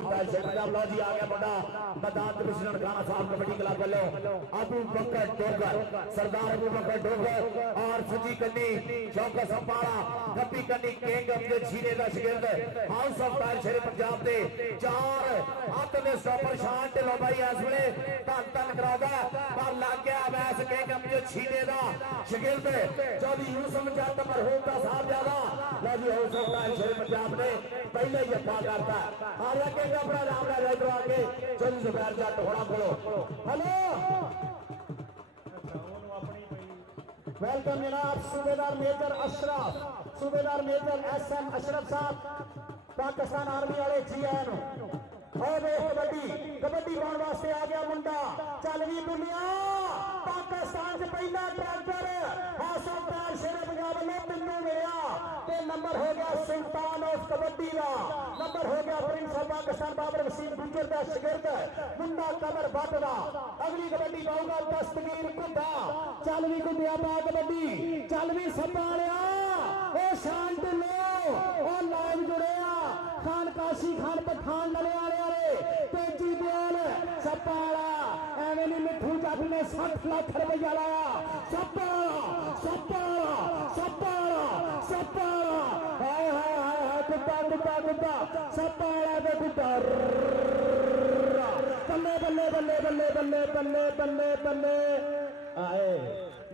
पंजाब लो जी आ गया मुंडा मैदान मिश्रण खाना साहब कबड्डी क्लब वालों अबू बकर डोगर सरदार अबू बकर डोगर और सजी कन्नी चौका संपाड़ा गप्पी कन्नी किंग अपने छीने का शिगिर्द house of tyre Shere Punjab के चार हाथ में स्टॉपर शान ढिलो भाई इस वे धन धन करादा पर लग गया वैस किंग अपने छीने का शिगिर्द चौधरी यूसुफ जट मरहूम का साहबजादा लो जी house of tyre Shere Punjab ने पहले ही अफा करता हालांकि अपना नाम ले इधर आके चौधरी जुबैर जट होना बोलो हेलो वेलकम जनाब सूबेदार मेजर अशरफ सूबेदार मेजर एसएम अशरफ साहब पाकिस्तान आर्मी वाले जी आए कबड्डी कबड्डी पाने वास्ते आ गया मुंडा चल भी दुनिया पाकिस्तान च पहला tractor house of tyre Shere Punjab वालों पिंडू मिलिया ते नंबर हो गया सुल्तान ऑफ कबड्डी का नंबर हो गया प्रिंस ऑफ पाकिस्तान बाबर वसीम गुजर का शिगिर्द मुंडा कमर भट्ट का अगली कबड्डी पाऊंगा दस्तगीर कुंडा चल भी कुंडिया पा कबड्डी चल भी संभालिया ओ शांत लो ओ लाइव जुड़िया खान काशी खान पठान नले वाले तेजी दयाल सपाला एवं नहीं मिठू जट ने 60 लाख रुपया लाया सपाला सपाला सपाला सपाला हाय हाय हाय हाय कुत्ता कुत्ता कुत्ता सपाला दे कुत्ता बल्ले बल्ले बल्ले बल्ले बल्ले बल्ले बल्ले बल्ले आए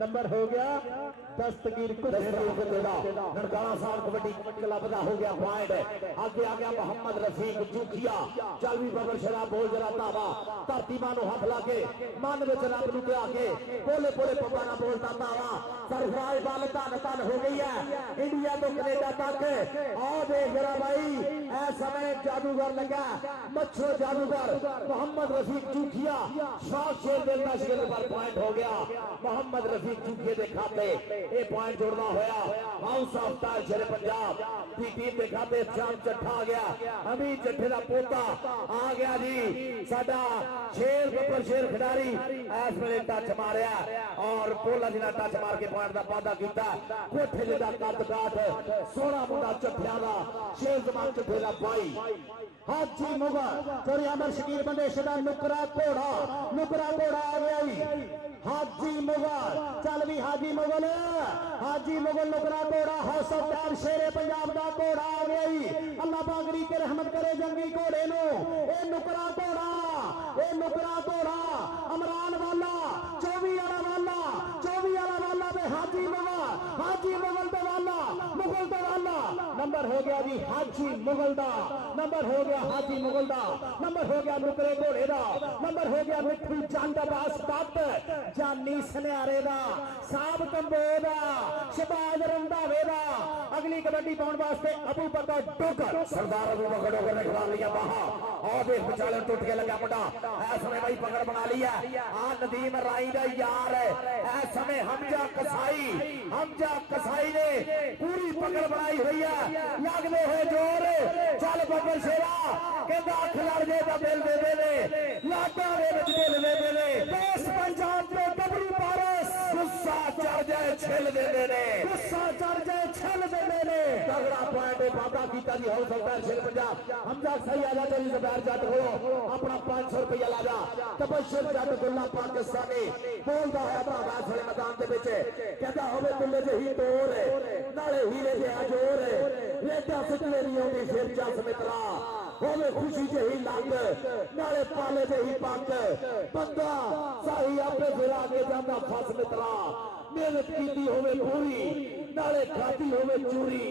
नंबर हो गया दस्तगीर ननकाना साहब कबड्डी क्लब का हो गया पॉइंट आगे आ गया मोहम्मद रफीक जूखिया चल भी बबर शराब बोल जरा तावा धरती मानो हाथ लाके मन में रब नूं आके बोले बोले पप्पा ना बोलता तावा सरफराज बल धन धन हो गई है इंडिया तो कनेडा तक आओ देख जरा भाई ऐ समय जादूगर लगा मच्छो जादूगर मोहम्मद रफीक जूखिया शाह शेर दिल का शिगर पर पॉइंट हो गया मोहम्मद रफीक जूखिया के खाते ये पॉइंट जोड़ना होया house of tyre Shere Punjab की टीम के खाते श्याम चट्ठा आ गया अमीर चट्ठे का पोता आ गया जी साडा शेर बब्बर शेर खिडारी इस वेले टच मारिया और पोला जी ने टच मार के पॉइंट का वादा किया कोठे जिदा कद काठ सोहना मुंडा चट्ठिया का शेर जमान चट्ठे का भाई हाजी मुगल चोरी अमर शकीर बंदेश का नुकरा घोड़ा आ गया हाजी मुगल चल भी हाजी मुगल नुकरा घोड़ा house of tyre Shere Punjab का घोड़ा आ गया अल्लाह पाक के रहमत करे जंगी घोड़े नो ए नुकरा घोड़ा अमरान वाला 24 वाला पे हाजी मुगल पे वाला मुगल पे वाला नंबर हो गया जी हाजी मुगल दा नंबर हो गया हाजी मुगल दा नंबर हो गया नुकरे घोड़े दा नंबर हो गया मिठू जंड बास तत जानी सन्यारे दा साहब कंबो दा शबाज रंधावे दा अगली कबड्डी पाउन वास्ते अबू बकर डोगर सरदार अबू बकर डोगर ने खिला लिया बाहा और देख विचाले टूट के लगा मुंडा ऐ समय भाई पकड़ बना लिया आ नदीम राई दा यार है ऐ समय हमजा कसाई ने पूरी पकड़ बनाई हुई है लगदे हो जोर चल बब्बर शेरा कहंदा अख लड़ जे ता दिल दे दे लाडा दे विच दिल दे दे देश पंजाब ते गबरू पारस गुस्सा चढ़ जाए छिल दे दे गुस्सा चढ़ जाए छिल दे दे तगड़ा पॉइंट वादा कीता जी हाउस ऑफ टायर शेर पंजाब हमजा सही आ जाते जी जुबैर जट हो अपना 500 रुपया ला जा तबशर जट गुल्ला पाकिस्तानी बोलदा है भावा सारे मैदान दे विच कहंदा होवे दुल्ले जही तोर नाले हीरे दे जोर रेटा फिटले नहीं आउंदी फिर चस मित्रा होवे खुशी जही लंग नाले पाले जही पग बंदा सही आपे फिर आगे जांदा फस मित्रा मेहनत कीती होवे पूरी नाले खाती होवे चूरी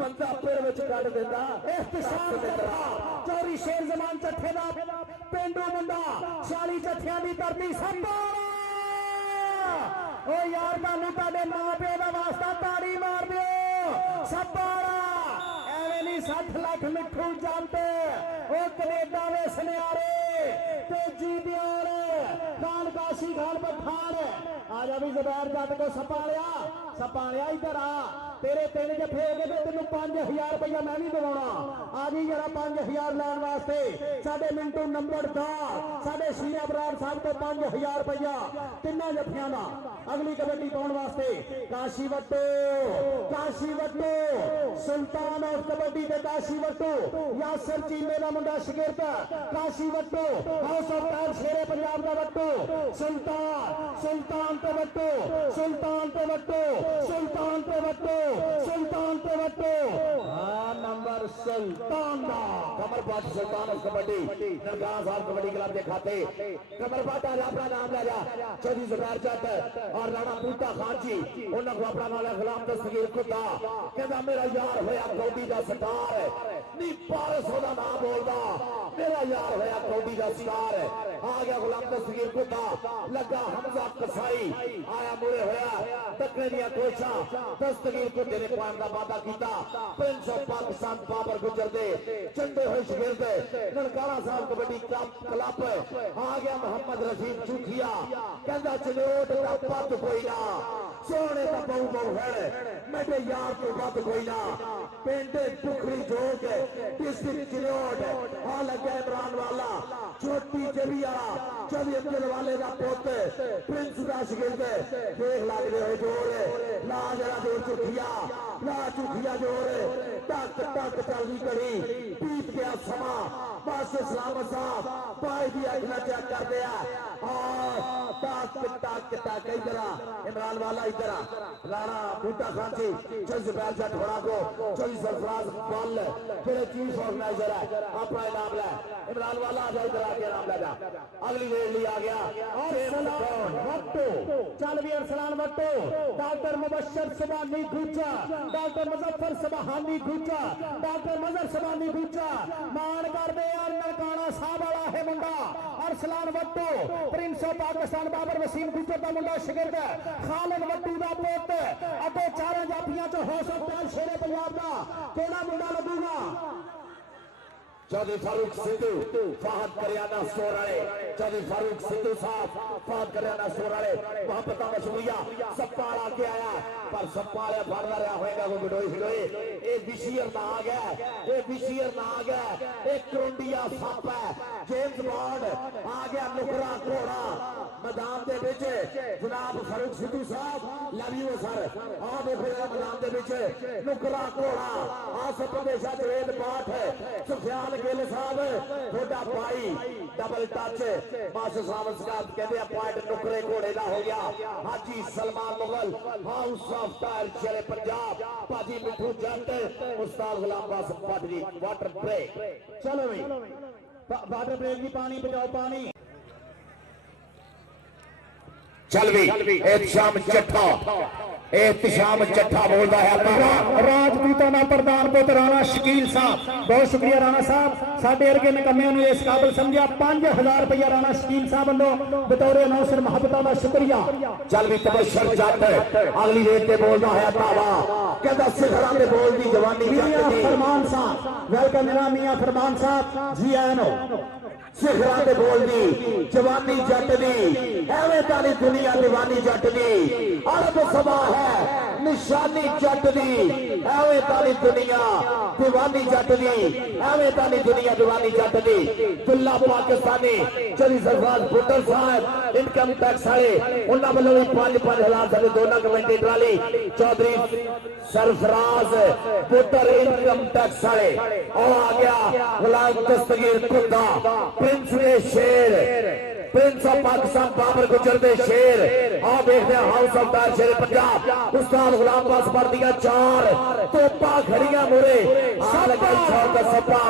बंदा पेड़ विच कढ दिंदा इख्तिसार मित्रा चोरी शेर जमान चट्ठे दा पेंडू मुंडा 40 चट्ठियां दी धरती संभाला ओ यार तानू तुहाडे मां प्यो दा वास्ता ताड़ी मार दिओ संभाला एवें नहीं 60 लाख मिठू जानते ओ कनेडा वे सन्यारे तेजी दयाल खान काशी खान पठान आजा भी जुबैर जट को सपालिया इधर आ तेरे 3 जफे हो गए तेन 5000 रुपया मैं भी दवाना आ जी जरा 5000 लैन वास्ते साडे मिंटू नंबरदार साडे शीरा बराड़ साहब तो 5000 रुपया तिना जफियां दा। अगली कबड्डी पाउण वास्ते काशी वट्टो सुल्तान ऑफ कबड्डी ते काशी वट्टो यासर चीमे दा मुंडा शगिरद Kashi वट्टो house of tyre Shere Punjab दा वट्टो सुल्तान ते वट्टो नंबर सुल्तान दा कमरपाट सुल्तान ऑफ कबड्डी नरगाह साहब कबड्डी क्लब के खाते कमरपाट आज अपना नाम ले जा चौधरी जुबैर जट और राणा बूटा खान जी उन्होंने अपना नाम गुलाम दस्तगीर कुत्ता कहता मेरा यार होया कौडी दा सरदार नी पारस दा नाम बोलदा मेरा यार होया कौडी दा सरदार आ गया गुलाम दस्तगीर कुत्ता लगा हमजा कसाई आया मुरे होया तकने दिया कोशा दस्तगीर कुत्ते ने पान दा वादा कीता प्रिंस ऑफ पाकिस्तान बाबर गुजर दे चंडे होए शगिरद ननकाना साहब कबड्डी क्लब आ गया मोहम्मद रशीद चूखिया कहंदा चलोट दा पत कोई ना सोने दा बहु है मेरे यार तो बद कोई ना पेंडे पुखरी जोग डिस्ट्रिक्ट चिलोट आ लगा इमरान वाला छोटी जबिया चौधरी अब्दुल वाले दा पुत प्रिंस दा शगिरद देख लगदे हो जोर ला जरा जोर चुखिया जोर टक चलदी घड़ी बीत गया समा बस सलामत साहब पाई दी अखना चेक कर दिया टक इधर इमरान वाला इधर राणा बूटा खान जी चौधरी बैल जट होना को चौधरी सरफराज बल फिर चीफ ऑर्गेनाइजर है अपना इनाम ले इमरान वाला आ जा इधर आके इनाम ले जा अगली रेड ली आ गया चल भी Arsalan Wattoo doctor Mubashar Subhani Gujja doctor Muzaffar Subhani Gujja doctor Mazhar Subhani Gujja मान कर दे यार ननकाना साहब वाला है मुंडा अरसलान वट्टो प्रिंस ऑफ पाकिस्तान बाबर वसीम गुज्जर दा मुंडा शगिरद खालिद वट्टू दा पुत अगे चारों जाफियां च house of tyre Shere Punjab दा केड़ा मुंडा लगूगा चौधरी फारूक सिद्धू फहद करियाना सोराले चौधरी फारूक सिद्धू साहब फहद करियाना सोराले मोहब्बत मशहूरिया सप्पा आके आया पर सप्पा वाले फड़दा रहा होएगा वो गडोई हिडोई ए विशियर ना आ गया एक क्रोंडिया सप है जेम्स बॉन्ड आ गया नुकरा घोड़ा मैदान दे विच जनाब फारूक सिद्धू साहब लव यू सर आ देखो मैदान दे विच नुकरा घोड़ा आसफ प्रदेशा जवेद पाठ सुफियान गिल साहब थोड़ा पाई डबल टच मास्टर साहब कहते पॉइंट नुकरे घोड़े का हो गया Haji Salman Mughal house of tyre Shere Punjab भाजी मिठू जट उस्ताद गुलाम बास पाटरी वाटर ब्रेक चलो भाई वाटर ब्रेक की पानी बचाओ पानी चल भी एहतशाम जट्ठा बोलता है राजपूतों का प्रधान पुत्र राणा शकील साहब बहुत शुक्रिया राणा साहब साडे अर्गे नकम्मियां नूं इस काबिल समझिया 5000 रुपया राणा शकील साहब वालों बतौर अनाउंसर मुहब्बतां दा शुक्रिया चल भी तबशर जट अगली रेत ते बोलदा है तावा कहंदा सिखरां दे बोल दी जवानी फरमान साहब वेलकम जनाब मियां फरमान साहब जी आए हो सिखरां दे बोल दी जवानी जट दी एवें ताली दुनिया दीवानी जट दी अरब सभा है निशानी जट दी एवें ताली दुनिया दीवानी जट दी एवें ताली दुनिया दीवानी जट दी दुल्ला पाकिस्तानी चौधरी सरफराज बुट्टर साहब इनकम टैक्स वाले उन्हां वल्लों भी 5-5000 साडे दोनों committee trolley Chaudhary Sarfaraz Buttar income tax वाले और आ गया गुलाम दस्तगीर कुत्ता प्रिंस ने शेर प्रिंस ऑफ पाकिस्तान बाबर गुजर दे शेर आ देखते हैं हाउस ऑफ टायर शेर पंजाब उस्ताद गुलाम बास पर दिया 4 तोपा खड़ियां मुरे आ लगा शॉट का सप्पा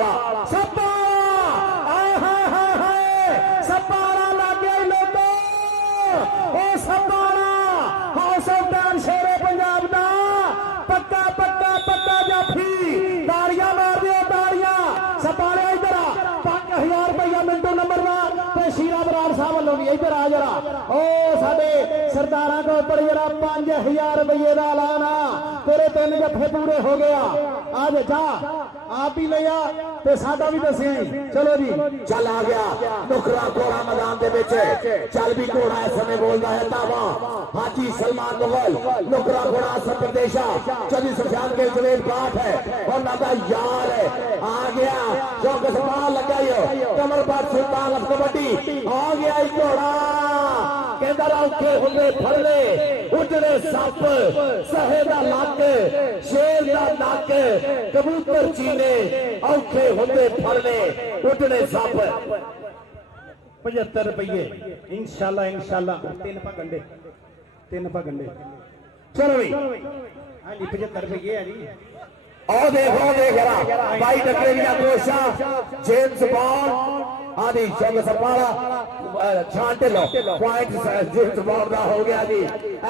लग गया लोगों ओ सप्पा हाउस ऑफ टायर शेर पंजाब दा पक्का जाफी ताड़ियां मार दियो ताड़ियां सप्पा इधर 5000 रुपया मिंटू नंबर शीरा बराड़ साहब वालों भी इधर आ जरा ओ साडे सरदारा के ऊपर जरा 5000 रुपये का लाना तेरे 3 जफे पूरे हो गया आज जा आप ही लिया ते साडा भी दसिया चलो जी चल आ गया नुकरा घोड़ा मैदान दे विच चल भी घोड़ा इस समय बोलता है तावा हाजी सलमान मुगल नुकरा घोड़ा सब प्रदेशा चौधरी सुफियान के जवेद पाठ है और नादा यार आ गया चौकस पाल लगाइयो कमर पर सुल्तान अफ कबड्डी आ गया घोड़ा कहता औखे होंगे फड़ने उजड़े सप सहे दा लक शेर दा नक कबूतर चीने औखे होंगे फड़ने उजड़े सप 75 रुपये इंशाल्लाह इंशाल्लाह तीन पगंडे चलो भाई हाँ जी 75 रुपये है जी और देखो भाई टकरे की कोशिश जेम्स बॉन्ड आदि चौक सपाला छांटे लो पॉइंट जेम्स बॉन्ड का हो गया जी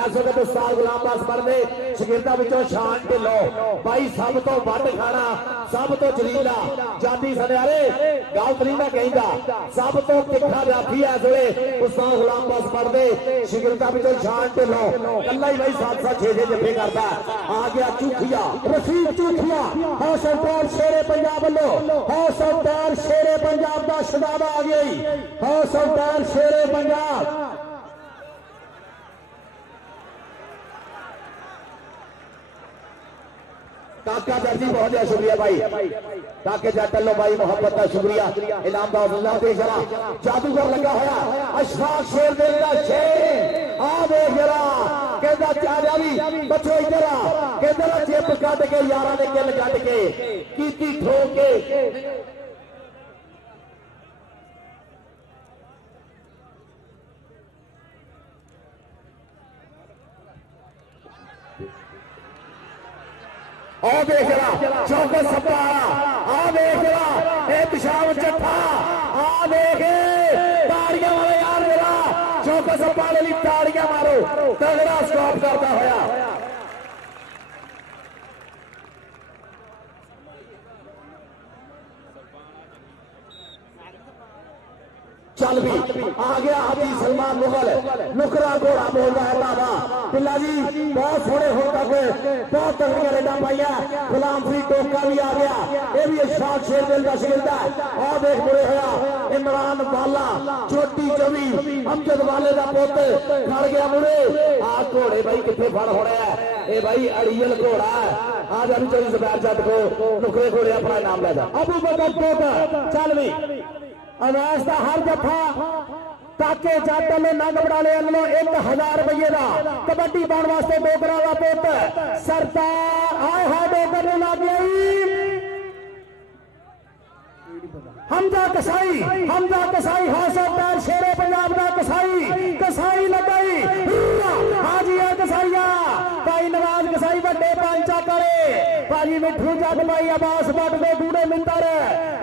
ऐसे तो उस्ताद गुलाम दास मरदे शगिर्दा विचों छांटे लो भाई सब तो वध खाना सब तो जलीला जाती सनियारे गल नहीं मैं कहता सब तो तिखा जाफी है इसलिए उस्ताद गुलाम दास मरदे शगिर्दा विचों छांटे लो कल्ला ही भाई 7-7 6 जफे करता आ गया चूखिया रशीद चूखिया हौसलदार शेरे पंजाब वालों हौसलदार शेरे पंजाब का शदाबा आ गई हौसलदार शेरे पंजाब काका दर्जी बहुत बहुत शुक्रिया भाई काके जाटलो भाई मोहब्बत का शुक्रिया इनाम का हौसला दे जरा जादूगर लगा होया अशफाक शेर दिल का शेर आ देख जरा कहता चारिया भी बचो इधर कहता चिप कट के यारा ने किल कट के कीती ठोक के आ देख रहा चौका सपा आ देख रहा पिशाब चट्ठा आ देख ताड़ियां वाले यार मेरा चौका सपा वाली ताड़ियां मारो तगड़ा स्टॉप करता होया चल भी आ गया हाजी सलमान मुगल नुकरा घोड़ा बोल रहा है बाबा पिल्ला जी बहुत सोने हो तक बहुत तगड़ियां रेडा पाइया गुलाम फरीद टोका भी आ गया ये भी इशफाक शेर दिल का शिगिर्द है और देख बुरे होया इमरान वाला छोटी चवी अमजद वाले का पुत खड़ गया मुड़े आ घोड़े भाई कितने फड़ हो रहा है ये भाई अड़ियल घोड़ा है आज अभी चौधरी जुबैर जट को नुकरे घोड़े अपना नाम ले जा अबू बकर टोका चल भी अवैस का हर जफा ताके जट ने नंग बड़ाले वालों 1000 रुपये का कबड्डी पाने वास्ते डोगरा का पुत सरदार आए हाय डोगर ने लग गई हमजा कसाई हौसलदार शेरे पंजाब का कसाई लगाई हाजी है कसाईया भाई नवाज कसाई बड़े पंचा करे भाजी मिठू जग भाई अब्बास भट्ट दे बूढ़े मिंदर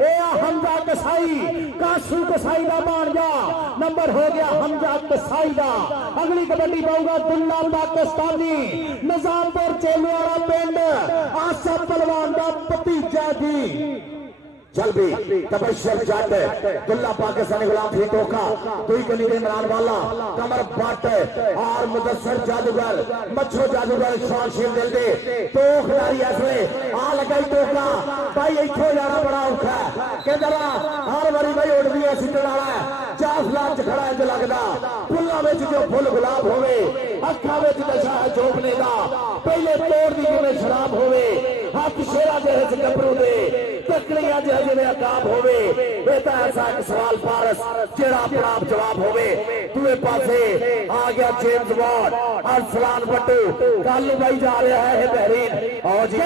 ए हमजा कसाई कासू कसाई का भांजा नंबर हो गया हमजा कसाई का अगली कबड्डी पाऊंगा दुल्ला पाकिस्तानी निजामपुर चेले वाला पिंड आसफ पहलवान का भतीजा जी चल भी तबशर जट दुल्ला पाकिस्तानी गुलाम फरीद टोका दुई गली के इमरान वाला कमर भट्ट और मुदस्सर जादूगर मच्छो जादूगर शान शेर दिल दे तो खिलाड़ी ऐसे आ लगाई टोका भाई इथों जाना बड़ा औखा है कहता हर बारी भाई उड़दी है सिद्धड़ वाला जाफला च खड़ा है लगदा फुल्लां विच जो फुल गुलाब होवे अखां विच नशा है जोबने दा पहले तोड़ दी जिवें शराब होवे हक शेरा जैसे गबरू दे तकड़ियां जिवें अकाब होवे बेटा ऐसा एक सवाल पारस जेड़ा अपना जवाब होवे दूए पासे आ गया जेम्स बॉन्ड और सलान बट्टू कल भाई जा रहा है बेहरीन और जी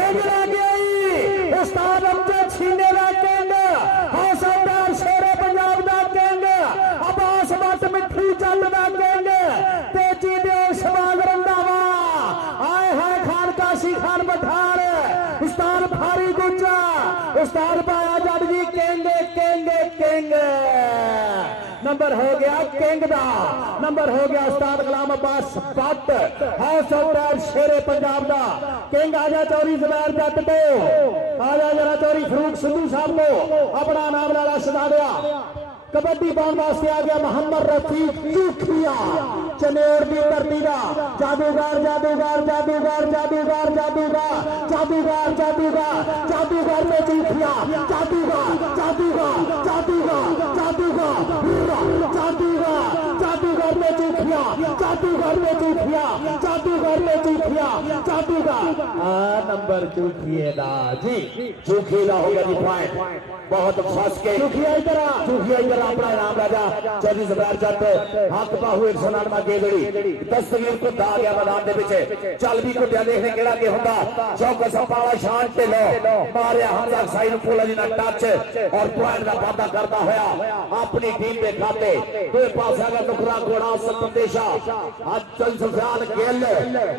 उस्ताद अमजद छीने का किंग हौसलदार शेरे पंजाब का किंग अब्बास भट्ट मिठू चंद का किंग तेजी देव शबाग रंधावा आए हाय खान काशी खान पठान उस्ताद फारी गुज्जा उस्ताद पाया जट जी किंग नंबर हो गया किंग दा नंबर हो गया उस्ताद गुलाम अब्बास भट्ट हौसलदार शेरे पंजाब दा किंग आजा चौधरी जुबैर जट को आजा जरा चौधरी फरूक सिद्धू साहब को अपना नाम लाला सदा दिया कबड्डी पाने वास्ते आ गया मोहम्मद रफीक चूखिया चनेर की धरती का जादूगर में चूखिया जादूगर में चूखिया जूठिया, जादूगर ने जूठिया, जादूगर ने जूठिया, जादूगर नंबर जूठिए दा जी, जूठी दा हो गया जी पॉइंट। बहुत फंस के जूठिया इधर अपना नाम राजा चौधरी जबैर जट हक बाहू 199 गेदड़ी दस्तगीर को आ गया मैदान दे विच। चल भी कुटिया देखने केड़ा के हुंदा चौकस पाला शान ढिल्लो मारिया हमजा साइड फुल जी टच और पॉइंट का वादा करता होया अपनी टीम के खाते। दो पास है नुकरा घोड़ा संदेशा अचल सुफियान गिल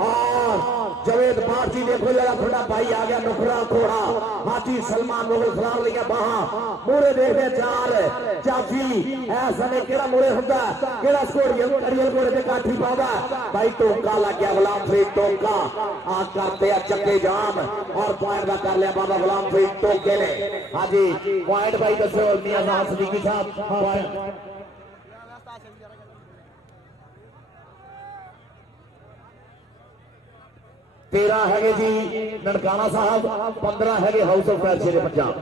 और जवेद बारजी देखो जरा थोड़ा भाई आ गया नुकरा घोड़ा हाजी सलमान मुगल खिलाफ लिया बाहा मोरे देखते चार जाफी ऐ समय केड़ा मोरे हुंदा केड़ा स्कोरियल करियल घोड़े ते काठी पाउंदा भाई टोका लग गया गुलाम फरीद टोका आ करते चक्के जाम और पॉइंट का कर लिया बाबा गुलाम फरीद टोके ने। हाँ जी पॉइंट भाई दसो मियां साहब सदीकी साहब पॉइंट 13 है जी ननकाना साहब 15 है house of fair Shere Punjab.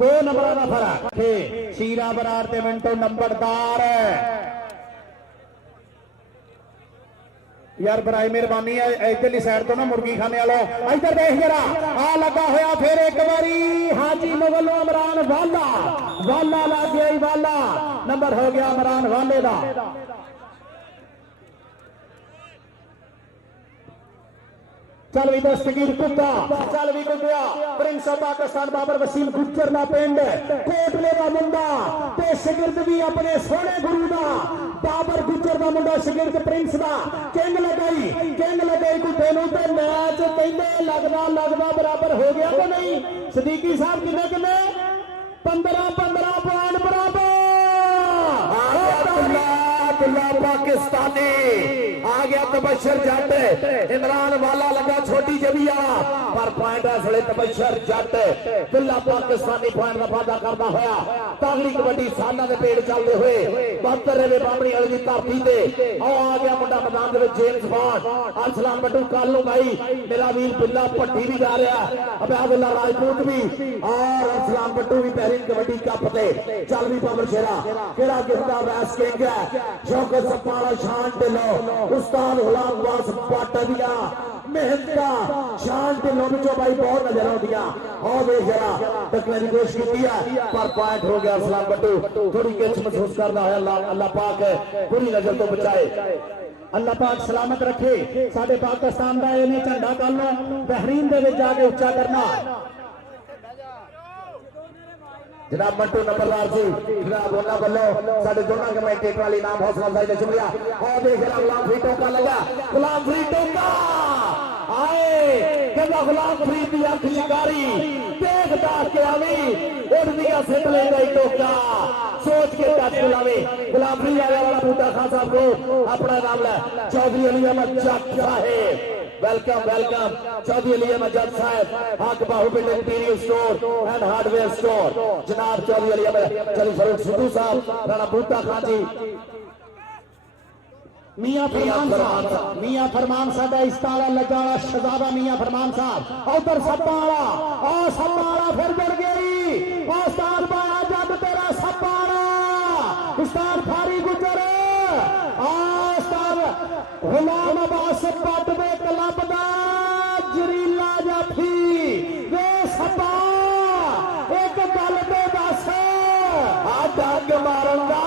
2 number का फर्क शीरा बरार ते मिंटो नंबरदार यार बराई मेहरबानी है इधरली साइड तो ना मुर्गी खाने वालों इधर देख जरा आ लगा होया फिर एक बारी हाजी मुगल इमरान वाला वाला लग गया वाला नंबर हो गया इमरान वाले का। चल भी दस्तगीर कुत्ता चल भी कुटिया प्रिंस ऑफ पाकिस्तान बाबर वसीम गुज्जर का पिंड कोटले का मुंडा ते शिगिरद भी अपने सोने गुरु का बाबर गुज्जर का मुंडा शिगिरद प्रिंस का किंग लगाई कुत्ते ते मैच कहते लगदा बराबर हो गया तो नहीं सदीकी साहब किन्ने 15 पॉइंट बराबर पाकिस्तानी आ गया तबशर जट इमरान वाला लगा छोटी जबिया पर पॉइंट है तबशर जट बिल्ला पाकिस्तानी पॉइंट का वादा करता होया तगड़ी कबड्डी साना के पेड़ चलते हुए 72वें बामणी वाली की धरती से आ गया मुंडा मैदान में जेम्स बॉन्ड अरसलान बटू कालू भाई मेरा वीर बिल्ला भट्टी भी जा रहा अबैदुल्ला राजपूत भी और अरसलान बटू भी बहरीन कबड्डी कप से चल भी बाबर शेरा केड़ा गिरदा वैस किंग है शौकत सपाला शान ढिल्लो उस्ताद गुलाम अब्बास पाटलिया मेहनत का शान ढिल्लो विचों भाई बहुत नजर आउंदियां और देख जरा टकने की कोशिश की है पर पॉइंट हो गया सलाम बट्टू थोड़ी किच महसूस करना है अल्लाह पाक बुरी नजर तो बचाए अल्लाह पाक सलामत रखे साडे पाकिस्तान का इन्हें झंडा कल बहरीन दे विच जाके उच्चा करना जनाब मंटू नंबरदार जी जनाब उन्होंने वालों साढ़े दोनों कमेटी वाली नाम हौसला अफजाई ने शुक्रिया और देख रहा गुलाम फरीद टोका लगा गुलाम फरीद टोका आए कहना गुलाम फरीद की अख शिकारी देखता के आवी उड़दिया सिट लेगा टोका सोच के टच गुलामी गुलाम फरीद आने वाला बूटा खान साहब को अपना नाम ला चौधरी अली अहमद जट साहेब वेलकम चौधरी अली अहमद जट साहब हक Baahubali interior store and hardware store जनाब चौधरी अली अहमद चली फरूक सिद्धू साहब राणा बूटा खान जी मियां फरमान साहब इस ताला लगाना शहजादा मियां फरमान साहब उधर सप्पा फिर जुड़ गई उस्ताद बाया जब तेरा सप्पा उस्ताद फारी गुजर उस्ताद गुलाम अब्बास पट दे क्लब दा जरीला जाफी वे सप्पा एक गल ते दस आ डग मारन दा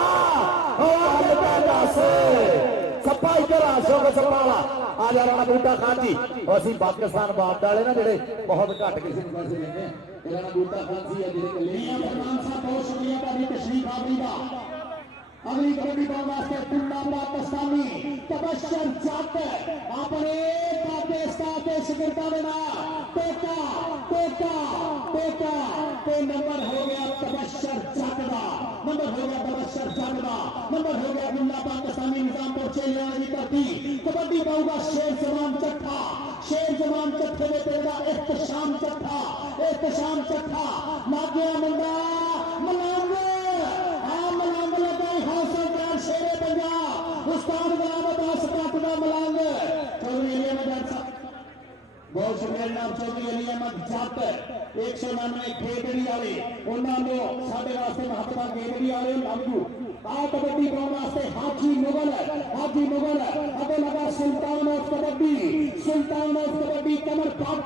गल ते दस सप्पा इधर आशो को सप्पा आ जा राणा बूटा खान जी असि पाकिस्तान बाप वाले ना जेडे बहुत घट किसी को पैसे लेंगे राणा बूटा खान जी है जेडे मियां फरमान साहब बहुत शुक्रिया ਤੁਹਾਡੀ तशरीफ आवरी दा अगली कबड्डी बॉल वास्ते टुंडा पाकिस्तानी तबशर जट अपने पाकिस्तान के शिगिरदा दे नाल टोका ते नंबर हो गया तबशर जट दा नंबर हो गया तबशर जट दा नंबर हो गया टुंडा पाकिस्तानी निजामपुर चेलियां दी धरती कबड्डी बॉल का शेर जमान चट्ठे दे तेरा एहतशाम चट्ठा मागिया मुंडा मलंग लगाई हौसला प्यार शेरे पंजाब उस्ताद गुलाम अब्बास पट दा मलंग चौधरी अली अहमद जट साहब बहुत शुक्रिया जनाब चौधरी अली अहमद जट 199 केतड़ी वाले उन्होंने साढ़े वास्ते महत्ता केतड़ी वाले लभजू आ कबड्डी पाने वास्ते हाजी मुगल अगे लगा सुल्तान ऑफ कबड्डी कमर पाट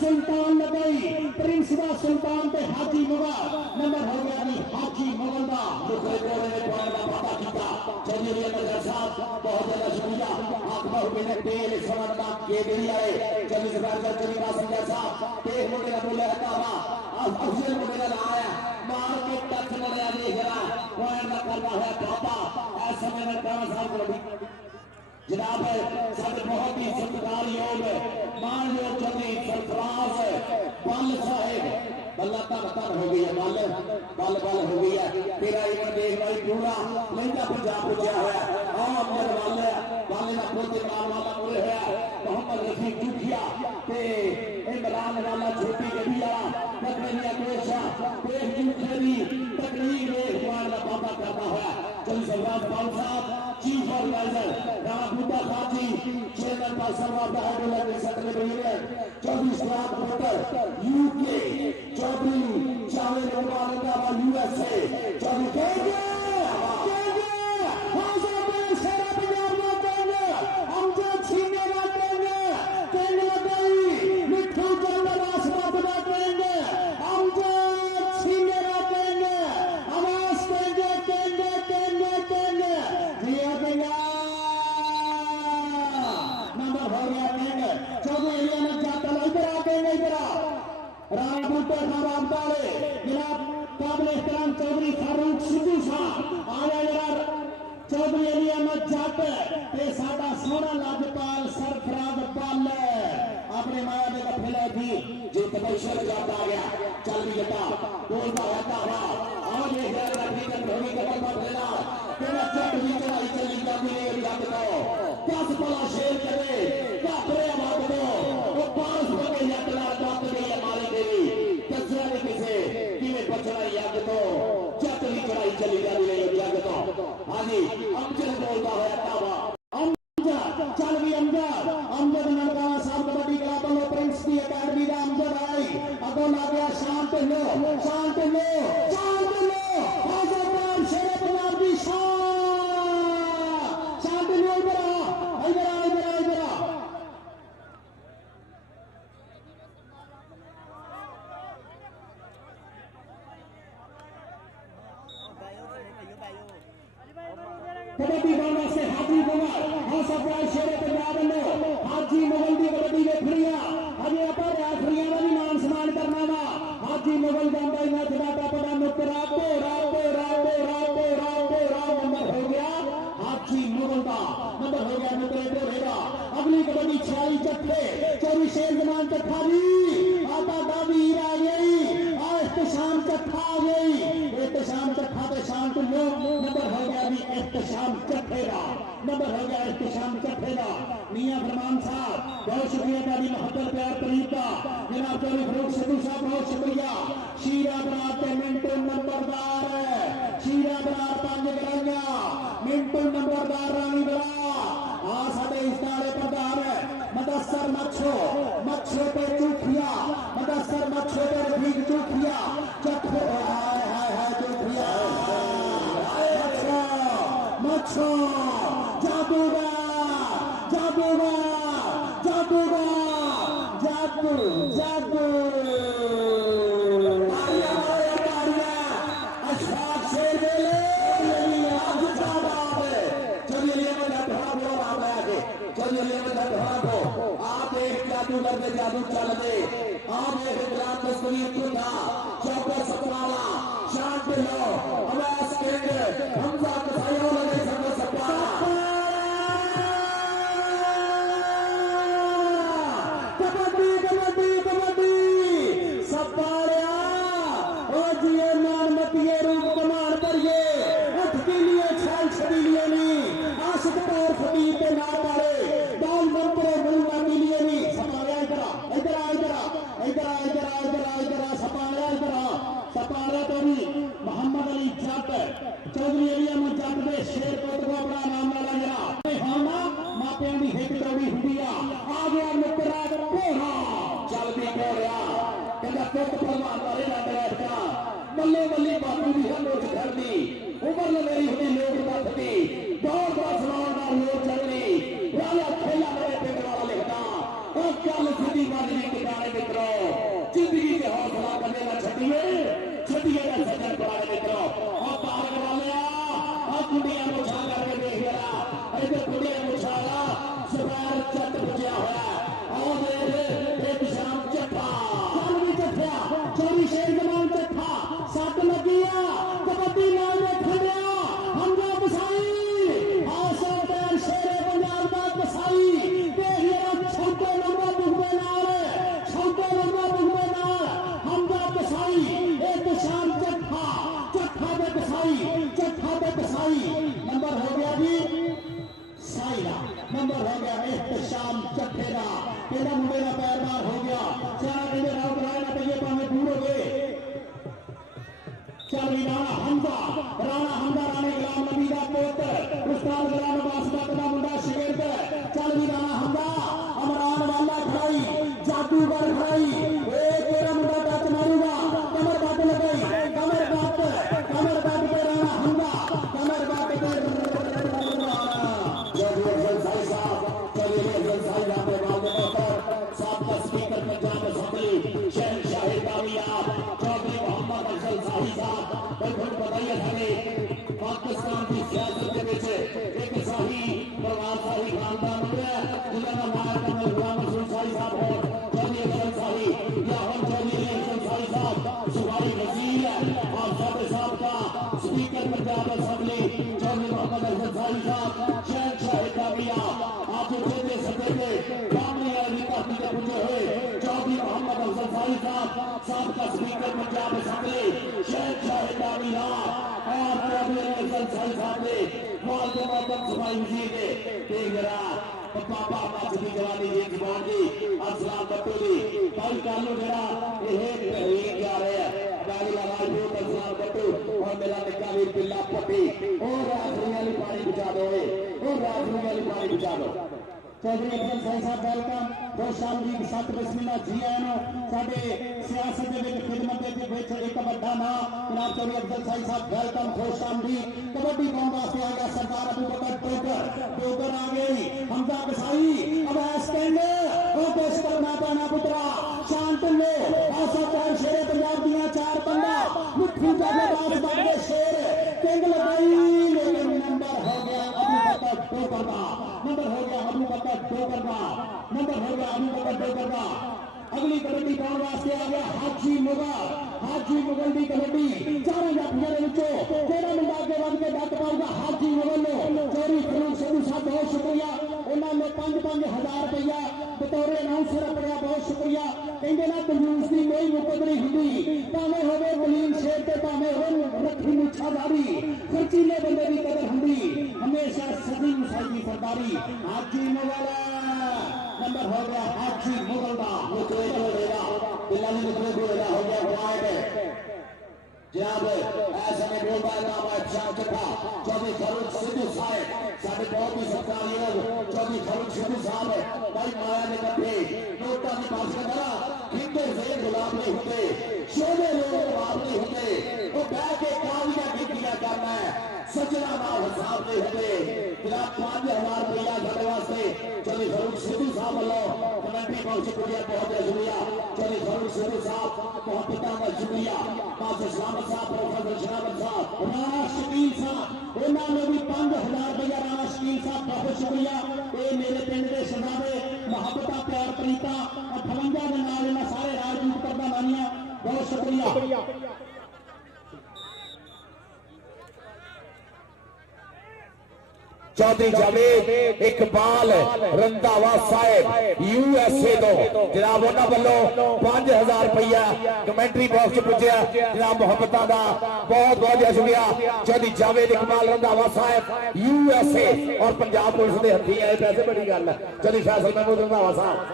सुल्तान लगाई प्रिंस दा सुल्तान ते हाजी मुगल नंबर हो गया जी हाजी मुगल दा दूसरे जोड़े ने पॉइंट का पता किया चलिए अली साहब बहुत ज्यादा शुक्रिया आखिर में तेल समझना केतड़ी आए चली सरकार चली रासिंग साहब तेज मुंडे का बोले रहता हुआ अफजल मुंडे का आया मार के टच मुंडे देख रहा पॉइंट का करना है बाबा ऐसे में कौन साहब को जनाब सब बहुत ही सत्कार योग मानयोग चौधरी सरफराज बल साहेब बल्ला धन हो गई है बल हो गई है तेरा इवन देख भाई पूरा लहंगा पंजाब पुजा हुआ अमर बल का पोते मार वाला पूरे है मोहम्मद रफीक जुखिया इमरान वाला छोटी गड्डी वाला तकनीया पेशा पेश जुखरी तकनीक देखभाल का बाबा करना है चल Sardar Pal Sahab chief organiser Rana Boota Khan ji chairman Pakistan of the hydroland secretary Chaudhary Salam कोटर यूके चौधरी जावेद उमर यूएसए चौधरी राणा बूटा खान जनाब काबिल एहतराम चौधरी फारूक सिद्धू साहब आया जरा चौधरी अली अहमद जट ते साडा सोहना लाजपाल सरफराज बल अपने माया के कफिले थी जो तबशर जाता आ गया चल भी जटा बोलता रहता हुआ आओ ये जरा हकीकत होगी कदम पर लेना तेरा जट भी चढ़ाई चली जाती है जट को 10 पला शेर करे क्या करे आवाज दो वो 5 बजे जट ला बात दे हमारी देवी कसरा ने किसे किने बचना याद तो जट भी चढ़ाई चली जाती है याद तो हां जी अमजद बोलता है तावा अमजद चल भी अमजद नरगावा साहब कबड्डी क्लब वालों प्रिंस की एकेडमी का अमजद आई अगो ला गया शांत लो आजाद शेर पंजाब की शांत लो इधर आ कबड्डी बांधा से हाजी मुगल हाँ सरप्राइज शेर पंजाब वालों हाजी मुगल की कबड्डी देख रही है अजे आप रेफरियां का भी मान सम्मान करना वा हाजी मुगल बांधा मैच का टपड़ा नुकरा नंबर हो गया हाजी मुगल का नंबर हो गया नुकरे ढोरे का अगली कबड्डी 46 चट्टे चौरी शेर जमान चट्ठा जी आता दावी आ गई एहतशाम चट्ठा आ गई एहतशाम चट्ठा पे शांत लो नंबर हो गया भी एहतशाम चट्ठेगा नंबर हो गया एहतशाम चट्ठेगा मियां फरमान साहब बहुत शुक्रिया तारी मोहब्बत प्यार करीब का जनाब चौधरी फरूक सिद्धू साहब बहुत शुक्रिया शीरा बरार ते मिंटू नंबरदार शीरा बरार 5 गराइया मिंटू नंबरदार रानी बरा आ साडे इस्तारे प्रधान मदसर मच्छो पे चूखिया मदसर मच्छो पे रफीक चूखिया चट्ठो हाय चूखिया मच्छो जादूगर जादू जादू चल दे आप चौका सपनाला शांत लो अवैस केंद्र हमजा कसाईयों लगे सब सपना कबड्डी सपाड़िया ओ जिए मान मतिये रूप कमान करिए उठ के लिए छाल छड़ी लिए नहीं आशिक तौर फकीर पे ना पाड़े दाल मंत्रे मुल्ला के लिए नहीं सपाड़िया इधर सपाड़िया तो भी मोहम्मद अली जट चौधरी अली अहमद जट के शेर पुत को अपना नाम वाला जरा मापिया की हिट चौड़ी हुई आ गया मुकरा छठिएगा सज्जन पुराने मित्रों और पार करा लिया और कुंडिया मुछा करके देख लिया इधर कुंडिया मुछाला सफार चट बजा हुआ और एक शाम चट्ठा चल भी चट्ठा चोरी शेर जमान चट्ठा सट लगी कबड्डी नाल ने खड़िया हमजा बसाई आसो पैर शेरे पंजाब का बसाई देख लिया छोटे लंबा बुगमे नाल हमजा बसाई एक शाम चट्ठा चट्ठा पे बसाई नंबर हो गया जी साइरा नंबर हो गया एक शाम चट्ठे का केड़ा मुंडे का पैर मार हो गया चार कहते राव कराए ना पे पावे दूर हो गए चल भी राणा हमजा राणे गुलाम नबी का पुत्र उस्ताद गुलाम अब्बास का मुंडा शिगिर्द चल भी राणा हमजा अमरान वाला खड़ाई जादूगर खड़ाई तेरा मुंडा टच मारूगा कमर बात लगाई कमर बात पे राणा हमजा कमर बात पे पाकिस्तान की सियासत के एक शाही परिवार शाही खानदान जिन्होंने माया कमल गुलाम रसूल शाही साहब है चौधरी अफजल शाही या हम चौधरी अफजल शाही साहब सुभाई वजीर है और साहब साहब का स्पीकर पंजाब असेंबली चौधरी मोहम्मद अफजल शाही साहब शेख शाही कामिया आप उठे सके कामली वाली पार्टी के पूजे हुए चौधरी मोहम्मद अफजल शाही साहब का स्पीकर पंजाब असेंबली शेख शाही कामिया और चौधरी अफजल शाही साहब ने मालूम मोहम्मद सुभाई वजीर ने तेगरा पापा माचदी जवानी जी जवान जी असलाम बट्टू जी कल कालू जरा ये तहरीक जा रहे हैं गाड़ी लगा दो असलाम बट्टू और मेरा निक्का वीर बिल्ला पट्टी और राजनी वाली पानी बुझा दो और राजनी वाली पानी बुझा दो चौधरी अफजल शाही साहब वेलकम बहुत शाम जी सत बिस्मिल्लाह जी आए नो साडे सियासत दे विच खिदमत दे विच एक बड़ा नां जनाब चौधरी अफजल शाही साहब वेलकम खुश आमदीद कबड्डी पाउण वास्ते आ गया सरदार अबू बकर डोगर आ गई हमजा बसाई अब स्टैंड ओ पेशकर माता पुत्रा शांत लो आसा पैर शेरे पंजाब दियां चार पंडा मुट्ठी जागेदार बाबे शेर किंग लगाई लेकिन नंबर हो गया अबू बकर डोगर का नंबर हो गया अबू बकर डोगर का नंबर हो गया अबू बकर डोगर का अगली कबड्डी पाउण वास्ते आ गया हाजी मुगल की कबड्डी चारों जातियों के विचों जेड़ा मुंडा अगे वध के डक पाऊगा हाजी मुगल चोरी फरूक सिद्धू साहब बहुत शुक्रिया उन्होंने 5-5 हज़ार रुपया बतौर अनाउंसर अपना बहुत शुक्रिया कहते ना कंजूस की कोई मुकद नहीं होंगी भावे होवे वलीन शेर ते भावे हो रखी मुछा दाढ़ी खर्चीले बंदे की कदर होंगी हमेशा सदी मुसाई सरदारी हाजी मुगल नंबर हो गया हाजी मुगल का मुकरे को लेगा बिल्ला ने मुकरे को लेगा हो गया वाइड जनाब ऐसा में बोल रहा नाम है शाह चट्ठा चौधरी फरूक सिद्धू साहब साढ़े बहुत ही सत्कारयोग चौधरी फरूक सिद्धू साहब भाई माया ने कटे नोटा की पास करा खिंडे से गुलाम नहीं होते शोले लोग जवाब नहीं होते वो बह के कालियां गिनतियां करना है सजना नाम हिसाब नहीं होते जनाब 5,000 रुपया घटे वास्ते चौधरी फरूक सिद्धू साहब वालों कमेटी बहुत शुक्रिया बहुत शुक्रिया चौधरी फरूक सिद्धू साहब मोहब्बत का शुक्रिया मास्टर सलामत साहब प्रोफेसर शरावत साहब राणा शकील साहब उन्होंने भी 5,000 रुपया राणा शकील साहब बहुत शुक्रिया ये मेरे पिंड के शहजादे मोहब्बत प्यार प्रीता 58 के नाल इन्होंने सारे राजपूत करदा मानिया बहुत शुक्रिया चौधरी जावेद इकबाल रंधावा साहब यूएसए तो जनाब उन्होंने वालों 5,000 रुपया कमेंट्री बॉक्स पुज्या जनाब मोहब्बत का बहुत बहुत शुक्रिया चौधरी जावेद इकबाल रंधावा साहब यूएसए और पंजाब पुलिस के हथी आए पैसे बड़ी गल है चौधरी फैसल महमूद रंधावा साहब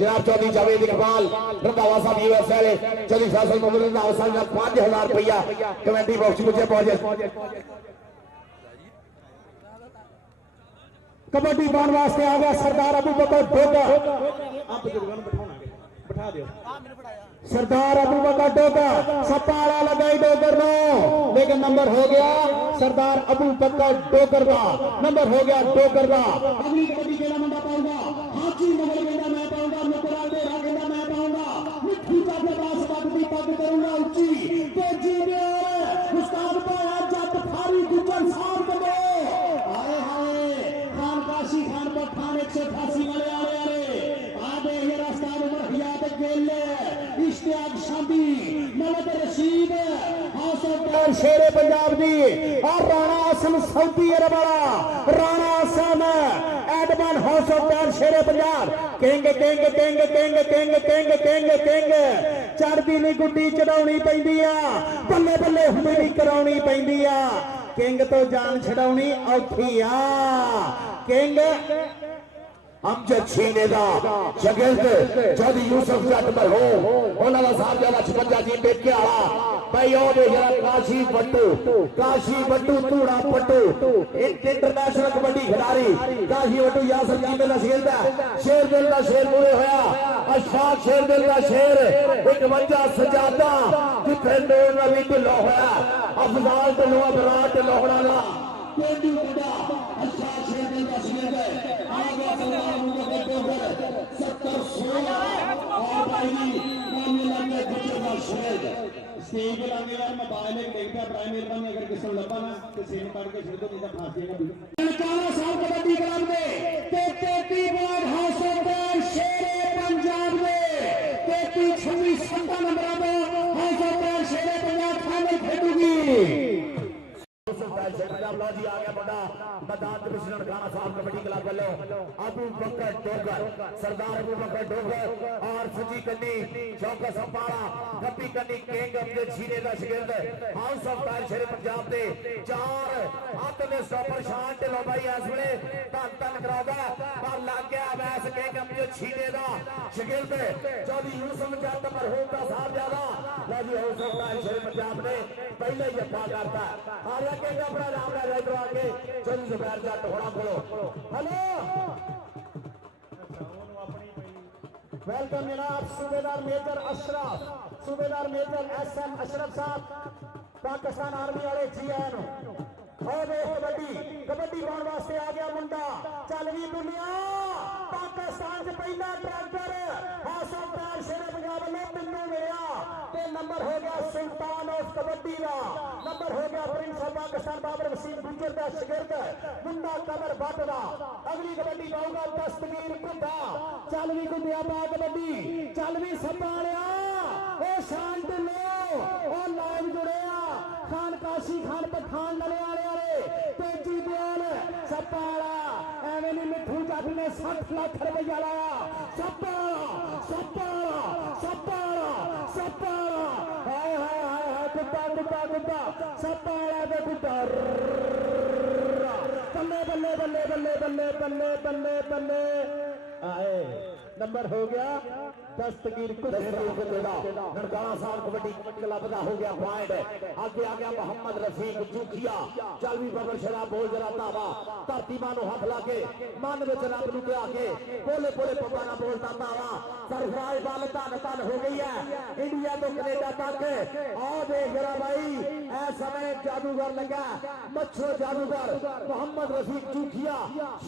जनाब चौधरी जावेद इकबाल रंधावा साहब यूएसए चौधरी फैसल महमूद रंधावा साहब 5,000 रुपया कमेंट्री बॉक्स मुझे पहुंचे कबड्डी पाउण वास्ते आ गया सरदार अबू बकर डोगर आप बुजुर्गों को बैठा दियो सरदार अबू बकर डोगर सपाड़ा लगाई डोगर नो लेकिन नंबर हो गया सरदार अबू बकर डोगर का नंबर हो गया डोगर का अगली कबड्डी केड़ा मुंडा पाऊंगा हाजी मुगल 188 वाले आ रहे आधे ये रास्ता उमर हियात गिल इश्तियाक शादी मलक रशीद और शेरे पंजाब दी और राणा असम सऊदी अरब वाला राणा असम एडमन हाउस ऑफ पैर Shere Punjab king king king king king king king king चढ़दी नहीं गुड्डी चढ़ाउणी पैंदी आ बल्ले बल्ले हुंदी नहीं कराउणी पैंदी आ किंग तो जान छड़ाउणी औखी आ किंग अमजद छीने दा शगिर्द जद यूसुफ जट मरहूम उन्हां दा साहबजादा 56 जी बेके वाला भाई ओ दे जरा काशी बट्टू तूड़ा पट्टू इंटरनेशनल कबड्डी खिलाड़ी काशी बट्टू यासर जी मेरा शगिर्द शेर दिल दा शेर पूरे होया अशफाक शेर दिल दा शेर 51 सजादा जिथे नूर नबी ढिल्लो होया अफजाल ढिल्लो बरात ढिल्लोड़ा दा पेंडू मुंडा अशफाक शेर दिल दा शगिर्द आ गया स्टेज लाने वाला मोबाइल देखता प्राइम मेहरबानी अगर किसी को लब्बा ना तो सेम काट के छोड़ दो नहीं तो फांसी ना ननकाना साहब कबड्डी क्लब में ते 33 वार्ड हाउस ऑफ पैर शेरे पंजाब में 33 26 17 नंबर पे हाउस ऑफ पैर शेरे पंजाब फाइनल खेलेगी जी आ गया बड़ा मैदान डिविजनल खाना साहब कबड्डी क्लब वालों अबू बकर डोगर सरदार अबू बकर डोगर और सजी कन्नी चौका संपाड़ा कपी कन्नी किंग अपने छीने का शगिर्द हाउस ऑफ पैर शेरे पंजाब दे चार हत्थ में स्टॉपर शान ढिल्लो भाई इस वेले धन धन कराउंदा पर लग गया वैस किंग अपने छीने का शगिर्द चौधरी यूसुफ जट मरहूम का साहबजादा लो जी हाउस ऑफ पैर शेरे पंजाब ने पहले ही जफा करता हालांकि किंग अपना नाम ले इधर आके चौधरी जुबैर जट होना बोलो हेलो वेलकम जनाब सूबेदार मेजर अशरफ सूबेदार मेजर एसएम अशरफ साहब पाकिस्तान आर्मी वाले जी आए और कबड्डी पाने वास्ते आ गया मुंडा चल भी दुनिया पाकिस्तान च पहला ट्रैक्टर हाउस ऑफ पैर शेरे पंजाब वालों पिंडू मिलिया ते नंबर हो गया सुल्तान ऑफ कबड्डी का नंबर हो गया प्रिंस ऑफ पाकिस्तान बाबर वसीम गुजर का शगिर्द मुंडा कमर भट्ट का अगली कबड्डी पाऊंगा दस्तगीर कुंडा चल भी कुंडिया पा कबड्डी चल भी सपालिया ओ शांत लो ओ लाइव जुड़िया खान काशी खान पठान लले वाले तेजी दयाल सपाला एवं नहीं मिठू जट ने 60 लाख रुपया लाया सपाला सपाला सपाला सपाला हाय हाय हाय हाय गुड्डा गुड्डा गुड्डा सपाला दे गुड्डा बल्ले बल्ले बल्ले बल्ले बल्ले बल्ले बल्ले बल्ले आए नंबर हो गया दस्तगीर ननकाना साहब कबड्डी क्लब का हो गया पॉइंट आगे आ गया मोहम्मद रफीक जूखिया चल भी बबर शराब बोल जरा दावा धरती मानो हाथ लाके मन में रब नूं आके बोले बोले पप्पा ना बोलता दावा सरफराज बाल धन धन हो गई है इंडिया तो कनेडा तक आ देख जरा भाई ऐ समय जादूगर लगा मच्छो जादूगर मोहम्मद रफीक जूखिया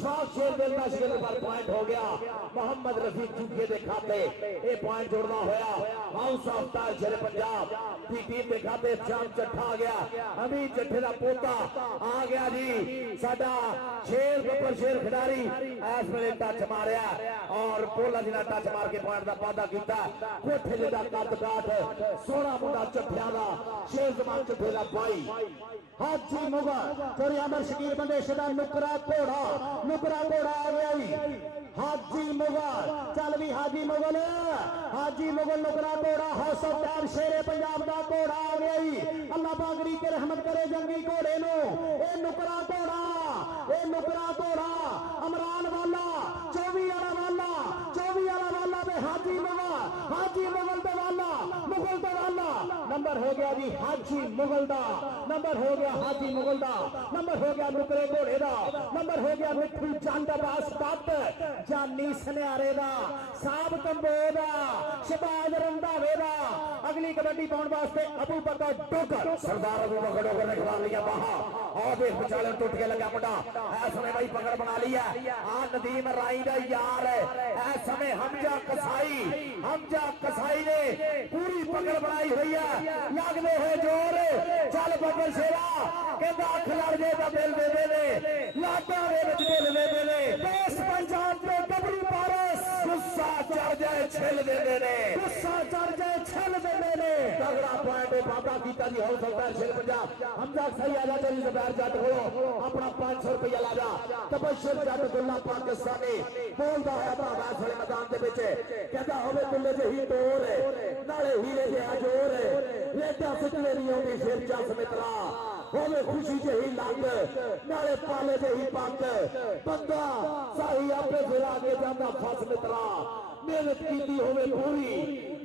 शाह शेर दिल का शिकर पर पॉइंट हो गया मोहम्मद रफीक जूखिया के खाते ये पॉइंट जोड़ना होया हाउस ऑफ पैर शेरे पंजाब की टीम के खाते चाम चट्ठा आ गया अमीर चट्ठे का पोता आ गया जी साडा शेर बब्बर शेर खिडारी इस वेले टच मारिया और पोला जिन्हें टच मार के पॉइंट का वादा किया कोठे जिदा कद काठ सोहना मुंडा चट्ठिया का शेर जमान चट्ठे का भाई हाजी मुगल चोरी अमर शकीर बंदेश का नुकरा घोड़ा आ गया जी हाजी मुगल चल भी हाजी मुगल नुकरा घोड़ा हाउस ऑफ पैर शेरे पंजाब का घोड़ा आ गया जी अल्लाह पाक के रहमत करे जंगी घोड़े नो ए नुकरा घोड़ा अमरान वाला 24 वाला पे हाजी मुगल पे वाला मुगल पे वाला नंबर हो गया जी हाजी मुगल दा नंबर हो गया हाजी मुगल दा नंबर हो गया नुकरे घोड़े दा नंबर हो गया मिठू चंद अब्बास दत्त जानी सन्यारे दा साहब कंबो दा शबाज रंधावे दा अगली कबड्डी पाउन वास्ते अबू बकर डोगर सरदार अबू बकर डोगर ने खिला लिया बाहा और देख विचाले टूट के लगा मुंडा ऐ समय भाई पकड़ बना लिया आ नदीम राई दा यार है ऐ समय हमजा कसाई ने पूरी पकड़ बनाई हुई है लगदे है जोर चल बब्बर शेरा कहंदा अख लड़ जे ता दिल दे दे लाडा दे विच दिल दे दे जान पे गबरी पारस गुस्सा चढ़ जाए छिल देने ने गुस्सा चढ़ जाए छल देने ने तगड़ा पॉइंट बाबा कीता जी हो सकता है शेर पंजाब हमजा सही आ जाता जी ज़ुबैर जट हो अपना 500 रुपया ला जा तबशर जट दुल्ला पाकिस्तानी बोलदा है अपना मैच वाले मैदान दे विच कहता होवे दुल्ले जही तोर नाले हीरे जिहा जोर रेटा फिटले नहीं होंदी शेर चा समित्रा होवे खुशी जही लंग नाले पाले जही पग बंदा सही आपे फिरा के जांदा फस मित्रा मेहनत कीती होवे पूरी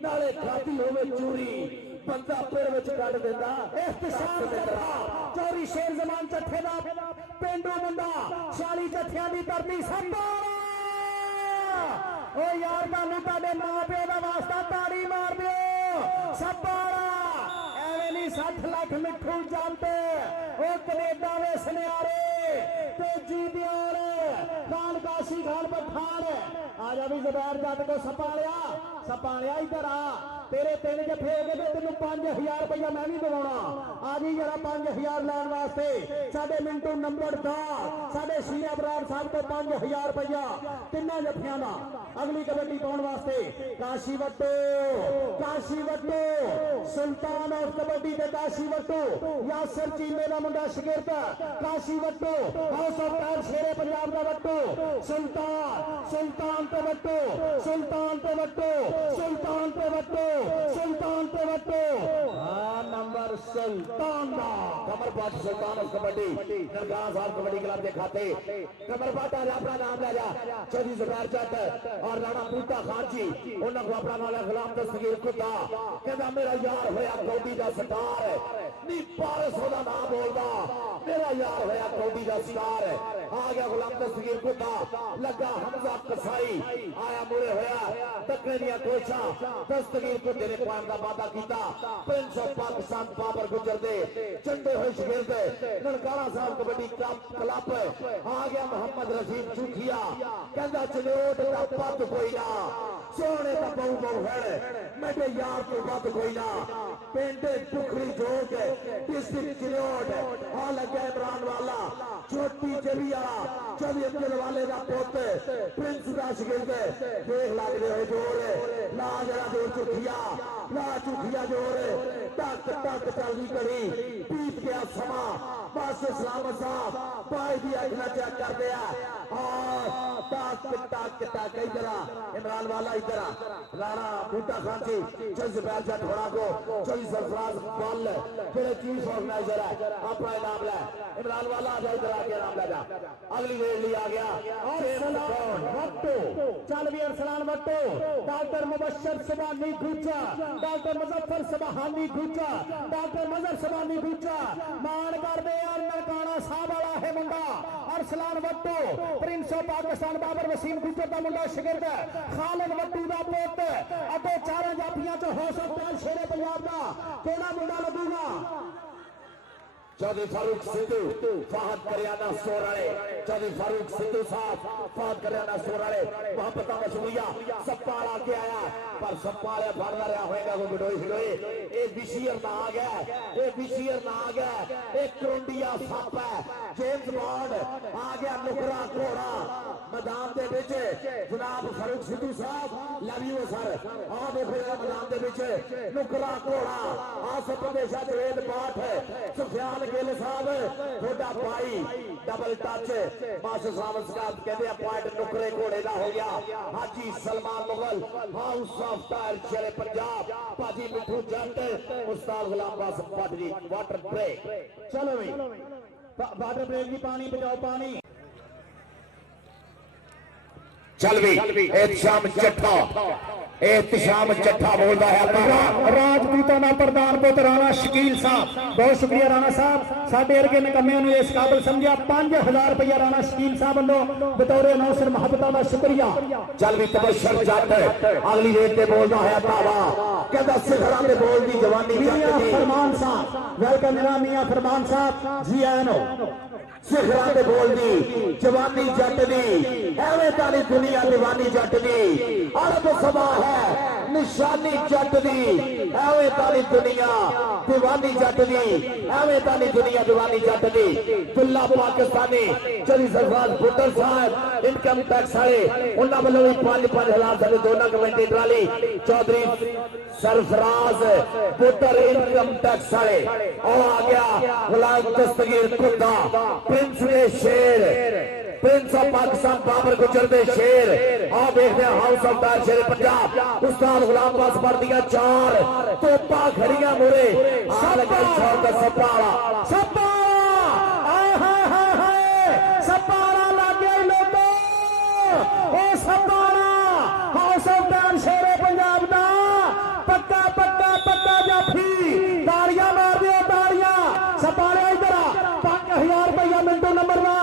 नाले खाती होवे चूरी बंदा पेड़ विच कढ दिंदा इख्तिसार करदा चौरी शेर जमान चट्ठे दा पेंडू मुंडा 46 जत्थियां दी धरती संभाला ओ यार तानू तुहाडे मां प्यो दा वास्ता ताड़ी मार दिओ संभाला एवें नहीं 60 लाख मिठू जानते ओ कनेडा वे सुनियारे ते जी दियार खान काशी खान पठान आजा भी ज़ुबैर जट को सपालिया इधर आ तेरे 3 जफे हो गए तेन 5000 रुपया मैं भी दवाना आ जी जरा 5000 लैन वास्ते साडे मिंटू नंबरदार साडे सीने अबरार साहब को 5000 रुपया 3 जफियां का अगली कबड्डी पाउन वास्ते काशी वट्टू सुल्तान ऑफ कबड्डी ते काशी वट्टू यासर चीमे का मुंडा शगिर्द Kashi Wattoo house of tyre Shere Punjab का वट्टू सुल्तान पे वट्टू हाँ नंबर सुल्तान का कमरपाट सुल्तान ऑफ कबड्डी नरगाह साहब कबड्डी क्लब के खाते कमरपाट आज अपना नाम ले जा चौधरी ज़ुबैर जट और राणा बूटा खान जी उन्होंने को अपना नाम गुलाम दस्तगीर कुत्ता कहता मेरा यार होया कौडी दा सटार नी पारस ओदा नाम बोलदा मेरा यार होया कौडी दा सटार आ गया गुलाम दस्तगीर कुत्ता लगा हमजा कसाई आया मुरे होया तकने दिया कोशा दस्तगीर को तेरे पान का वादा कीता प्रिंस ऑफ पाकिस्तान बाबर गुजर दे चंडे होए शगिर्द ननकाना साहब कबड्डी क्लब आ गया मोहम्मद रशीद चूखिया कहंदा चलोट दा पद कोई ना सोने दा बहु है मेरे यार तो पद कोई ना पेंडे टुकड़ी जोग डिस्ट्रिक्ट चिलोट आ लगा इमरान वाला छोटी जबिया चौधरी अब्दुल वाले दा पुत प्रिंस दा शगिर्द देख लगदे होए जोर ला जरा जोर चुखिया जोर टक चलदी घड़ी बीत गया समा बस सलामत साहब भाई दी अखना चेक कर दिया टक इधर इमरान वाला इधर राणा बूटा खान जी चौधरी ज़ुबैर जट होना को चौधरी सरफराज बल फिर चीफ ऑर्गेनाइजर है अपना इनाम ले इमरान वाला आ जा इधर आके नाम ले जा अगली रेड ली आ गया चल भी Arsalan Wattoo doctor Mubashar Subhani Gujja doctor Muzaffar Subhani Gujja doctor Mazhar Subhani Gujja मान कर दे यार ननकाना साहब वाला है मुंडा अरसलान वट्टू प्रिंस ऑफ पाकिस्तान बाबर वसीम गुज्जर का मुंडा शगिर्द खालिद वट्टू का पुत अगे चारों जाफियां च हो सकता है शेरे पंजाब का केड़ा मुंडा लगूगा चौधरी फारूक सिद्धू फहद करियाना सोराले चौधरी फारूक सिद्धू साहब फहद करियाना सोराले मोहब्बत मशहूरिया सप्पाल आके आया पर सप्पाल फड़ना रहा होएगा वो बिडोई हिडोई ए विशियर ना आ गया एक क्रोंडिया सप है जेम्स बॉन्ड आ गया नुकरा घोड़ा मैदान दे विच जनाब फारूक सिद्धू साहब लव यू सर आ देखो मैदान दे विच नुकरा घोड़ा आसफ प्रदेशा जवेद पाठ सुफियान गिल साहब थोड़ा पाई डबल टच मास्टर साहब कहते पॉइंट नुकरे घोड़े का हो गया Haji Salman Mughal house of tyre Shere Punjab भाजी मिठू जट उस्ताद गुलाम कासिम भट्ट जी वाटर ब्रेक चलो भाई वाटर ब्रेक की पानी बचाओ पानी चल भी एहतशाम चट्ठा बोलता है राजपूता ना प्रधान पुत्र राणा शकील साहब बहुत शुक्रिया राणा साहब साडे अर्गे नकम्मियां नूं इस काबिल समझिया 5000 रुपया राणा शकील साहब वालों बतौर अनाउंसर मुहब्बतां दा शुक्रिया चल भी तबशर जट अगली रेत ते बोलदा है तावा कहदा सिखरां दे बोल दी जवानी मियां फरमान साहब वेलकम जनाब मियां फरमान साहब जी आयन हो सिखरां दे बोल दी जवानी जट दी एवें ताली दुनिया दीवानी जट दी अरब सभा है निशानी जट दी एवें तानी दुनिया दीवानी जट दी एवें तानी दुनिया दीवानी जट दी दुल्ला पाकिस्तानी चली सरफराज बुटर साहब इनकम टैक्स वाले उन्होंने वालों भी 5-5 साढ़े दोनों committee trolley Chaudhary Sarfaraz बुटर income tax वाले और आ गया गुलाम दस्तगीर खुदा प्रिंस ने शेर प्रिंस ऑफ पाकिस्तान बाबर गुजर दे शेर आ देखते हैं हाउस ऑफ दार शेर पंजाब उस्ताद गुलाम पास पर दिया 4 तोपा खड़ियां मुरे आ लगा शौकत सपारा सपारा लगे लोगों ओ सपारा हाउस ऑफ दार शेर पंजाब दा पक्का पक्का पक्का जाफी ताड़ियां मार दियो ताड़ियां सपारे इधर 5000 रुपया मिंटो नंबर का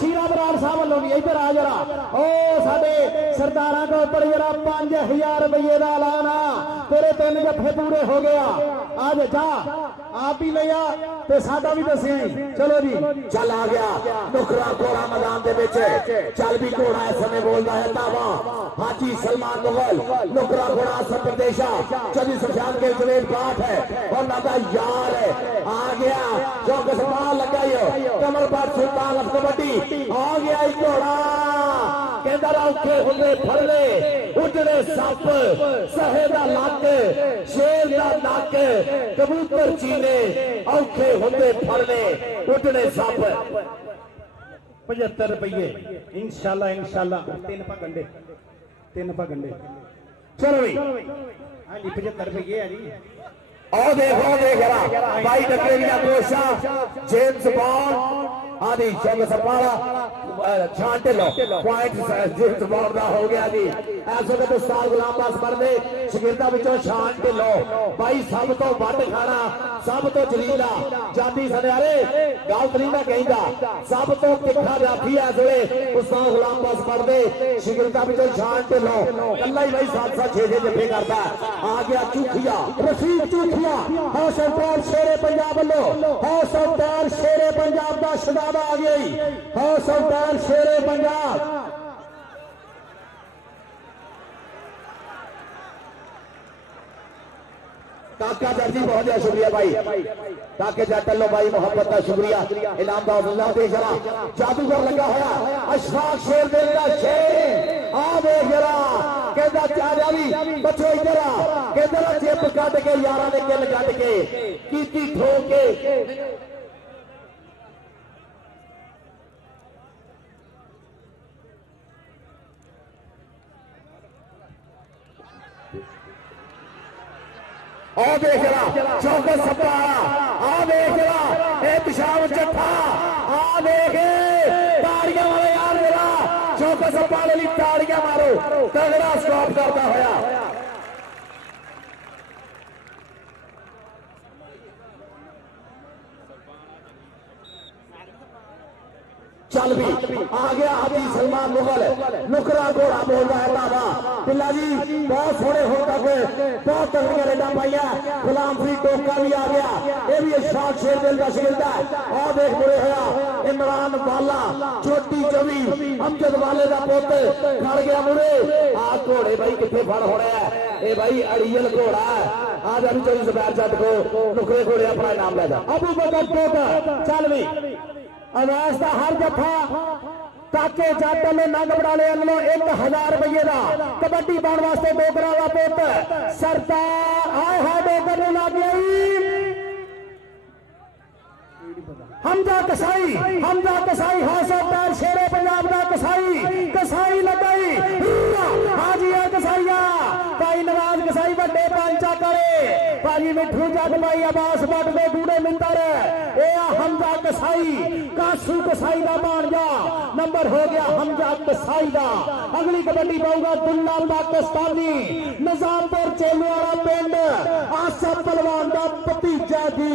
शीरा बराड़ साहब वालों भी इधर आ जरा ओ साडे सरदारा के ऊपर जरा 5000 रुपये का लाना तेरे 3 जफे पूरे हो गया आज जा आप ही लिया ते साडा भी दसिया चलो जी चल आ गया नुकरा घोड़ा मैदान दे विच चल भी घोड़ा इस समय बोलता है दावा हाजी सलमान मुगल नुकरा घोड़ा असर प्रदेशा चली सुशांत के जवेद पाठ है और नादा यार है आ गया चौक सवाल लगाइयो कमर पर सुल्तान अफ कबड्डी आ गया घोड़ा कहता औखे हुंदे फड़ने उजड़े सप सहे दा लक शेर दा नक कबूतर चीने औखे हुंदे फड़ने उजड़े सप 75 रुपये इंशाल्लाह इंशाल्लाह 3 पगंडे चलो भाई हाँ जी 75 रुपये है जी और देख रहा भाई डकरेरिया कोशा जेम्स बॉन्ड आदि शौक सपारा छांटे लो पॉइंट जेम्स बॉन्ड का हो गया जी ऐसे में तो उस्ताद गुलाम पास मरदे शगिर्दा विचों छांटे लो भाई सब तो वट खाना सब तो जलीला जाती सनियारे गलत नहीं मैं कहता सब तो तिखा जाफी है इसलिए उस्ताद गुलाम पास मरदे शगिर्दा विचों छांटे लो कल्ला ही भाई 7-6 जफे करता आ गया चूखिया रशीद चूखिया हाउस ऑफ दार शेरे पंजाब वालों हाउस ऑफ दार शेरे पंजाब का शदाबा आ गई हाउस ऑफ दार शेरे पंजाब काका दर्जी बहुत बहुत शुक्रिया भाई काके जाटलो भाई मोहब्बत का शुक्रिया इनाम का हौसला दे जरा जादूगर लगा होया अशफाक शेर दिल का शेर आ देख जरा कहता चाचा भी बच्चों इधर आ कहता जेब कट के यारा ने किल कट के कीती ठोक के आ देख रहा चौका सपारा आ देख रहा ए पिशाब चट्ठा आ देख ताड़ियां वाले यार मेरा चौका सपारे ली ताड़ियां मारो तगड़ा स्टॉप करता होया चल भी आ गया हाजी सलमान मुगल नुकरा घोड़ा बोल रहा है बाबा पिल्ला जी बहुत सोने हो तक बहुत तगड़ियां रेडा पाइया गुलाम फरीद टोका भी आ गया ये भी इशफाक शेर दिल का शिगिर्द है और देख बुरे होया इमरान वाला छोटी चवी अमजद वाले का पुत खड़ गया मुरे आ घोड़े भाई कितने फड़ हो रहा है ये भाई अड़ियल घोड़ा है आज अभी चौधरी जुबैर जट को नुकरे घोड़े अपना नाम ले जा अबू बकर टोका चल भी अनाज का हर जफा ताके जट ने नंग बड़ाले वालों 1000 रुपये का कबड्डी पाने वास्ते डोगरा का पुत सरदार आए है डोगर ने लग गई हमजा कसाई हाउस ऑफ दार शेरे पंजाब का कसाई लगाई हाजी है कसाईया भाई नवाज कसाई बड़े पंचा करे भाजी मिठू जग भाई अब्बास भट्ट दे गूड़े मिंदर ए हमजा कसाई कासू कसाई का भांजा नंबर हो गया हमजा कसाई का अगली कबड्डी पाऊंगा दुल्ला पाकिस्तानी निजामपुर चेलवाड़ा पिंड आसफ पहलवान का भतीजा जी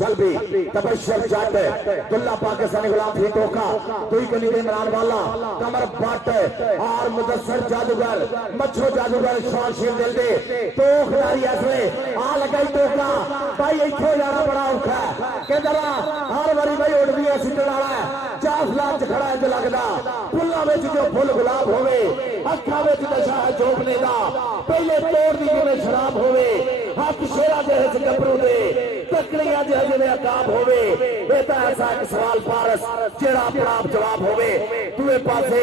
चल भी तबश्शर जट दुल्ला पाकिस्तानी गुलाम फरीद टोका दुई गली के इमरान वाला कमर भट्ट और मुदस्सर जादूगर मच्छो जादूगर शान शेर दिल दे तो खिलाड़ी ऐसे आ लगाई टोका भाई इथों जाना बड़ा औखा है कहंदा हर बारी भाई उड़ भी सिटण वाला है 50 लाख खड़ा है लगदा फुल्लां विच जो फुल गुलाब होवे अखां विच नशा है जोबने दा पहले तोड़ दी जिवें शराब होवे हक शेरा जहे गबरू दे तकड़ियां जिवें अकाब होवे ये तां ऐसा एक सवाल पारस जेड़ा अपना आप जवाब होवे दूए पासे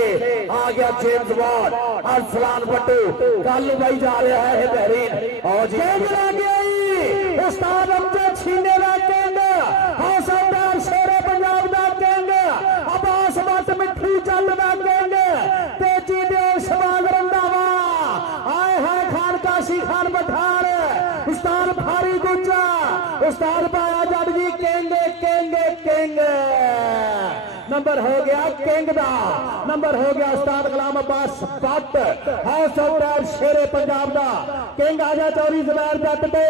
आ गया जेम्स बॉन्ड अरसलान बट्टू कल भाई जा रहा है बेहरीन और जी उस्ताद अमजद छीने दा किंग हौसलदार शेरे पंजाब दा किंग अब्बास भट्ट मिट्ठू चंद दा किंग तेजी देव शबाग रंधावा आए है खान काशी खान पठान उस्ताद फारी गुज्जा उस्ताद पाया जट जी किंग किंग किंग नंबर हो गया किंग दा नंबर हो गया उस्ताद गुलाम अब्बास भट्ट हौसलदार शेरे पंजाब दा किंग आजा चौरी जुबैर जट को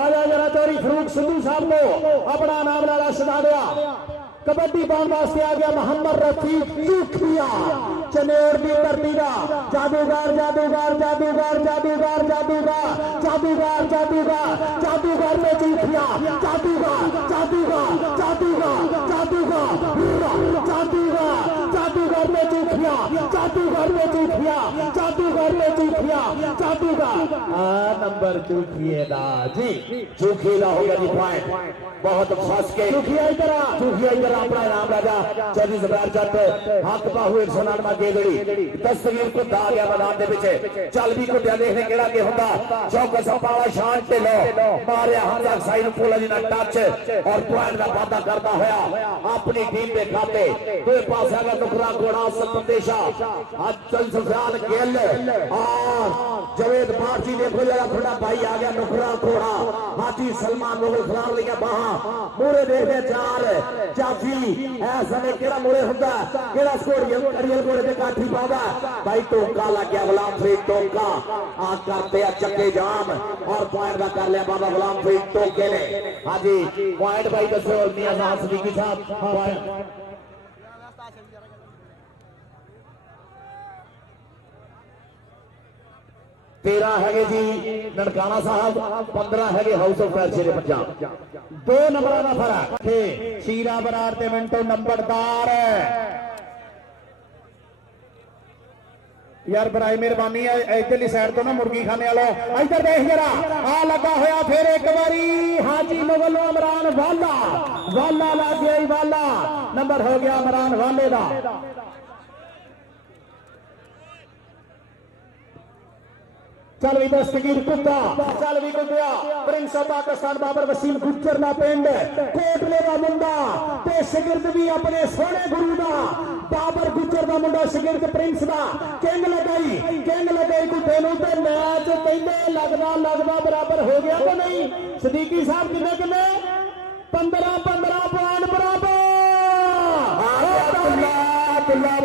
आजा जरा चौरी फरूक सिद्धू साहब को अपना नाम लाला सदा दिया कबड्डी पाने वास्ते आ गया मोहम्मद रफीक चूखिया चनेर की धरती का जादूगर जादूगर जादूगर जादूगर जादूगर जादूगर जादूगर जादूगर में चूखिया जादूगर जादूगर जादूगर जादूगर जादूगर जादूगर में चूखिया जादूगर में चूखिया जादूगर में चूखिया जादूगर नंबर चूखिए दा जी चूखी दा होगा जी पॉइंट बहुत फंस के चूखिया इधर अपना नाम राजा चौधरी जुबैर जट हक बाहू 199 गेदड़ी तस्वीर को दा गया मैदान दे विच चल भी कुटिया देखने केड़ा के हुंदा चौकस पाला शान ढिल्लो मारिया हमजा साइड पोला जी ना टच और पॉइंट का वादा करता होया अपनी टीम के खाते दो पास है नुकरा घोड़ा संदेशा अचल सुफियान गिल और जवेद बारजी देखो जरा थोड़ा भाई आ गया नुकरा घोड़ा हाजी सलमान मुगल खिलाफ लिया बाहा पूरे देखते चार जाफी ऐसा ने केड़ा मोड़े हुंदा केड़ा स्कोरियल करियल घोड़े ते काठी पादा भाई टोका लग गया गुलाम फरीद टोका आ करते चक्के जाम और पॉइंट का कर लिया बाबा गुलाम फरीद टोके ने हां जी पॉइंट भाई दसो मियां साहब सिद्दीकी साहब पॉइंट 13 है जी ननकाना साहब 15 है house of fair Shere Punjab 2 number का फर्क शीरा बरार ते मिंटो नंबरदार यार बराई मेहरबानी है इधरली साइड तो ना मुर्गी खाने वालों इधर देख जरा आ लगा होया फिर एक बारी हाजी मुगल इमरान वाला वाला लग गया वाला नंबर हो गया इमरान वाले का चल भी दस्तगीर कुत्ता चल भी कुत्ता प्रिंस ऑफ पाकिस्तान बाबर वसीम गुज्जर का पिंड कोटले का मुंडा ते शिगिर्द भी अपने सोने गुरु का बाबर गुज्जर का मुंडा शिगिर्द प्रिंस का किंग लगाई कुत्ते ते मैच कहते लगदा बराबर हो गया तो नहीं सदीकी साहब किन्ने 15 पॉइंट बराबर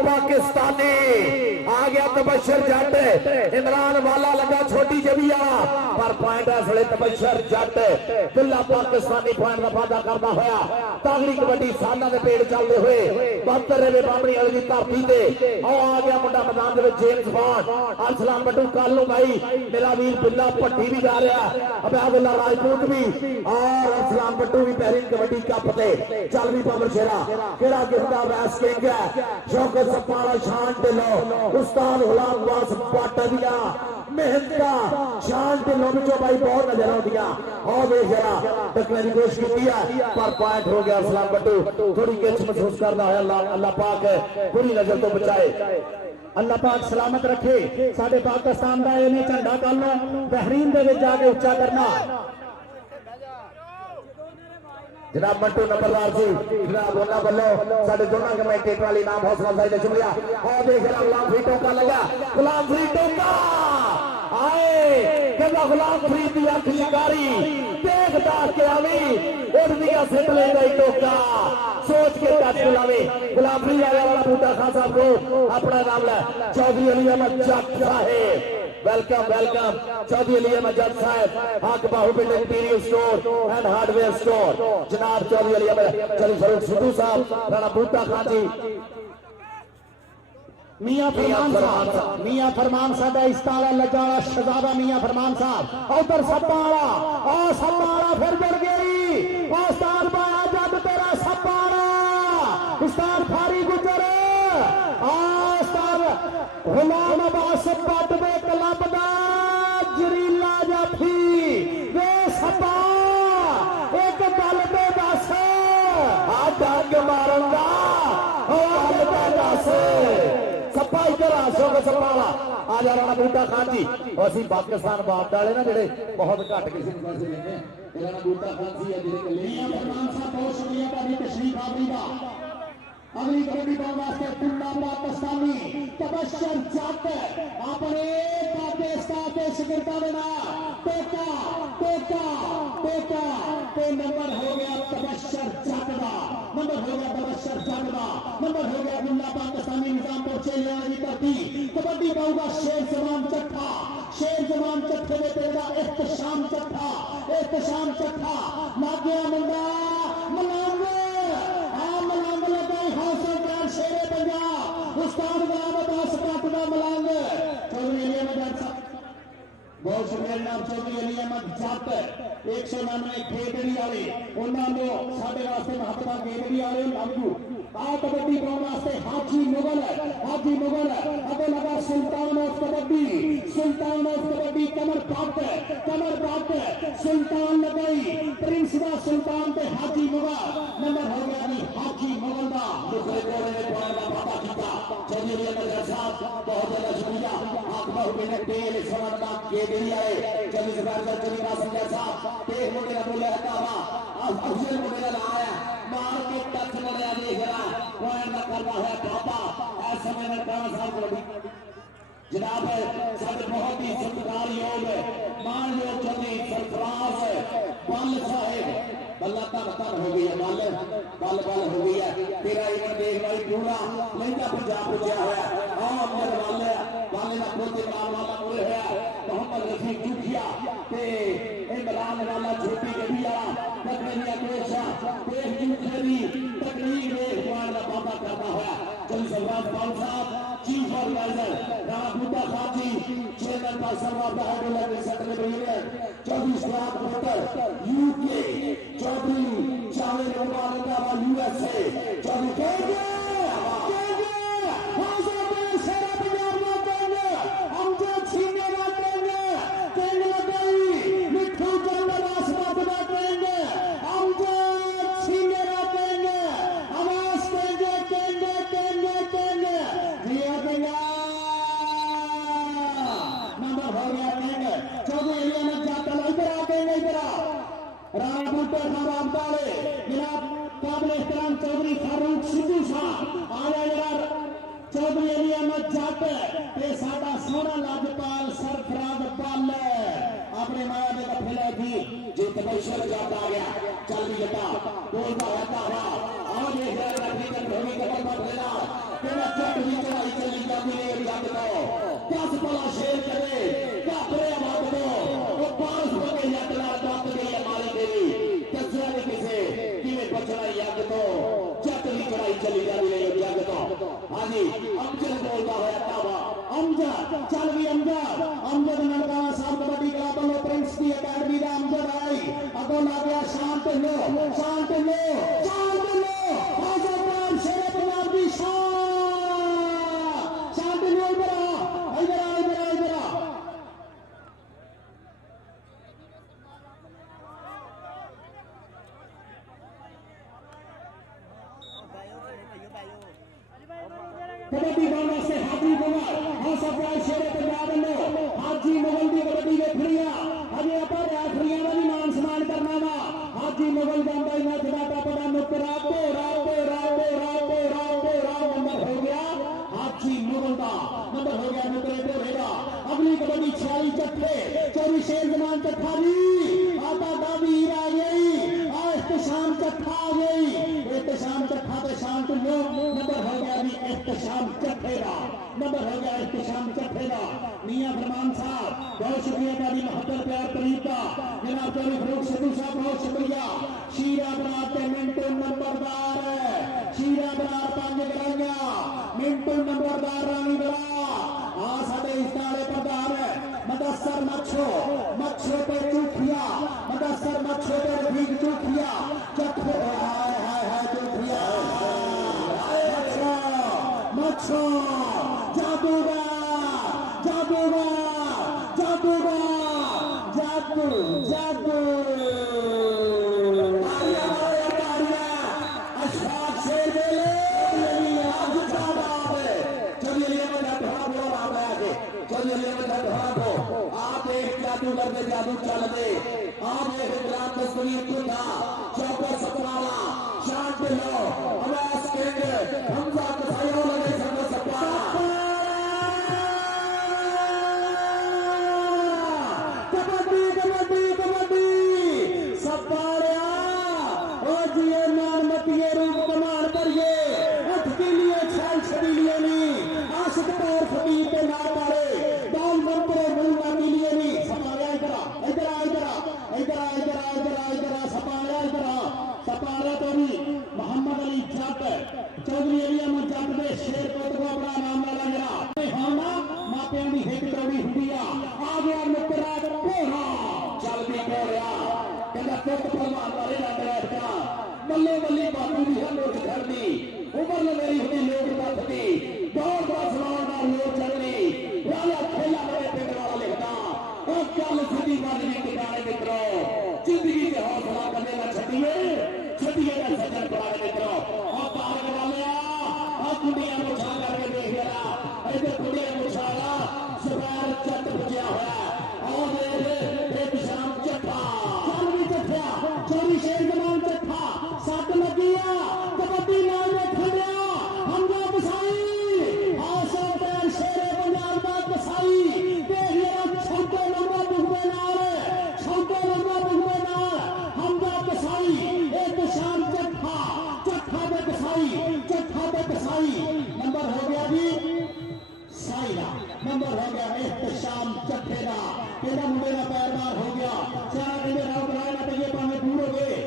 पाकिस्तानी आ गया तबशर जट इमरान वाला लगा छोटी जबिया पर पॉइंट है थोड़े तबशर जट किला पाकिस्तानी पॉइंट का वादा करता होया तागड़ी कबड्डी साना के पेड़ चलते हुए 72वें बामणी वाली धरती से आ गया मुंडा मैदान में जेम्स बॉन्ड अरसलान बट्टू कालू भाई मेरा वीर बिल्ला भट्टी भी जा रहा अबैदुल्ला राजपूत भी और अरसलान बट्टू भी बहरीन कबड्डी कप ते चल भी बाबर शेरा केड़ा गिरदा वैस किंग है शौकत सपाला शान ढिल्लो उस्ताद गुलाम अब्बास भट्ट दिया मेहनत का शान ढिल्लो विचों भाई बहुत नजर आउंदियां और देख जरा टकने की कोशिश की है पर पॉइंट हो गया अरसलान बट्टू थोड़ी किच महसूस करदा है अल्लाह पाक बुरी नजर तो बचाए अल्लाह पाक सलामत रखे साडे पाकिस्तान का इन्हें झंडा कल बहरीन दे विच जाके उच्चा करना जनाब मंटू नंबरदार जी जनाब उन्होंने वालों साढ़े दोनों कमेटी वाली नाम हौसला अफजाई ने चुनिया और देख रहा गुलाम फरीद टोका लगा गुलाम फरीद टोका आए कहता गुलाम फरीद की अख शिकारी देखता के आवी उड़दिया सिट लेगा टोका सोच के टच गुलामी गुलाम फरीद आया वाला बूटा खान साहब को अपना नाम ला चौधरी अली अहमद जट साहेब वेलकम चौधरी अली अहमद जट साहब हक Baahubali interior store and hardware store जनाब चौधरी अली अहमद चली फरूक सिद्धू साहब राणा बूटा खान जी मियां फरमान साहब इस्ताला लजाला शहजादा मियां फरमान साहब उधर सप्पा फिर जुड़ गई उस्ताद बाया जब तेरा सप्पा उस्ताद बस सप्पा इधर आ शौक सप्पा वाला आ जा राणा बूटा खान जी और असं पाकिस्तान बाप वाले ना जेडे बहुत घट किसी पैसे लेने राणा बूटा खान जी है जेडे कले बहुत शुक्रिया भाई तशरीफ आवरी का अगली कबड्डी पाने वास्ते टुंडा पाकिस्तानी तबशर जट अपने पाकिस्तान के शिगिरदा दे नाल टोका टोका टोका ते नंबर हो गया तबशर जट दा नंबर हो गया तबशर जट दा नंबर हो गया टुंडा पाकिस्तानी निजामपुर चेलियां दी धरती कबड्डी पाऊगा शेर जमान चट्ठे दे तेरा इख्तिशाम चट्ठा नागिया मुंडा मलांग मलांग लगाई हौसला प्यार शेरे पंजाब उस्ताद गुलाम अब्बास भट्ट दा मलांग चौधरी अली अहमद जट बहुत शुक्रिया जनाब चौधरी अली अहमद जट 199 खेतड़ी वाले उन्होंने साडे वास्ते महत्ता खेतड़ी वाले लाभू आ कबड्डी पाने वास्ते हाजी मुगल अगे लगा सुल्तान ऑफ कबड्डी कमर पाट सुल्तान लगाई प्रिंस दा सुल्तान ते हाजी मुगल नंबर हो गया जी हाजी मुगल दा दूसरे कोने में पॉइंट का पता किया चौधरी अहमद साहब बहुत ज्यादा शुक्रिया आत्मा हुए तेल समझना के देरी आए चली सरकार चली का संजय साहब एक मुंडे का बोले हटा हुआ अफजल मुंडे का आया मार के टच में ले देख रहा पॉइंट का करवा है पापा ऐसे में कौन सा कबड्डी जनाब सारे बहुत ही सत्कार योग मान लो चौधरी सरफराज बल साहेब बल्ला धन हो गई है बल हो गई है तेरा इवन देख भाई पूरा लहंगा पंजाब पुजया हुआ अमर वाले का पोते मार वाला पूरे है मोहम्मद रफी जूठिया इमरान वाला छोटी गड्डी वाला तकनीया कोशा देख जूठे दी तकनीक देख पान का बाबा करता हुआ चल Sardar Pal Sahab chief organiser Rana Boota Khan ji chairman Pakistan का head secretary Chaudhary Salam hotel UK Chaudhary Javed Umar USA Chaudhary Rana Boota Khan वाले जनाब काबिल एहतराम चौधरी फारूक सिद्धू साहब आया जरा चौधरी अली अहमद जट ते साडा सोना लाजपाल सरफराज बल अपने माया दे कफिले थी जे तबशर जट आ गया चल भी जटा बोलता रहता हुआ आओ देख रहे हकीकत भूमि का कदम लेना तेरा जट भी चढ़ाई चली जाती है याद करो 10 पला शेर करे क्या करे आवाज दो वो 5 बजे यात्रा बात गई हमारी देवी तस्वीर किसे किने बचना याद तो जट भी चढ़ाई चली जा रही है याद तो हां जी अमजद बोलता है तावा अमजद चल भी अमजद नलकाना साहब कबड्डी क्लब वालों प्रिंस की एकेडमी दा अमजद आई अगो ला गया शांत लो आजाद शेर पंजाब दी शांत लो इधर आ कबड्डी पाने से हाजी मुगल सरप्राइज शेर पंजाब वालों हाजी मुगल की कबड्डी देख रही अजे आप रेफरियां का भी मान सम्मान करना वा हाजी मुगल जाता मैच का टप का नुकरा नंबर हो गया हाजी मुगल का नंबर हो गया नुकरे ढोरे का अगली कबड्डी 46 चट्ठे चौरी शेर जमान चट्ठा जी आता दादी आ गई एहतशाम चट्ठा आ गई एहतशाम चट्ठा पे शांत लो नंबर हो गया जी एहतशाम चट्ठे का नंबर हो गया एहतशाम चट्ठे का मियां फरमान साहब बहुत शुक्रिया तारी मोहब्बत प्यार तरीफ का जनाब चौधरी फरूक सिद्धू साहब बहुत शुक्रिया शीरा बरार ते मिंटू नंबरदार शीरा बरार 5 गराइया मिंटू नंबरदार रानी बरा आ साडे इस्तारे प्रधान मदसर मच्छो पे चूखिया मदसर मच्छो पे रफीक चूखिया चट्ठे हाय चूखिया मच्छो जादूगर जादू अशफाक शेर बोले आज को आप देख जादूगर दे जादू चल दे आप देख ग्राम तस्वीर खुदा चौकर सपनाला शांत लो अवैस केंद्र हमजा कसाईओ लगे संग सपना कबड्डी कबड्डी कबड्डी सपाड़िया ओ जिए मान मतिए रूप कमान करिए उठ के लिए छाल छड़ी लिए नहीं आशिक तौर फकीर पे ना पाड़े दाल मंत्रे मुंह ना लिए नहीं सपाड़िया इधर इधर इधर इधर इधर इधर इधर सपाड़िया तो भी मोहम्मद अली जट चौधरी अली अहमद जट दे शेर पुत्र को अपना नाम वाला जरा होना मापियां दी हिट चौड़ी हुंदी आ गया मुकरा कोरा चल भी हो रहा कहता पुत फरमान वाले लग रहा मल्लो मल्ली बाबू दी है लोट करनी उमर ने मेरी हुई लोट रखती दौड़ का सलाना लोट चलनी राजा खेला मेरे पिंड वाला लिखता और चल सीधी मारनी टिकाने मित्रों जिंदगी के हौसला करने ना छटिए ना सजन पड़ाने मित्रों और पार्क वाले और दुनिया को छा करके देख रहा इधर दुनिया को छाया सफेद चट बजा हुआ और एक शाम चट्ठा चल भी चट्ठा चोरी शेर जमान चट्ठा सट लगी कबड्डी नाल में खड़िया हमजा कसाई आसो पैर शेरे पंजाब का कसाई देख लिया छोटे लंबा बुगमे नाल हमजा कसाई एक शाम चट्ठा पे कसाई नंबर हो गया जी साइला नंबर हो गया एहतशाम चट्ठे का केड़ा मुंडे का पैर मार हो गया चार कहते राव कराए ना पे पावे दूर हो गए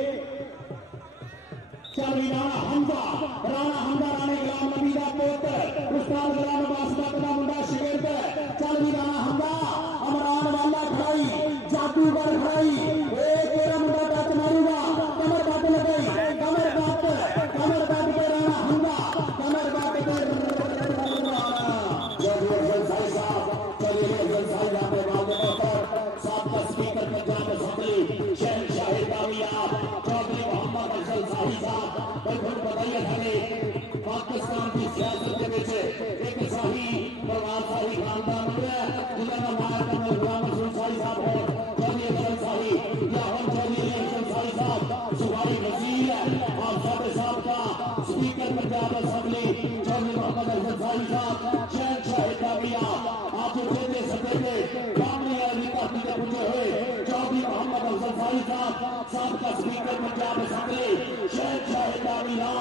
चल भी राणा हमजा राणे गुलाम नबी का पुत्र उस्ताद गुलाम अब्बास का पता मुंडा शिगिर्द चल भी राणा हमजा अमरान वाला खड़ाई जादूगर खड़ाई एक तेरा मुंडा टच मारूगा कमर बात लगाई कमर बात पे राणा हमजा कमर बात पे पाकिस्तान की सियासत के पीछे एक शाही परिवार शाही खानदान है जिनका नाम कमल गुलाम रसूल शाही साहब है चौधरी अफजल शाही या हम चौधरी अफजल शाही साहब सुभाई वजीर है और साहब साहब का स्पीकर पंजाब असेंबली चौधरी मोहम्मद अफजल शाही साहब शहनशाह कामिया आप उठे सके कामनी वाली धरती से पूछे हुए चौधरी मोहम्मद अफजल शाही साहब का स्पीकर पंजाब असेंबली शहनशाह कामिया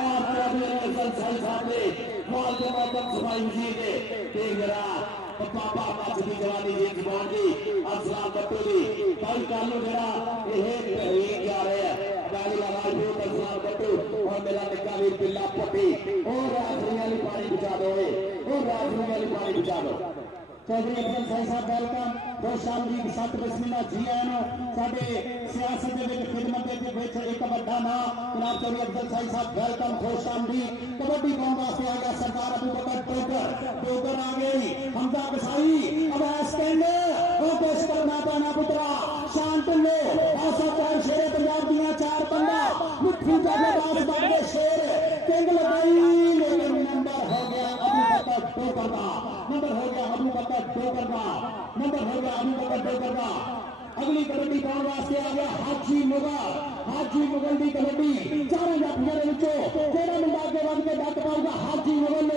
और चौधरी अफजल शाही साहब ने माल मोहम्मद सुभाई वजीर ने देख जरा पापा माछी जवानी जी जुबान जी असलाम बट्टू जी भाई कालू जरा ये तहरीर जा रहे हैं गाड़ी लगा दो असलाम बट्टू और मेरा निक्का वीर बिल्ला पट्टी और राजनी वाली पानी बचा दो और राजनी वाली पानी बचा दो चौधरी अफजल शाही साहब वेलकम खुश आमदीद सत बिस्मिल्लाह जी आए नो साडे सियासत दे विच खिदमत दे विच एक वड्डा नाम जनाब चौधरी अफजल शाही साहब वेलकम खुश आमदीद कबड्डी पाउण वास्ते आ गया सरदार अबू बकर डोगर आ गई हमजा कसाई अवैस केंद्र ओ पेश करना पैना पुत्रा शांत लो आसा पैर शेरे पंजाब दियां चार पंडा मिठू जाफरबाज बाबे शेर किंग लगाई लेकिन नंबर हो गया अबू बकर डोगर का नंबर हो गया अबू बकर डोगर का नंबर हो गया अबू बकर डोगर का अगली कबड्डी पाउण वास्ते आ गया हाजी मुगल दी कबड्डी चारों जाफियां दे विचों जेड़ा मुंडा अगे वध के डक पाऊगा हाजी मुगल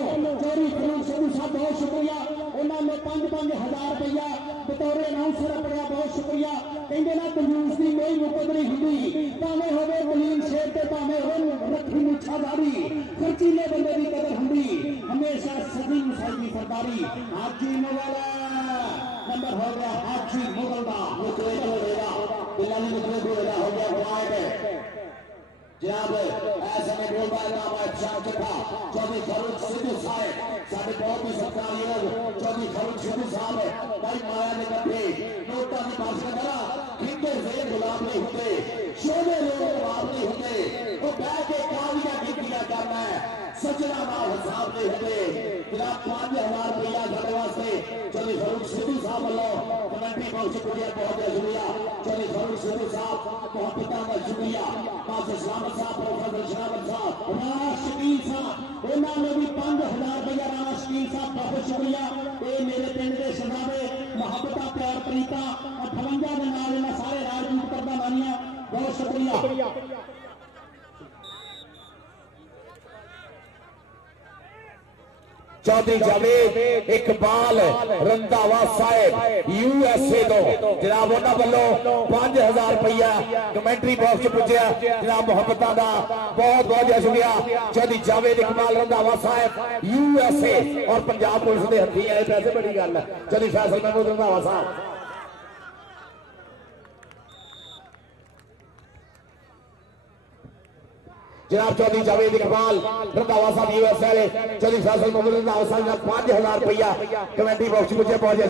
चोरी फरूक सिद्धू साहब बहुत शुक्रिया उन्होंने 5-5 हज़ार रुपया बतौर अनाउंसर अपना बहुत शुक्रिया कहते ना कंजूस की कोई मुकत नहीं होंगी भावें होवे कलीन शेर ते भावें होवे रखी मुछा दाढ़ी खर्चीले बंदे की कदर होंगी हमेशा सदी मुसाई सरदारी हाजी मुगल नंबर हो गया हाजी मुगल का मुकरे बिलाली मुकरे हो गया वाइड जनाब ऐसे में बोल रहा नाम है चट्ठा चौधरी फरूक सिद्धू साहब साढ़े बहुत ही सत्कारयोग चौधरी फरूक सिद्धू साहब भाई माया ने कट्ठे नोटा की भाषा करा खिंदे से गुलाम नहीं होते शोले लोग गुलाम नहीं होते वो बैठ के कालियां गिनतियां करना है सजना नाम हिसाब नहीं होते जनाब 5,000 रुपया घटे वास्ते चौधरी फरूक सिद्धू साहब वालों कमेंट्री बहुत शुक्रिया बहुत शुक्रिया चौधरी फरूक सिद्धू साहब बहुत पिता का शुक्रिया मास्टर सलामत साहब प्रोफेसर शरावत साहब राणा शकील साहब उन्होंने भी 5,000 रुपया राणा शकील साहब बहुत शुक्रिया ये मेरे पिंड के शहजादे ਮੁਹੱਬਤਾਂ ਪਿਆਰ ਪ੍ਰੀਤਾਂ 58 ਦੇ ਨਾਲ ਇਹਨਾਂ ਸਾਰੇ ਰਾਜਦੂਤ ਪ੍ਰਧਾਨੀਆਂ बहुत शुक्रिया। चौधरी जावेद इकबाल रंधावा साहिब USA तो जनाब उन्होंने वालों 5000 रुपया कमेंटरी बॉक्स पुज्या जनाब मुहब्बत का बहुत बहुत शुक्रिया। चौधरी जावेद इकबाल रंधावा साहिब USA और पंजाब पुलिस के हथी आए पैसे बड़ी गल है। चौधरी फैसल महमूद रंधावा साहब जनाब चौधरी जावेद इकबाल रंधावा साहब USA चौधरी फैसल महमूद रंधावा साहब 5000 रुपया कमेंटरी बॉक्स पुज्या पहुंचे।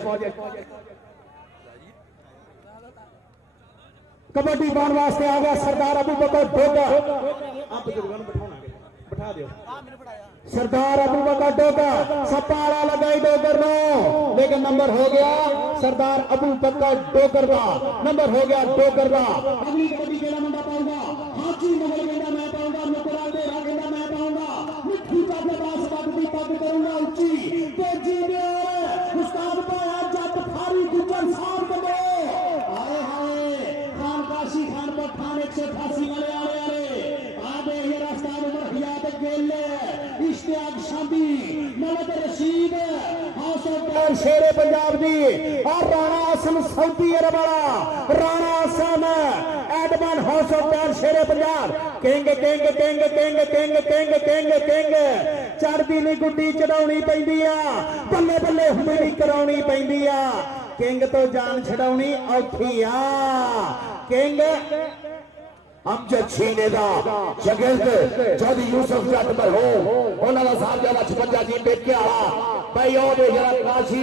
कबड्डी पाने वास्ते आ गया सरदार अबू बकर डोगा। आप बुजुर्गों ने बैठा दियो। सरदार अबू बकर डोगा सपाड़ा लगाई डोगर नो, लेकिन नंबर हो गया सरदार अबू बकर डोगर का, नंबर हो गया डोगर का। अगली कबड्डी केड़ा मुंडा पाऊंगा, हाजी मुगल गेंदा मैं पाऊंगा, मुकरा दे गेंदा मैं पाऊंगा, मिट्टी का बास पगदी पग करूंगा ऊंची तेजी दे उस्ताद पाया जट फारी गुजर सार को दे। हाय हाय खान काशी खान पठान 188 वाले आवे ये रास्ता उमर हियात गेले इश्तियाक शादी मलक रशीद हाउस शेरे पंजाब दी और राणा असम सऊदी अरब वाला राणा असम एडमन हाउस ऑफ पैर Shere Punjab king king king king king king king king चढ़दी नहीं गुड्डी चढ़ाउणी पैंदी आ, बल्ले बल्ले हुंदी कराउणी पैंदी आ, किंग तो जान छड़ाउणी औखी आ। किंग अमजद छीने दा शगिर्द चौधरी यूसुफ जट मरहूम उन्हां दा साहबजादा 56 जी बेके वाला भाई ओ दे जरा काशी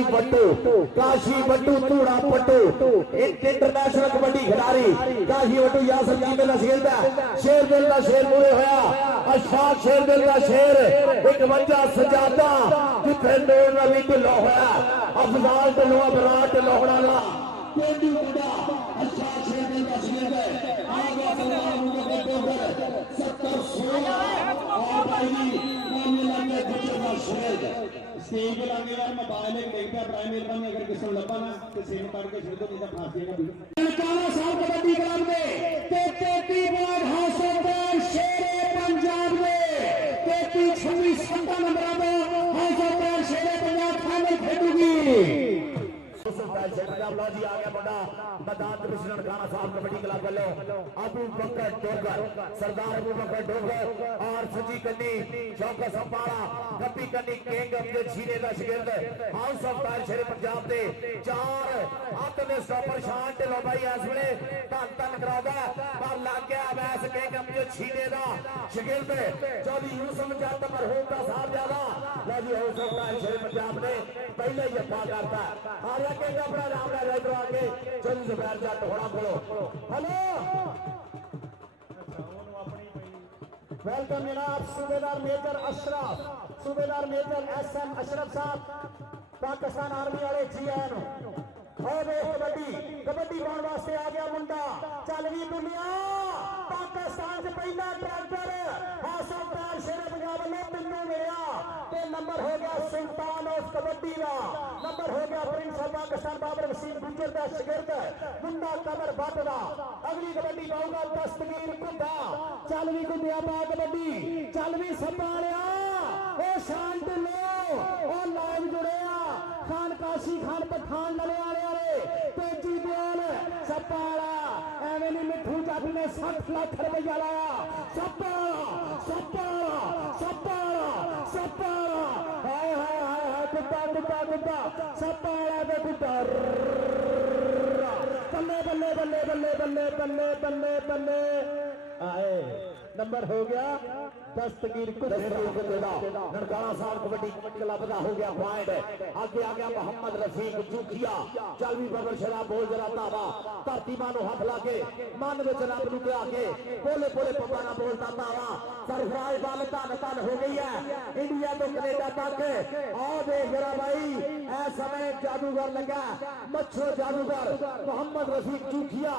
बट्टू धूड़ा पट्टू एक इंटरनेशनल कबड्डी खिलाड़ी काशी बट्टू यासर जी मेरा शिगिर्द शेर दिल दा शेर पूरे होया अशफाक शेर दिल दा शेर 51 सजादा जिथे नूर नबी ढिल्लो होया अफजाल ढिल्लो बराट लोहड़ा दा पेंडू मुंडा अशफाक शेर दिल दा शिगिर्द आ गया सरदार अबू बकर डोगर 70 16 और भाई मामले लगे गुजर का शेर स्टेज पे लाने यार मोबाइल एक देखता प्राइम मेहरबानी अगर किसी को लपा ना तो सेव करके छोड़ दो नहीं तो फांसी का भी काला साहब कबड्डी क्लब में 33 वार्ड हाउस ऑफ शेरे पंजाब में 33 26 17 नंबर में house of Shere Punjab final खेलेगी। लो जी आ गया बड़ा मैदान मिश्रण खाना साहब कबड्डी क्लब वालों अबू बकर डोगर सरदार अबू बकर डोगर और सजी कन्नी चौका संपाड़ा गप्पी कन्नी किंग अमजद छीने दा शिगिर्द house of tyre Shere Punjab दे चार हत्थ ने स्टॉपर शान ढिल्लो भाई इस वेले धन धन कराउंदा पर लग गया वैस किंग अमजद छीने दा शिगिर्द चौधरी यूसुफ जट मरहूम दा साहबजादा लो जी house of tyre Shere Punjab ने पहले ही अफा करता हालांकि किंग अपना नाम ले इधर आके चौधरी जुबैर जट होड़ा बोलो हेलो वेलकम जनाब सूबेदार मेजर अशरफ सूबेदार मेजर SM अशरफ साहब पाकिस्तान आर्मी वाले जी आए कबड्डी पाने वास्ते आ गया मुंडा चल भी दुनिया पाकिस्तान च पहला tractor house of tyre Shere Punjab ने पिंडू मिलिया ते नंबर हो गया सुल्तान ऑफ कबड्डी का नंबर हो गया प्रिंस ऑफ पाकिस्तान बाबर वसीम गुजर का शिगिर्द मुंडा कमर बट का। अगली कबड्डी पाऊंगा दस्तगीर कुंडा चल भी गुंडिया पा कबड्डी चल भी संभालिया ओ शांत लो ओ लाइव जुड़िया खान काशी खान पठान लले वाले तेजी दयाल सपाड़ा एवं नहीं मिठू जट ने 60 लाख रुपया लाया सपाड़ा हाय हाय हाय हाय गुड्डा सपाड़ा दे गुड्डा बल्ले बल्ले बल्ले बल्ले बल्ले बल्ले बल्ले आए नंबर हो गया दस्तगीर ननकाना साहब कबड्डी क्लब का हो गया पॉइंट आगे आ गया मोहम्मद रफीक जूखिया चल भी बबर शराब बोल जरा तावा धरती मानो हाथ लाके मन में रब नूं ते आके बोले बोले पप्पा ना बोलता तावा सरफराज बल धन धन हो गई है इंडिया तो कनेडा तक आओ देख जरा भाई ऐ समय जादूगर लगा मच्छर जादूगर मोहम्मद रफीक जूखिया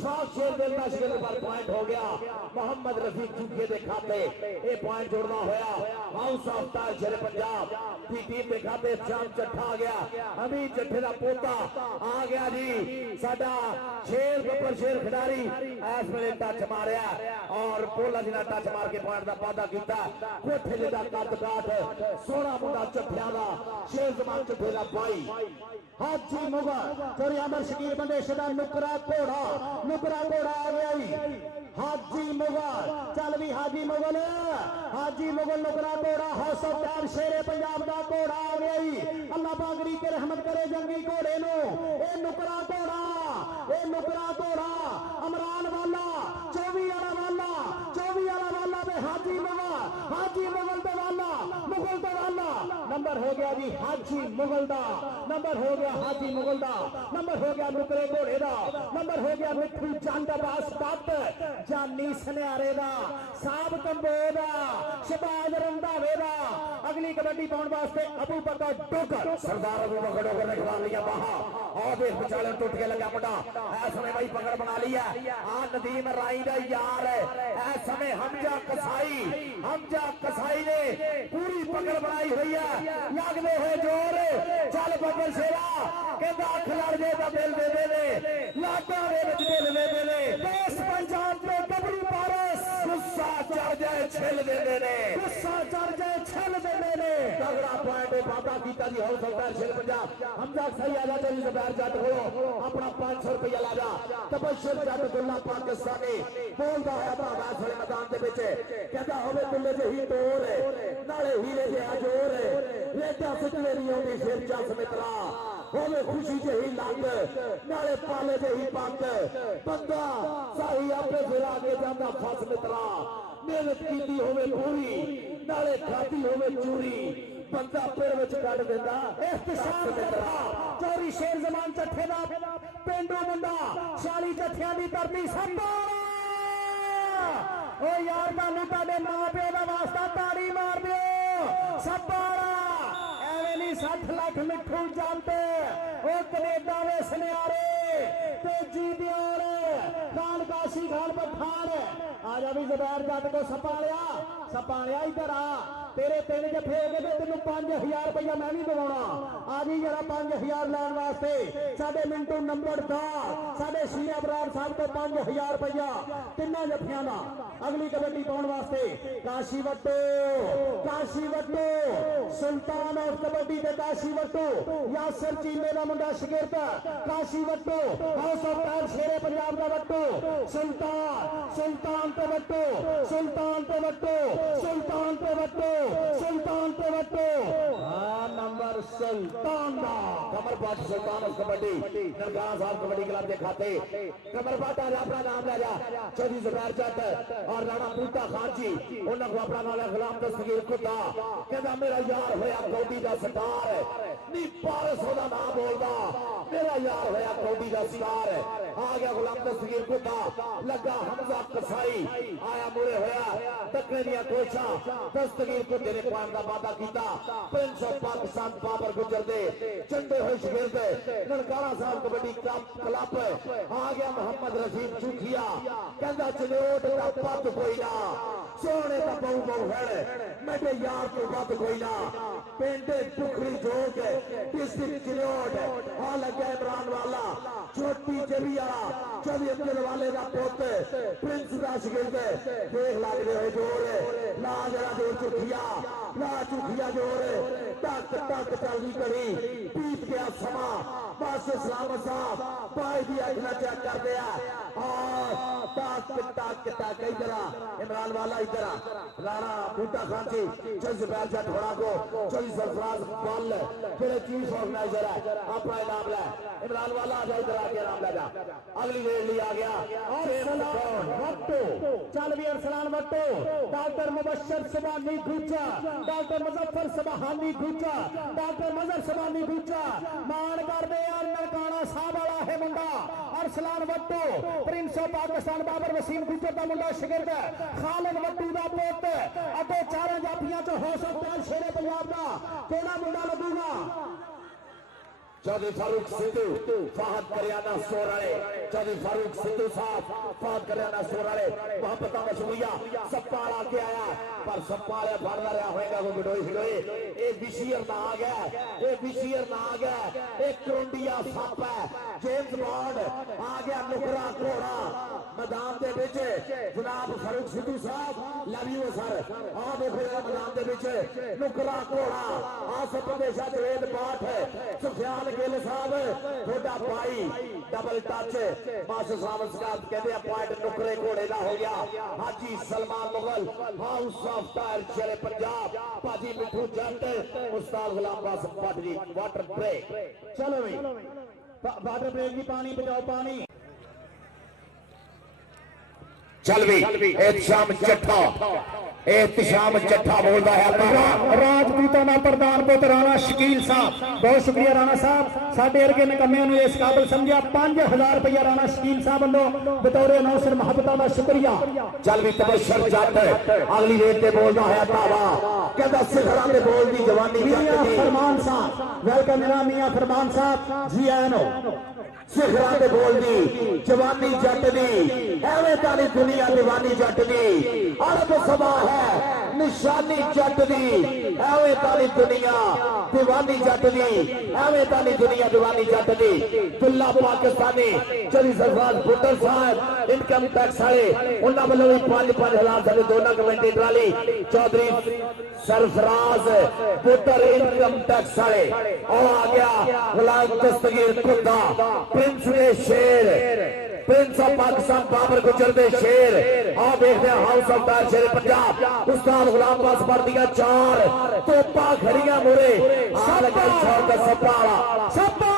शाह शेर दिल का शिगिर्द पर पॉइंट हो गया मोहम्मद रफीक जूखिया के खाते ये पॉइंट जोड़ना होया हाउस ऑफ ताज शेर पंजाब की टीम के खाते श्याम चट्ठा आ गया अभी चट्ठे का पोता आ गया जी साडा शेर बब्बर शेर खिडारी इस वेले टच मारिया और पोला जी ने टच मार के पॉइंट का वादा किया कोठे जिदा कद काठ सोहना मुंडा चट्ठिया का शेर जमान चट्ठे का भाई हाजी मुगल चोरी अमर शकीर बंदेश का नुकरा घोड़ा आ गया जी हाजी मुगल चल भी हाजी मुगल नुकरा घोड़ा हाउस ऑफ ताज शेरे पंजाब का घोड़ा आ गया जी अल्लाह पागरी के रहमत करे जंगी घोड़े नो ए नुकरा घोड़ा अमरान वाला 24 वाला पे हाजी मुगल पे वाला मुगल पे वाला नंबर हो गया जी हाजी मुगल दा नंबर हो गया हाजी मुगल दा नंबर हो गया नुकरे घोड़े दा नंबर हो गया मिठू चंद अब्बास तत जानी सन्यारे दा साहब कंबो दा शबाज रंधावे दा अगली कबड्डी पाउन वास्ते अबू बकर डोगर सरदार अबू बकर डोगर ने खिला लिया बाहा और देख विचाले टूट के लगा मुंडा ऐ समय भाई पकड़ बना लिया आ नदीम राई दा यार ऐ समय हमजा कसाई ने पूरी पकड़ बनाई हुई है लगदे हुए जोर चल बब्बर शेरा कहंदा खिलाड़ जे दा दिल दे दे लाडा दे विच दिल दे दे देश पंजाब ते गबरू पारस गुस्सा चढ़ जाए छिल देंदे ने तगड़ा पॉइंट वादा कीता जी हाउस ऑफ ताज शेर पंजाब हमजा सही आजा चली ज़ुबैर जट को अपना 500 रुपया ला जा तबशर जट दुल्ला पाकिस्तानी बोलदा है भागा थोड़े मैदान दे विच कहंदा होवे दुल्ले जही तोर नाले हीरे जिहा जोर रेटा सिटवे नहीं आउंदी सिर चस मित्रा होवे खुशी जही लंग नाले पाले जही पग बंदा सही आपे फिर आगे जांदा फस मित्रा मेहनत कीती होवे पूरी नाले खाती होवे चूरी बंदा पेड़ विच कढ दिंदा इख्तिसार करदा चोरी शेर जमान चट्ठे दा पेंडू मुंडा 40 जत्थियां दी धरती संभाला ओ यार तानू तुहाडे मां प्यो दा वास्ता ताड़ी मार दिओ संभाला एवें नहीं 60 लाख मिठू जानते ओ कनेडा दे सन्यारे तेजी दियार खान काशी खान पठान आजा भी ज़ुबैर जट को सपालिया इधर आ तेरे 3 जफे हो गए तेन 5000 रुपया मैं भी दवाना आ जी जरा 5000 लैन वास्ते साडे मिंटू नंबरदार साडे शीरा बरार साहब को 5000 रुपया 3 जफियां का अगली कबड्डी पाउन वास्ते काशी वट्टू सुल्तान ऑफ कबड्डी के काशी वट्टू यासर चीमे का मुंडा शगिर्द काशी वट्टू हाउस ऑफ ताज शेरे पंजाब का वट्टू सुल्तान पे वट्टू नंबर सुल्तान दा कमर पाट सुल्तान ऑफ कबड्डी नरगाह साहब कबड्डी क्लब के खाते कमर पाट अपना नाम ले जा चौधरी ज़ुबैर जट और राणा बूटा खान जी उन्होंने को अपना नाम गुलाम दस्तगीर कुत्ता कहता मेरा यार होया कौडी का सरदार नी पारस ओदा नाम बोलदा मेरा यार होया कौडी का सरदार आ गया गुलाम दस्तगीर कुत्ता लगा हमजा कसाई आया मुड़े होया तकने दिया कोशा दस्तगीर कुत्ते ने पॉइंट का वादा किया प्रिंस ऑफ पाकिस्तान बाबर गुजर दे चंडे हुए शगिर्द ननकाना साहब कबड्डी क्लब आ गया मोहम्मद रशीद चूखिया कहता चलोट का पद कोई ना सोने का बहु है मेरे यार तो पद कोई ना पेंडे टुकड़ी जोग डिस्ट्रिक्ट चिलोट आ लगा इमरान वाला छोटी जलिया चौधरी अब्दुल वाले का पुत प्रिंस का शगिर्द देख लग रहे जोर ला जरा जोर चुखिया जोर तक चलती कड़ी बीत गया समा बस सलामत साहब भाई की अखना चेक कर दिया तक इधर इमरान वाला इधर राणा बूटा खान जी चौधरी ज़ुबैर जट होना को चौधरी सरफराज बल जेडे चीफ ऑर्गेनाइजर है अपना इनाम लै इमरान वाला आ जा इधर आके इनाम ले जा अगली रेड ली आ गया चल भी Arsalan Wattoo doctor Mubashar Subhani Gujja doctor Muzaffar Subhani Gujja doctor Mazhar Subhani Gujja मान कर दे यार ननकाना साहब वाला है मुंडा अरसलान वट्टू प्रिंस ऑफ पाकिस्तान बाबर वसीम गुज्जर का मुंडा शगिर्द खालिद वट्टू का पुत अगे 4 जाफियां चो हाउस ऑफ ताज शेरे पंजाब का केड़ा मुंडा लगूगा चौधरी फारूक सिद्धू फहद करियाना सोराले चौधरी फारूक सिद्धू साहब फहद करियाना सोराले मोहब्बत का शुक्रिया सप्पाल आके आया पर सप्पाल फड़ना रहा होएगा वो बिडोई हिडोई ए विशियर ना आ गया ए विशियर ना आ गया एक क्रोंडिया सप है जेम्स बॉन्ड आ गया नुकरा घोड़ा मैदान दे विच जनाब फारूक सिद्धू साहब लव यू सर आ देखो मैदान दे विच नुकरा घोड़ा आ सपदेशा जवेद पाठ सुखियाल गिल साहब थोड़ा भाई डबल टच मास्टर साहब कहते पॉइंट नुकरे घोड़े का हो गया Haji Salman Mughal house of tyre Shere Punjab भाजी मिठू जट उस्ताद गुलाम बास भट्ट जी वाटर ब्रेक चलो भाई वाटर ब्रेक की पानी बचाओ पानी चल भी एहतशाम चट्ठा एहतशाम चट्ठा बोलता है राजपूतां दा प्रधान पुत्र राणा शकील साहब बहुत शुक्रिया राणा साहब साडे अर्गे निकम्मियां नूं इस काबिल समझिया 5000 रुपया राणा शकील साहब वल्लों बतौर नौसर मोहब्बतां दा शुक्रिया चल भी तबशर जट अगली रेत ते बोलदा है तावा कहदा सिखरां ते बोलदी जवानी मियां फरमान साहब वेलकम जनाब मियां फरमान साहब जी आए नो सिखरां ते बोलदी जवानी जट दी एवें तानी दुनिया दीवानी जट दी अरब सभा है निशानी जट दी एवें तानी दुनिया दीवानी जट दी एवें तानी दुनिया दीवानी जट दी दुल्ला पाकिस्तानी चली सरफराज भुट्टर साहब इनकम टैक्स वाले उन्हां वल्लों भी 5-5000 साडे दोनों committee trolley Chaudhary Sarfraz Bhuttar income tax वाले और आ गया गुलाम दस्तगीर खुदा प्रिंस ने शेर प्रिंस ऑफ पाकिस्तान बाबर गुजर दे शेर आ देखते हैं हाउस ऑफ टायर शेर पंजाब उस्ताद गुलाम बास भर दिया 4 तोपा खड़ियां मोरे आ लगा शॉट का सप्पा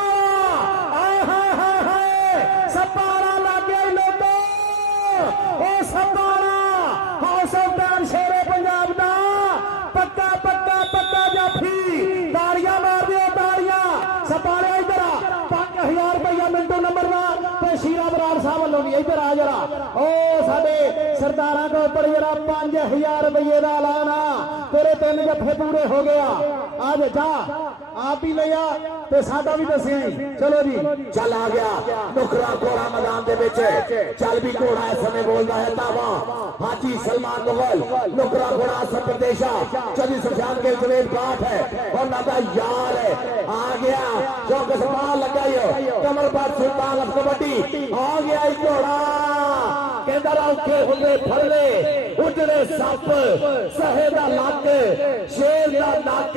आय हाय हाय हाय सप्पारा लागे लोगो ओ सप्पारा हाउस ऑफ टायर शेर पंजाब दा पक्का पक्का पक्का जाफी ताड़ियां मार दियो ताड़ियां सप्पारे इधर आ 5000 रुपया मिंटू नंबर दा ते शीरा बराड़ साहब वालों भी इधर आ जरा ओ साडे सरदारां को ऊपर जरा 5000 रुपये का लाना तेरे 3 जफे पूरे हो गया आज जा आप ही लिया ते साडा भी दसिया चलो जी चल आ गया नुकरा घोड़ा मैदान दे विच चल भी घोड़ा इस समय बोलता है तावा हाजी सलमान मुगल नुकरा घोड़ा प्रदेशा चली सुफियान के जवेद पाठ है और नादा यार है आ गया चौक सवाल लगाइयो कमर पर सुल्तान अफ कबड्डी आ गया घोड़ा कहंदा औखे हुंदे फड़ले उजड़े सप सहे दा लक शेर दा नक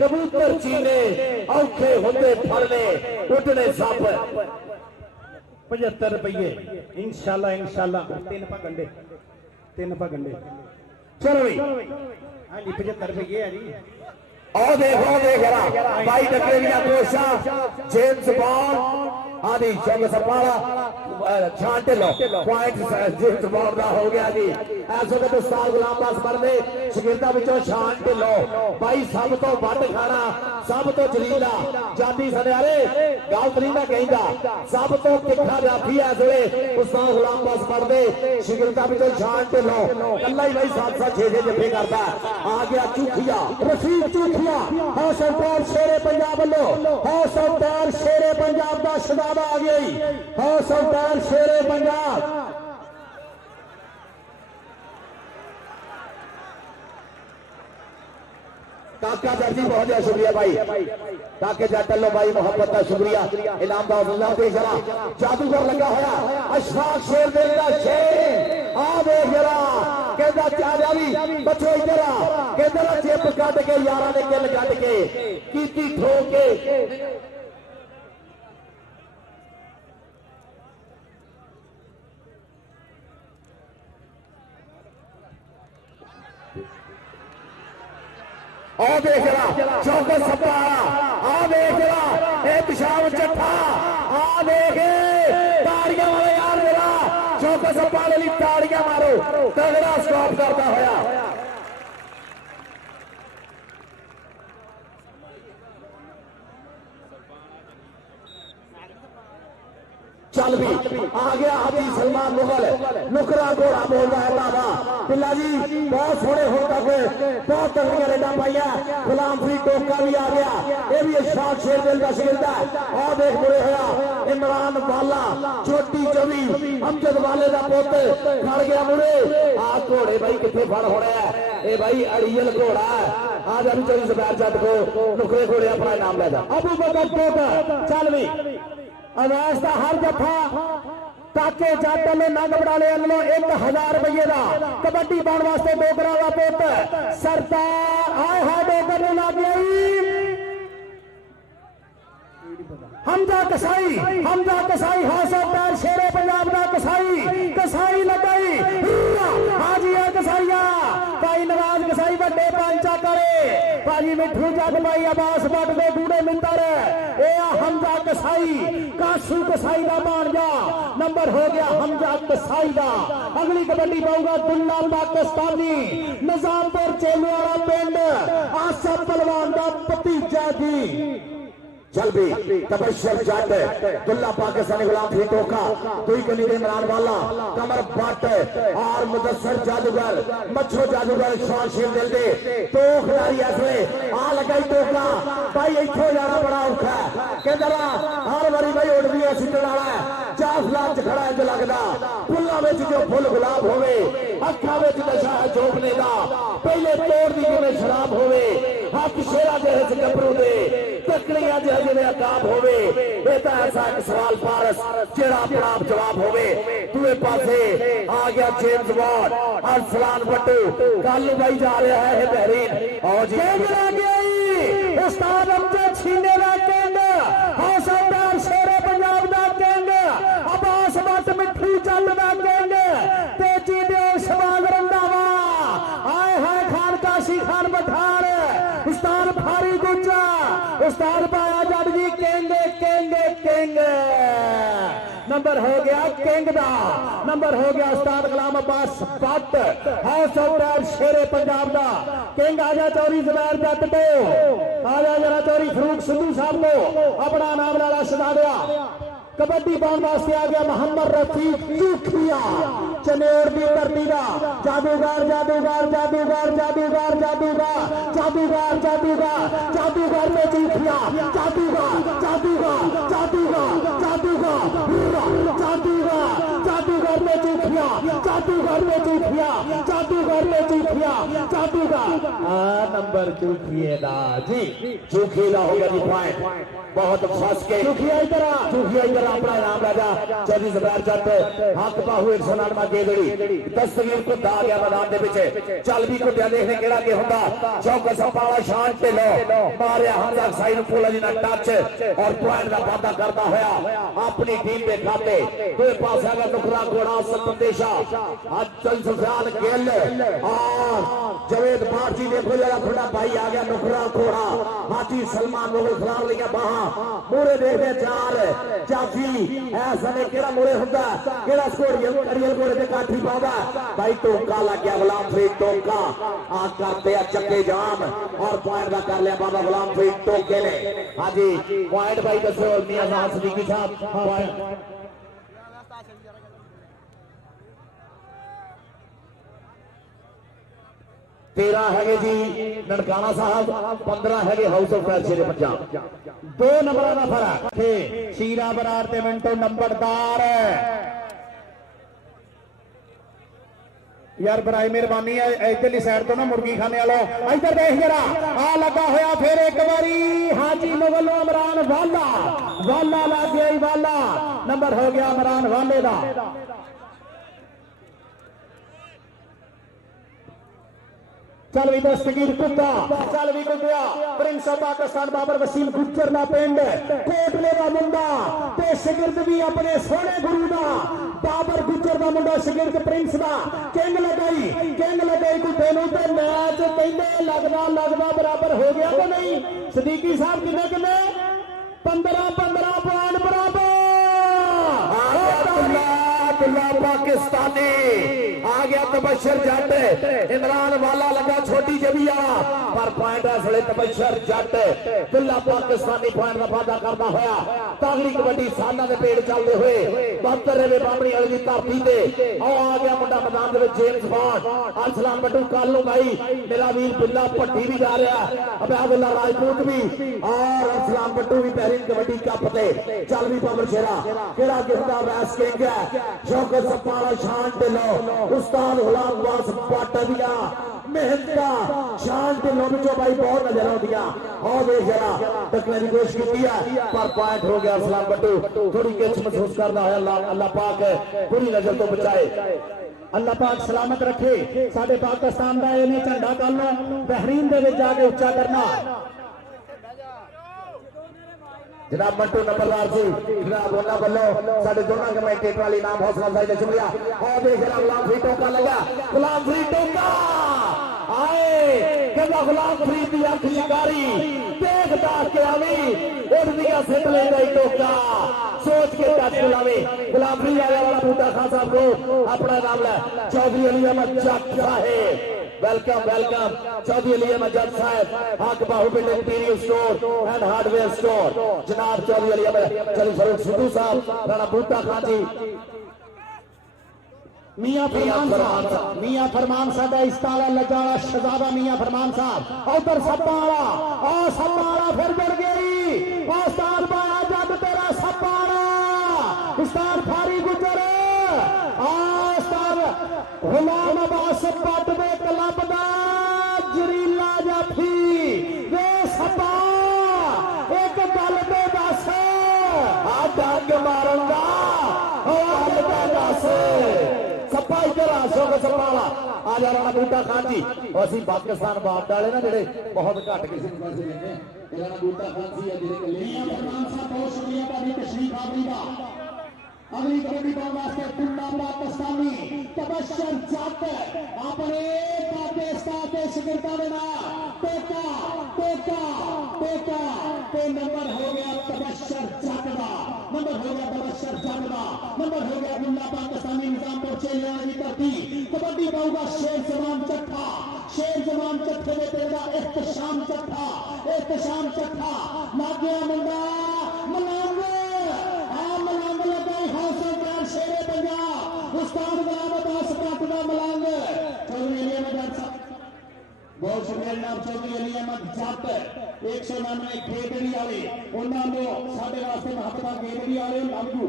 कबूतर चीने औखे हुंदे फड़ले उजड़े सप 75 रुपये इंशाल्लाह इंशाल्लाह 3 पगंडे चलो भाई हाँ जी 75 रुपये है जी और देख रहा भाई डकरेरिया कोशा जेम्स बॉन्ड आदि शंग सपाला छांटे लो पॉइंट जेम्स बॉन्ड का हो गया जी इस वक्त उस्ताद गुलाम बास मरदे शगिर्दा विचों छांटे लो भाई सब तो वध खाना सब तो जलीला जाती सनियारे गल नहीं ना कहंदा सब तो तिखा जाफी इस वेले उस्ताद गुलाम बास मरदे शगिर्दा विचों छांटे लो कल्ला ही भाई 7-6 जफे करता आ गया चूखिया Rafiq चूखिया house of tyre Shere Punjab वालों house of tyre Shere Punjab का शदाबा आ गई house of tyre Shere Punjab काका जर्जी बहुत बहुत शुक्रिया भाई काके जट लो भाई मोहब्बत का शुक्रिया इनाम का हौसला दे जरा जादूगर लगा होया अशफाक शेर दिल दा शेर आ देख जरा कहदा चाजा भी बचो इधर आ कहदा जेब कट के यारां ने किल कट के कीती ठोक के आ देख रहा चौका सप्पा आ देख रहा एहतशाम चट्ठा आ देख ताड़ियां वाले यार मेरा चौका सप्पा वाली ताड़ियां मारो तगड़ा स्टॉप करता होया चल भी आ गया हाजी सलमान मुगल नुकरा घोड़ा बोलता है बाबा पिल्ला जी बहुत सोहने हो तक बहुत तगड़ियां रेडा पाइया गुलाम फरीद टोका भी आ गया ये भी इरशाद शेर दिल का शिकंदा और देख बुरे होया इमरान वाला छोटी चवी अमजद वाले का पुत खड़ गया मुरे आ घोड़े भाई कितने फड़ हो रहा है ये भाई अड़ियल घोड़ा है आज अभी चौधरी जुबैर जट को नुकरे घोड़े अपना इनाम ले जा अबू बकर टोका चल भी अवैस का हर जफा काके जाट ने नंग बड़ाले वालों 1000 रुपये का कबड्डी पाने वास्ते डोगरा का पुत सरदार आए हाय डोगर ने लग गई हमजा कसाई हौसलदार शेरे पंजाब का कसाई लगाई हाजी है कसाईया भाई नवाज कसाई बड़े पंचा करे भाजी मिठू जग भाई अब्बास भट्ट दे गूड़े मिंदर ए हमजा कसाई काशू कसाई का भांजा नंबर हो गया हमजा कसाई का अगली कबड्डी पाऊंगा दुल्ला पाकिस्तानी निजामपुर चेलू वाला पिंड आसफ पहलवान का भतीजा जी चल भी तबशर जट दुल्ला पाकिस्तानी गुलाम फरीद टोका दुई गली दे इमरान वाला कमर भट्ट और मुदस्सर जादूगर मच्छो जादूगर शान शेर दिल दे तो खिलाड़ी ऐसे आ लगाई टोका भाई इथों जाना बड़ा औखा है कहंदा हर बारी भाई उड़दी है सिੱਟਣ वाला है चाफला च खड़ा है जो लगदा फुल्लां विच जो फुल गुलाब होवे अखां विच नशा है जोबने दा पहले तोड़ दी जिवें शराब होवे हक शेरा दे हिच गबरू दे तकड़ियां दे जिवें अकाब होवे ये तां ऐसा एक सवाल पारस जेड़ा अपना आप जवाब होवे दूए पासे आ गया जेम्स बॉन्ड और सलान बट्टू कालू भाई जा रहा है बहरीन और जी आ गई उस्ताद अमजद छीने दा किंग हौसलदार शेरे पंजाब दा किंग अब्बास भट्ट मिठू चल दा किंग तेजी दे शबाग रंधावा आए हाय खान काशी खान पठान उस्ताद फारी गुज्जा उस्ताद पाया जट जी किंग नंबर हो गया किंग दा नंबर हो गया उस्ताद गुलाम अब्बास भट्ट हौसलदार शेरे पंजाब दा किंग आजा चौधरी जुबैर जट को आजा जरा चौधरी फरूक सिद्धू साहब को अपना नाम लाला सदा दिया कबड्डी पाने वास्ते आ गया मोहम्मद रफीक चूखिया चनेर की धरती का जादूगर में चूखिया नंबर चूखिए दा जी चूखी दा हो गया जी पॉइंट बहुत फंस के चूखिया इधर अपना नाम राजा चौधरी जुबैर जट हक बाहू 199 गेदड़ी दस्तगीर को दा गया मैदान दे विच चल भी कुटिया देखने केड़ा के हुंदा चौकस पाला शान ते लो मारिया हमजा कसाई नु पोला जी ना टच और पॉइंट का वादा करता होया अपनी टीम के खाते दो पास आगा नुकरा घोड़ा संदेशा आज चल सुफियान गिल और जवेद बारजी देखो जरा थोड़ा भाई आ गया नुकरा घोड़ा हाजी सलमान मुगल खिलाफ लिया बाहा मूरे देखते चार जाफी ऐसा ने केड़ा मूरे हुंदा केड़ा स्कोरियल अड़ियल घोड़े ते काठी पाउंदा भाई टोका लग गया गुलाम फरीद टोका आ करते आ चक्के जाम और पॉइंट का कर लिया बाबा गुलाम फरीद टोके ने हाजी पॉइंट भाई दसो मियां साहब सिद्दीकी साहब पॉइंट 13 है जी ननकाना साहब 15 है house of Shere Punjab 2 number का फर्क शीरा बरार ते मिंटो नंबरदार यार बराई मेहरबानी है इधरली साइड तो ना मुर्गी खाने वालों इधर देख जरा आ लगा होया फिर एक बारी हाजी मुगल इमरान वाला लग गया वाला नंबर हो गया इमरान वाले का चल भी दस्तगीर कुत्ता चल भी कुत्ता प्रिंस ऑफ पाकिस्तान बाबर वसीम गुज्जर ना पिंड कोटले का मुंडा ते शिगिर्द भी अपने सोने गुरु का बाबर गुज्जर का मुंडा शिगिर्द प्रिंस का किंग लगाई कुत्ते नूं ते मैच कहंदे लगदा बराबर हो गया तो नहीं सिद्दीकी साहब किन्ने 15 पॉइंट बराबर पाकिस्तानी आ गया तबशर जट इमरान वाला लगा छोटी जबी वाला पर पॉइंट इस वे तबशर जट दुल्ला पाकिस्तानी पॉइंट का वादा करता होया तगड़ी कबड्डी साना के पेड़ चलते हुए 72वें बामणी वाली की धरती से आ गया मुंडा मैदान में जेम्स बॉन्ड अरसलान बट्टू कल भाई मेरा वीर बिल्ला भट्टी भी जा रहा अबयादुल्ला राजपूत भी और अरसलान बट्टू भी पहली कबड्डी कप से चल भी पवर शेरा केड़ा गिरदा वैस किंग है शौकत सपारा शान ढिल्लो उस्ताद गुलाम अब्बास पाटलिया मेहनता शान ढिल्लो विचों भाई बहुत नजर आउंदियां और देख जरा टकने की कोशिश की है पर पॉइंट हो गया अरसलान बट्टू थोड़ी किच महसूस करता है अल्लाह पाक बुरी नजर तो बचाए अल्लाह पाक सलामत रखे साडे पाकिस्तान का इन्हें झंडा कल बहरीन दे विच जाके उच्चा करना जनाब मंटू नंबरदार जी जनाब उन्होंने वालों साडे दोनों कमेंटेटर वाली नाम हौसला अफजाई का शुक्रिया और देख रहा गुलाम फरीद टोका लगा गुलाम फरीद टोका आए कहता गुलाम फरीद की अख शिकारी देखता के आवी उड़दियां सिट लेगा टोका सोच के टच गुलामी गुलाम फरीद आया वाला बूटा खान साहब को अपना नाम ले चौधरी अली अहमद जट साहेब वेलकम वेलकम चौधरी अली अहमद जट साहब हक Baahubali interior store and hardware store जनाब चौधरी अली अहमद चली फरूक सिद्धू साहब राणा बूटा खान जी मियां फरमान साहब इस्ताला लजाला शहजादा मियां फरमान साहब उधर सप्पाड़ा और सप्पाड़ा फिर गिर गई उस्ताद बाया जब तेरा सप्पाड़ा उस्ताद फारी गुजर उस्ताद गुलाम अब्बास पट दे क्लब दा जरीला जाफी वे सप्पा एक गल ते दस आ डंग मारन दा गल ते दस सप्पा इधर आ शौकत सप्पा वाला आ जा राणा बूटा खान जी असि पाकिस्तान बाप डाले ना जेडे बहुत घट किसी ने पैसे लेने राणा बूटा खान जी है जेडे मियां फरमान साहब बहुत शुक्रिया ਤੁਹਾਡੀ तशरीफ आवरी दा अगली कबड्डी पाने वास्ते टुंडा पाकिस्तानी तबशर जट अपने पाकिस्तान के शिगिर्दां दे नाल टोका टोका टोका ते नंबर हो गया तबशर जट दा नंबर हो गया तबशर जट दा नंबर हो गया टुंडा पाकिस्तानी निजामपुर चेलियां दी धरती कबड्डी पाऊगा शेर जवान चट्ठे दे तेरा इख्तिशाम चट्ठा नागिया मुंडा मलंग मलंग लगाई हौसला कर शेरे पंजाब उस्ताद गुलाम अब्बास पट दा मलंग चौधरी अली अहमद जट बहुत शुक्रिया जनाब चौधरी अली अहमद जट 199 खेतड़ी वाले उन्होंने साढ़े वास्ते महत्ता खेतड़ी वाले लागू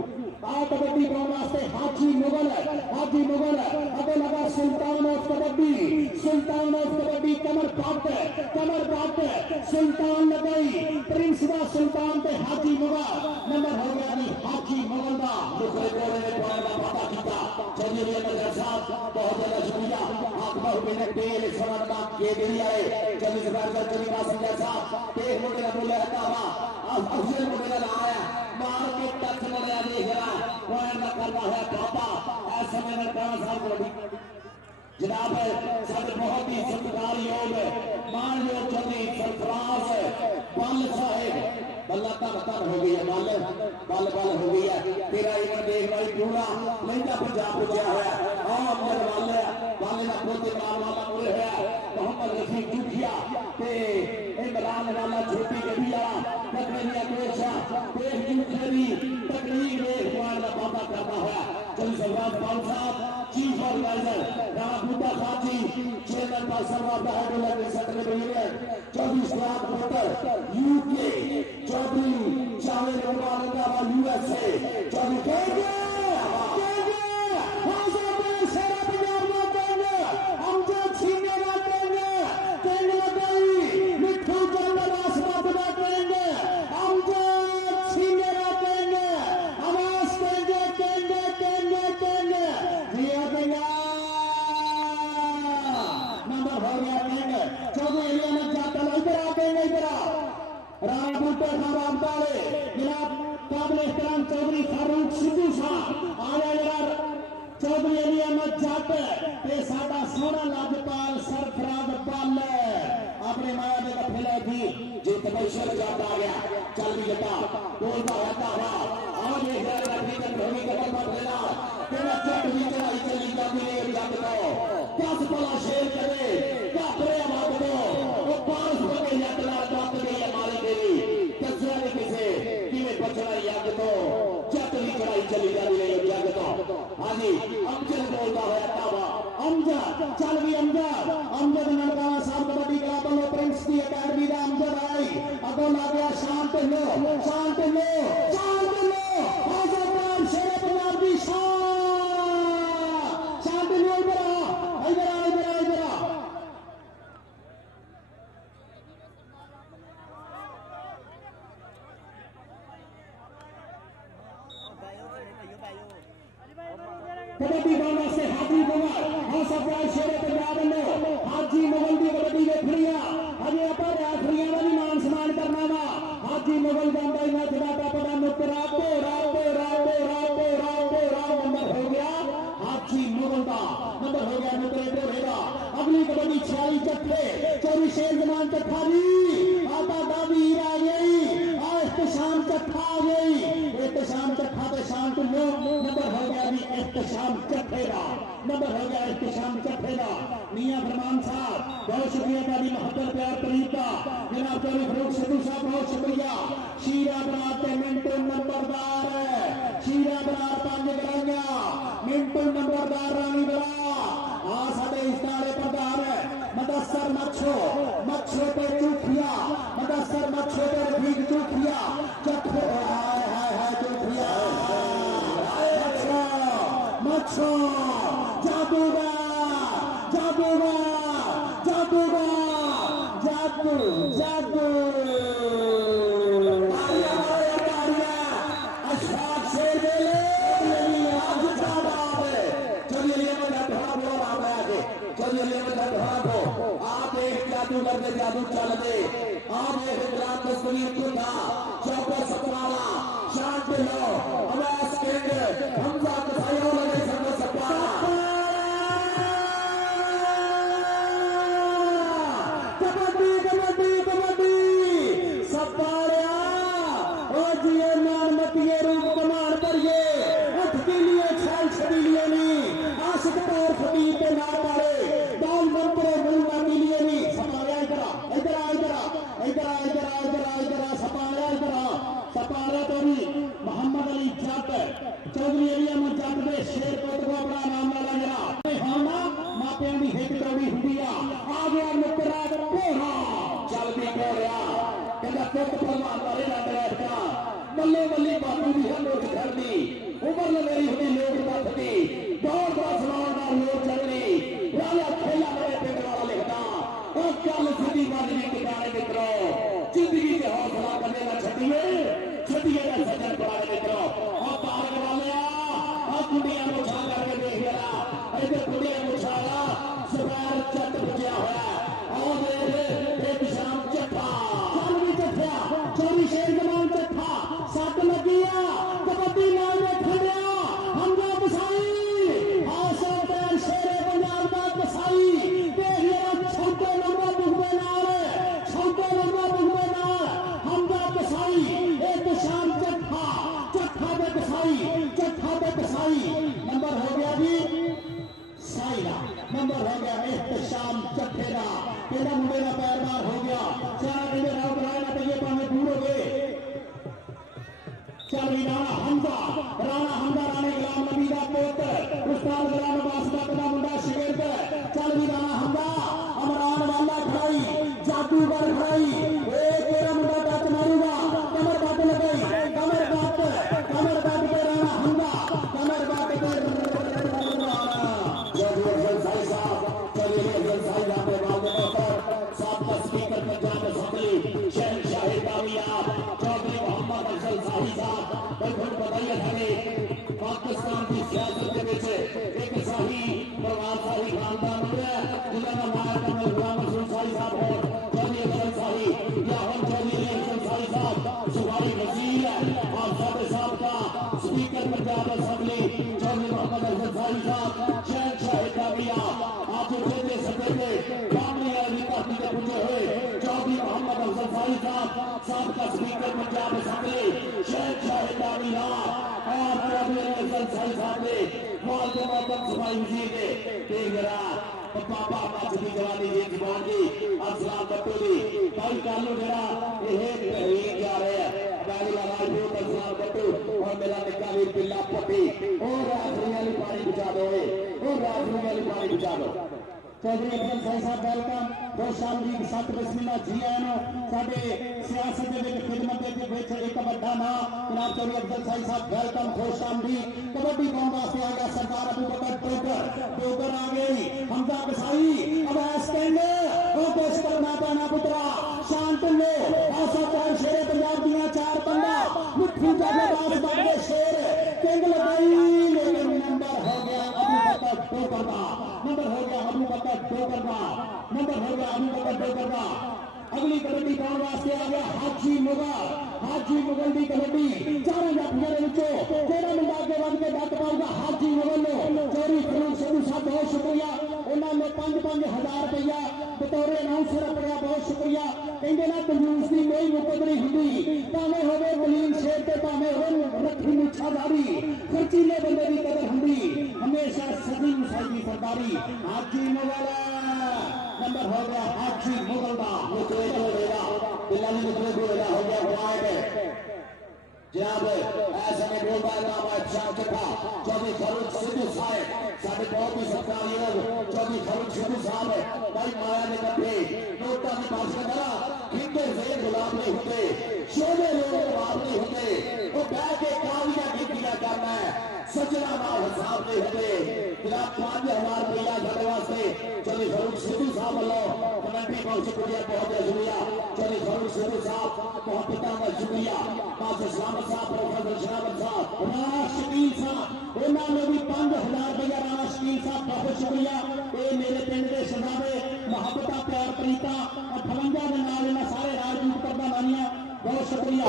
आ कबड्डी पाने वास्ते हाजी मुगल अगे लगा सुल्तान ऑफ कबड्डी कमर पाट सुल्तान लगाई प्रिंस दा सुल्तान ते हाजी मुगल नंबर हो गया जी हाजी मुगल दा दूसरे कोने में पॉइंट का पता किया चौधरी अहमद साहब बहुत ज्यादा शुक्रिया आप बाहुबली ने तेल सवारदा के दिए आए चली सरकार चली वासंजा साहब तेज मोटे का बोले हटावा अफजल मोटे का आया मार के टच लड़या देख रहा पॉइंट का करना है पापा ऐसे में कौन साहब को जनाब सब बहुत ही सत्कार योग मानयोग चौधरी सरफराज बल साहेब बल्ला तन हो गई है बल हो गई है तेरा इवन देख भाई पूरा लहंगा पंजाब पुजा है अमर वाले का पोते वाला पूरे है मोहम्मद रफी जुखिया ते इमरान वाला छोटी गड्डी वाला तकरीरिया कोशा तेज जुखरी तकरीर में कुआं का बाबा करना है चल Sardar Pal Sahab chief organiser Rana Boota Khan ji chairman Pakistan का हेड के secretary Chaudhary Salam motor UK Chaudhary Javed Umar USA Chaudhary केंगे चौधरी फारूक सिद्धू साहब आया यार चौधरी अली अहमद जट ते साडा सोहना लाजपाल सरफराज बल अपने माया दे कफले थी जे तबशर जट आ गया चल भी जटा बोलता है तारा आज ये जरा ठीक है होगी कदम पर लेना तेरा जट भी 10 पला शेर करे काफरे आवाज दो वो 5 पके यात्रा काट गई हमारी देवी दसरा ने किसे किवे बचना याद तो चतरी चढ़ाई चली जा रही है याद तो हां जी अमजद बोलता है तावा अमजद चल भी अमजद ननकाना साहब कबड्डी क्लब वालों प्रिंस की अकेडमी दा अमजद आई अगों ला गया शांत लो आजाद शेर पंजाब दी शांत लो इधर आ कबड्डी बांधा से हाजी मुगल सरप्राइज शेर पंजाब लो हाजी मुगल की कबड्डी देखनिया अजे ਆਪਾਂ ਰੈਫਰੀਆਂ ਦਾ ਵੀ ਮਾਨ ਸਨਮਾਨ ਕਰਨਾ ਵਾ हाजी मुगल ਜਾਂਦਾ ਹੀ ਮੈਚ ਦਾ ਟੱਪਦਾ ਮੁਕਰਾ ਭੋਰਾ नंबर हो गया हाजी मुगल का नंबर हो गया मुकरे भोरे का अगली कबड्डी 46 चट्टे 24 शेर जमान चट्ठा जी आता दादी आ गई एहतशाम चट्ठा आ गई एहतशाम चट्ठा पे शाम को नंबर हो गया जी एहतशाम चट्ठे का नंबर हो गया एहतशाम चट्ठे का मियां फरमान साहब बहुत शुक्रिया तारी मोहब्बत प्यार करीब का जनाब चौधरी फरूक सिद्धू साहब बहुत शुक्रिया शीरा बरात ते मिंटू नंबरदार है शीरा बरात 5 गराइया मिंटू नंबरदार रानी बरा आ साडे इस्तारे प्रधान है मदसर मच्छो पे चूखिया मदसर मच्छो पे रफीक चूखिया चट्ठे हाय चूखिया मच्छो जादूगर जादू अशफाक शेर बेले आज जाबाद चलिए आप एक जादूगर के जादू चल दे आप एक गुलाम तस्वीर को था चौपर सपनाला शांत लो अवैस केंद्र हमजा कसाईओ लगे सब सपना कबड्डी सपाड़िया ओ जिए मान मतिये रूप कमान परिए उठ के लिए छाल छड़ी लिए नहीं आशिक तौर फकीर पे ना पाड़े दाल मंत्रे मुल्ला के लिए नहीं सपाड़िया इधर सपाड़िया तो भी मोहम्मद अली जट चौधरी एरिया में जट दे शेर कोट को अपना नाम ला जरा होना मापियां दी हिट चौड़ी हुंदी आ गया मुकरा कोहा चल भी कोरिया कहंदा पुत परवान वाले लग रहा बल्ले बाबू दी है लोग धरती उमर ने मेरी हुई लोग पथती दौड़ का सलामदार लोग चलनी राजा खेला मेरे पिंड वाला लिखदा और कल सिटी माजरी किताने मित्रों जिंदगी के हौसला करने का छटिए का सजन पड़ा मित्रों और पार्क वाले और कुड़िया मुछा करके देख लेना इधर कुड़िया मुछाला सुबह चट बजा हुआ और एक शाम चट्ठा चोरी शेर जमान चट्ठा सट लगिया कबड्डी नाल में खड़िया हमजा बसाई हौसला पैर शेर पंजाब का बसाई देख लिया छोटे लंबा बुगबे नाल हमजा बसाई एक शाम चट्ठा पे बसाई नंबर हो गया जी साइला नंबर हो गया एहतशाम चट्ठे का केड़ा मुंडे का पैर मार हो गया चार कहते राव बनाए ना पइए पावे दूर हो गए चल भी राणा हमजा राणे गुलाम नबी का पुत्र उस्ताद गुलाम अब्बास का पता मुंडा शिगिर्द चल भी राणा हमजा अमरान वाला खड़ाई जादूगर खड़ाई तेरा मुंडा टच मारूगा कमर बात लगाई कमर बात पे राणा हमजा कमर बात पे पाकिस्तान की सियासत के पीछे एक शाही परिवार शाही खानदान है जिनका नाम गुलाम अफजल शाही साहब और चौधरी अफजल शाही या हम चौधरी अफजल शाही साहब सुबाई वजीर है और साहब का स्पीकर पंजाब असेंबली चौधरी मोहम्मद अफजल शाही साहब शहनशाह काबिया आज उठे सफेदे कामली वाली पार्टी के पूजे हुए चौधरी मोहम्मद अफजल शाही साहब का स्पीकर पंजाब असेंबली शहनशाह काबिया और चौधरी अफजल शाही साहब ने मौलवी मोहम्मद सुबाई वजीर ने बाबा मच दी जवानी जी जवान जी असलाम बट्टू जी भाई कल जरा ये तहरीर जा रहे हैं अबाली राजपूत असलाम बट्टू और मेरा निक्का वीर बिल्ला पट्टी और राजनी वाली पानी बचा दो और राजनी वाली पानी बचा दो चौधरी अफजल साई साहब वेलकम खुश आमदीद सत बिस्मिल्लाह जी आए नो साडे सियासत दे विच खिदमत दे विच एक वड्डा नाम जनाब चौधरी अफजल साई साहब वेलकम खुश आमदीद कबड्डी कौम वास्ते आ गया सरदार अबू बकर डोगर आ गई हमजा कसाई अब स्टैंड ओ पेश करना पैना पुत्रा शांत लो आसा पर शेरे पंजाब दियां चार पंडा मिठू जागेबाज बड़े शेर किंग लगाई लेकिन नंबर हो गया अबू बकर डोगर का नंबर हो गया अबू बकर डोगर का नंबर हो गया अबू बकर डोगर का अगली कबड्डी पाने वास्ते आ गया हाजी मुगल की कबड्डी चारों जाफिया के विचों जेड़ा मुंडा अगे वध के डट पाऊगा हाजी मुगल नो चोरी फरूक सिद्धू साहब बहुत शुक्रिया उन्होंने 5-5 हज़ार रुपया बतौर अनाउंसर अपना बहुत शुक्रिया कहते ना कंजूस की कोई मुकत नहीं होंगी भावें होवे कलीन शेर ते भावें होवे रखी मुछादारी खर्चीले बंदे की कदर होंगी हमेशा सदी मुसाई सरदारी हाजी मुगल नंबर हो गया हाजी मुगल का मुझे बिल्लाली मुझे हो गया वाइड जनाब ऐसा में बोल रहा है नाम शाह चट्टा चौधरी फरूक सिद्धू साहब साढ़े बहुत ही सत्कारयोग चौधरी फरूक सिद्धू साहब भाई माया ने कट्ठे नोटा की बात करा खिंडे से गुलाम नहीं होते शोले लोग जवाब नहीं होते वो बह के कालियां गिनतियां करना है सजना नाम हिसाब नहीं होते जनाब 5,000 रुपया साढ़े वास्ते चौधरी फरूक सिद्धू साहब वालों कमेंट्री बहुत शुक्रिया बहुत शुक्रिया चौधरी फरूक सिद्धू साहब मोहब्बत का शुक्रिया मास्टर सलामत साहब प्रोफेसर शरावत साहब राणा शकील साहब उन्होंने भी 5,000 रुपया राणा शकील साहब बहुत शुक्रिया ये मेरे पिंड के शहजादे मोहब्बत प्यार प्रीता 58 के नाल इन्होंने सारे राजपूत करदा मानिया बहुत शुक्रिया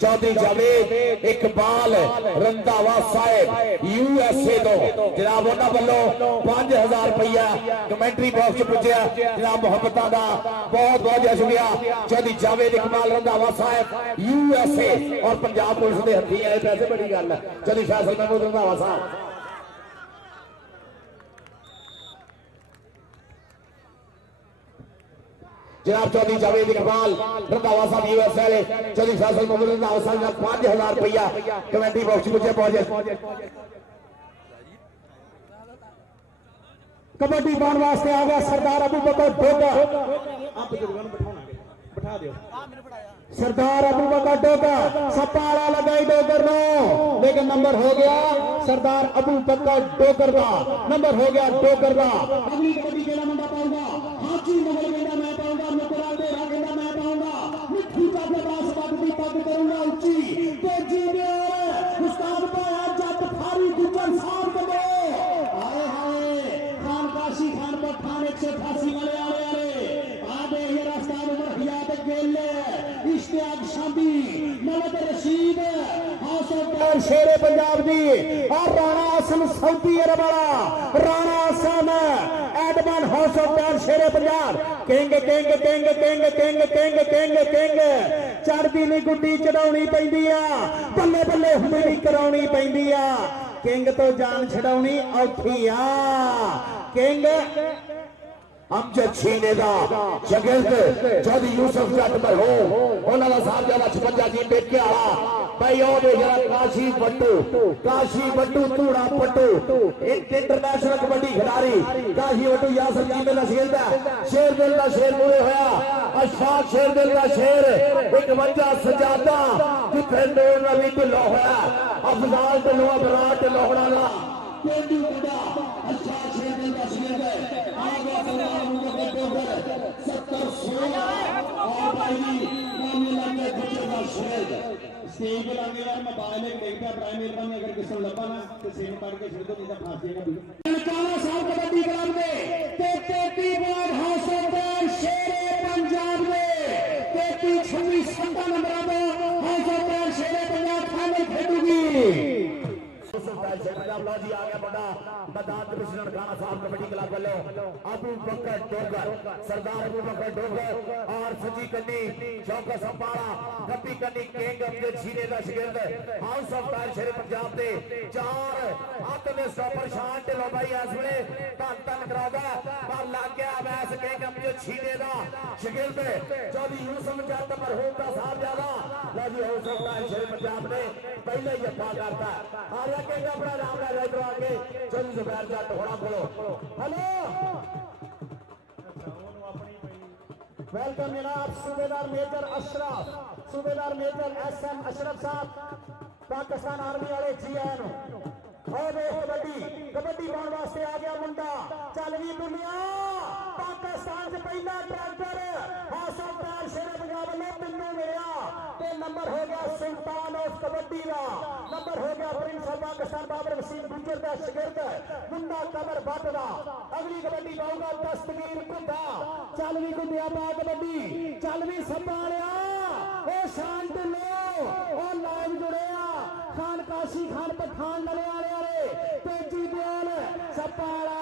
चौधरी जावेद इकबाल रंधावा साहब यूएसए तो जनाब उन्होंने वालों 5,000 रुपया कमेंट्री बॉक्स पुज्या जनाब मोहब्बत का बहुत बहुत शुक्रिया चौधरी जावेद इकबाल रंधावा साहब यूएसए और पंजाब पुलिस के हथी आए पैसे बड़ी गल है चौधरी फैसल महमूद रंधावा साहब जनाब चौधरी जावेद इकबाल रंधावा साहब यूएसए चौधरी फैसल महमूद रंधावा साहब 5,000 रुपया कमेंट्री बॉक्स मुझे पहुंचे कबड्डी पाने वास्ते आ गया सरदार अबू बकर डोगर आप बैठा दो सरदार अबू बकर डोगर सपाड़ा लगाई डोगर नो लेकिन नंबर हो गया सरदार अबू बकर डोगर का नंबर हो गया डोगर का अगली कबड्डी केड़ा मुंडा पाऊंगा हाजी मुगल केड़ा मैं पाऊंगा मुकरा दे केड़ा मैं पाऊंगा मिठू का पास पगड़ी पग करूंगा ऊंची तेजी दे उस्ताद पाया जट फारी गुजर साहब को हाय हाय खान काशी खान पठान 188 वाले आवे ये रास्ता उमर हयात गेले इश्तियाक शादी मलक रशीद हौसला शेरे पंजाब दी और राणा असम सऊदी अरब वाला राणा असम एडमन हौसला Shere Punjab king king king king king king king king चढ़दी नहीं गुड्डी चढ़ाउणी पैंदी आ बल्ले बल्ले हुंदी कराउणी पैंदी आ किंग तो जान छड़ाउणी औखी आ किंग अमजद छीने दा शगिर्द चौधरी यूसुफ जट मरहूम उन्हां दा साहबजादा 56 जी टेके आला भाई ओ दे जरा काशी बट्टू तूड़ा पट्टू इंटरनेशनल कबड्डी खिलाड़ी काशी बट्टू यासर जी मेरा शगिर्द शेर दिल दा शेर पूरे होया अशफाक शेर दिल दा शेर 51 सजादा जिथे नूर नबी ढिल्लो होया अफजाल ढिल्लो अबरार ढिल्लो होना ला पेंडू बड़ा अच्छा शेर दिल दा शेर है आगे सरदार अबू बकर डोगर 70 16 और भाई मामले लगे बच्चे का शेर स्टेज पे लगे यार मैं बाहर में देखता प्राइम मेहरबानी अगर किसी को लगा ना तो सेम काट के छोड़ दो नहीं तो फांसी का भी काला साहब कबड्डी ग्राउंड में ते 33 वार्ड हौसलदार शेरे पंजाब में 33 26 17 नंबर पे हौसलदार शेरे पंजाब फाइनल खेलेगी प्राइज से पंजाब लो जी आ गया मुंडा मैदान डिवीजन ननकाना साहब कबड्डी क्लब वालों अबू बकर डोगर सरदार अबू बकर डोगर और सजी कन्नी चौकस अंपाड़ा कपी कन्नी किंग अब्दुल सीने का शिगिर्द house of tyre Shere Punjab दे चार हत्थ दे स्टॉपर शान ढिल्लों भाई इस वेले धन धन करादा पर लग गया मैच किंग अब्दुल सीने का शिगिर्द चौधरी यूसुफ जट मरहूम का साहबजादा लो जी house of tyre Shere Punjab ने पहले ही अफा करता आ रहा किंग अपना नाम ले इधर आके चौधरी जुबैर जट होना बोलो हेलो वेलकम जनाब सूबेदार मेजर अशरफ सूबेदार मेजर SM अशरफ साहब पाकिस्तान आर्मी वाले जी आए और कबड्डी पाने वास्ते आ गया मुंडा चल भी दुनिया पाकिस्तान से पहला tractor house of tyre Shere Punjab ने पिन्नू मिलिया ते नंबर हो गया सुल्तान ऑफ कबड्डी का नंबर हो गया प्रिंस ऑफ पाकिस्तान बाबर वसीम गुजर का शिगिर्द मुंडा कमर भट्ट का अगली कबड्डी पाऊंगा दस्तगीर कुंडा चल भी कुंडिया पा कबड्डी चल भी संभालिया ओ शांत लो ओ लाइव जुड़िया खान काशी खान पठान नले वाले तेजी दयाल सपाड़ा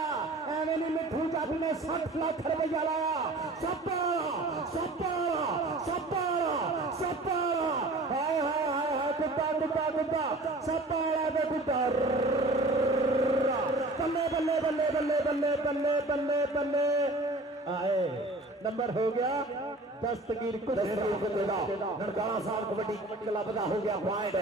एवं नहीं मिठू जट ने 60 लाख रुपया लाया सपाड़ा सपाड़ा सपाड़ा सपाड़ा हाय हाय हाय हाय कुत्ता कुत्ता कुत्ता सपाड़ा दे कुत्ता बल्ले बल्ले बल्ले बल्ले बल्ले बल्ले बल्ले आए नंबर हो गया दस्तगीर ननकाना साहब कबड्डी क्लब का हो गया पॉइंट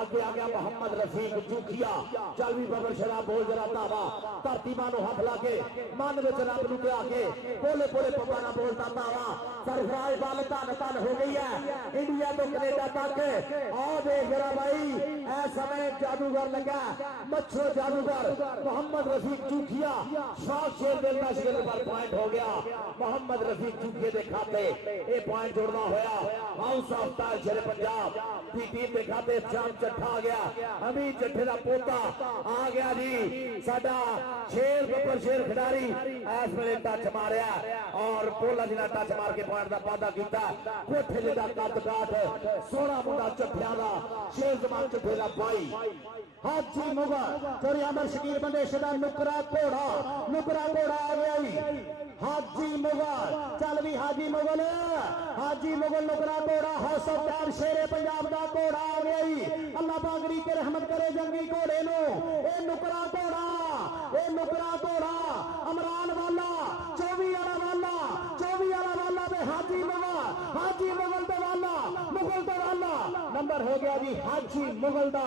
आगे आ गया मोहम्मद रफीक जूखिया चल भी बबर शराब बोल जरा तावा धरती मानो हाथ लाके मन में रब नूं ते आके बोले बोले पप्पा ना बोलता तावा सरफराज बल धन धन हो गई है इंडिया तो कनेडा तक आ देख जरा भाई ऐ समय जादूगर लगा मच्छो जादूगर मोहम्मद रफीक जूखिया शाह शेर दिल का शिगिर्द पर पॉइंट हो गया मोहम्मद रफीक जूखिए के खाते ये पॉइंट जोड़ना होया house of tyre Shere Punjab की टीम के खाते चांद चट्ठा आ गया अभी चट्ठे का पोता आ गया जी साडा शेर बब्बर शेर खिडारी इस वेले टच मारिया और पोला जी ने टच मार के पॉइंट का वादा किया कोठे जिदा कद काठ सोहना मुंडा चट्ठिया का शेर जमान चट्ठे का भाई हाजी मुगल चोरी अमर शकीर बंदेश का नुकरा घोड़ा आ गया जी हाजी मुगल चल भी हाजी मुगल नुकरा घोड़ा house of tyre Shere Punjab का घोड़ा आ गया जी अल्लाह पागरी के रहमत करे जंगी घोड़े नो ए नुकरा घोड़ा अमरान वाला 24 वाला पे हाजी मुगल तो वाला मुगल तो वाला नंबर हो गया जी हाजी मुगल दा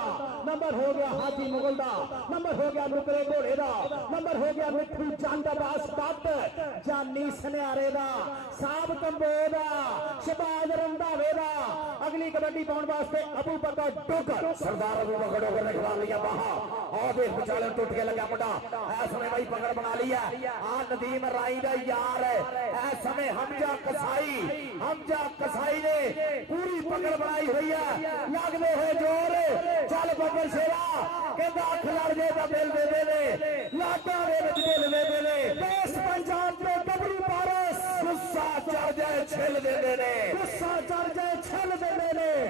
नंबर हो गया हाजी मुगल दा नंबर हो गया नुकरे घोड़े दा नंबर हो गया मिठू चंद अब्बास भट्ट जानी सन्यारे दा साहब कंबो दा शबाज रंधावे दा अगली कबड्डी पाउन वास्ते अबू बकर डोगर सरदार अबू बकर डोगर ने खिला लिया बाहा और देख विचाले टूट के लगा मुंडा ऐ समय भाई पकड़ बना लिया आ नदीम राई दा यार ऐ समय हमजा कसाई ने पूरी पकड़ बनाई हुई है लगदे हुए जोर चल बब्बर शेरा कहंदा अख लड़ जे ता दिल दे दे लाटा दे विच दिल दे दे देश पंजाब के गबरू पारस गुस्सा चढ़ जाए छिल देंदे ने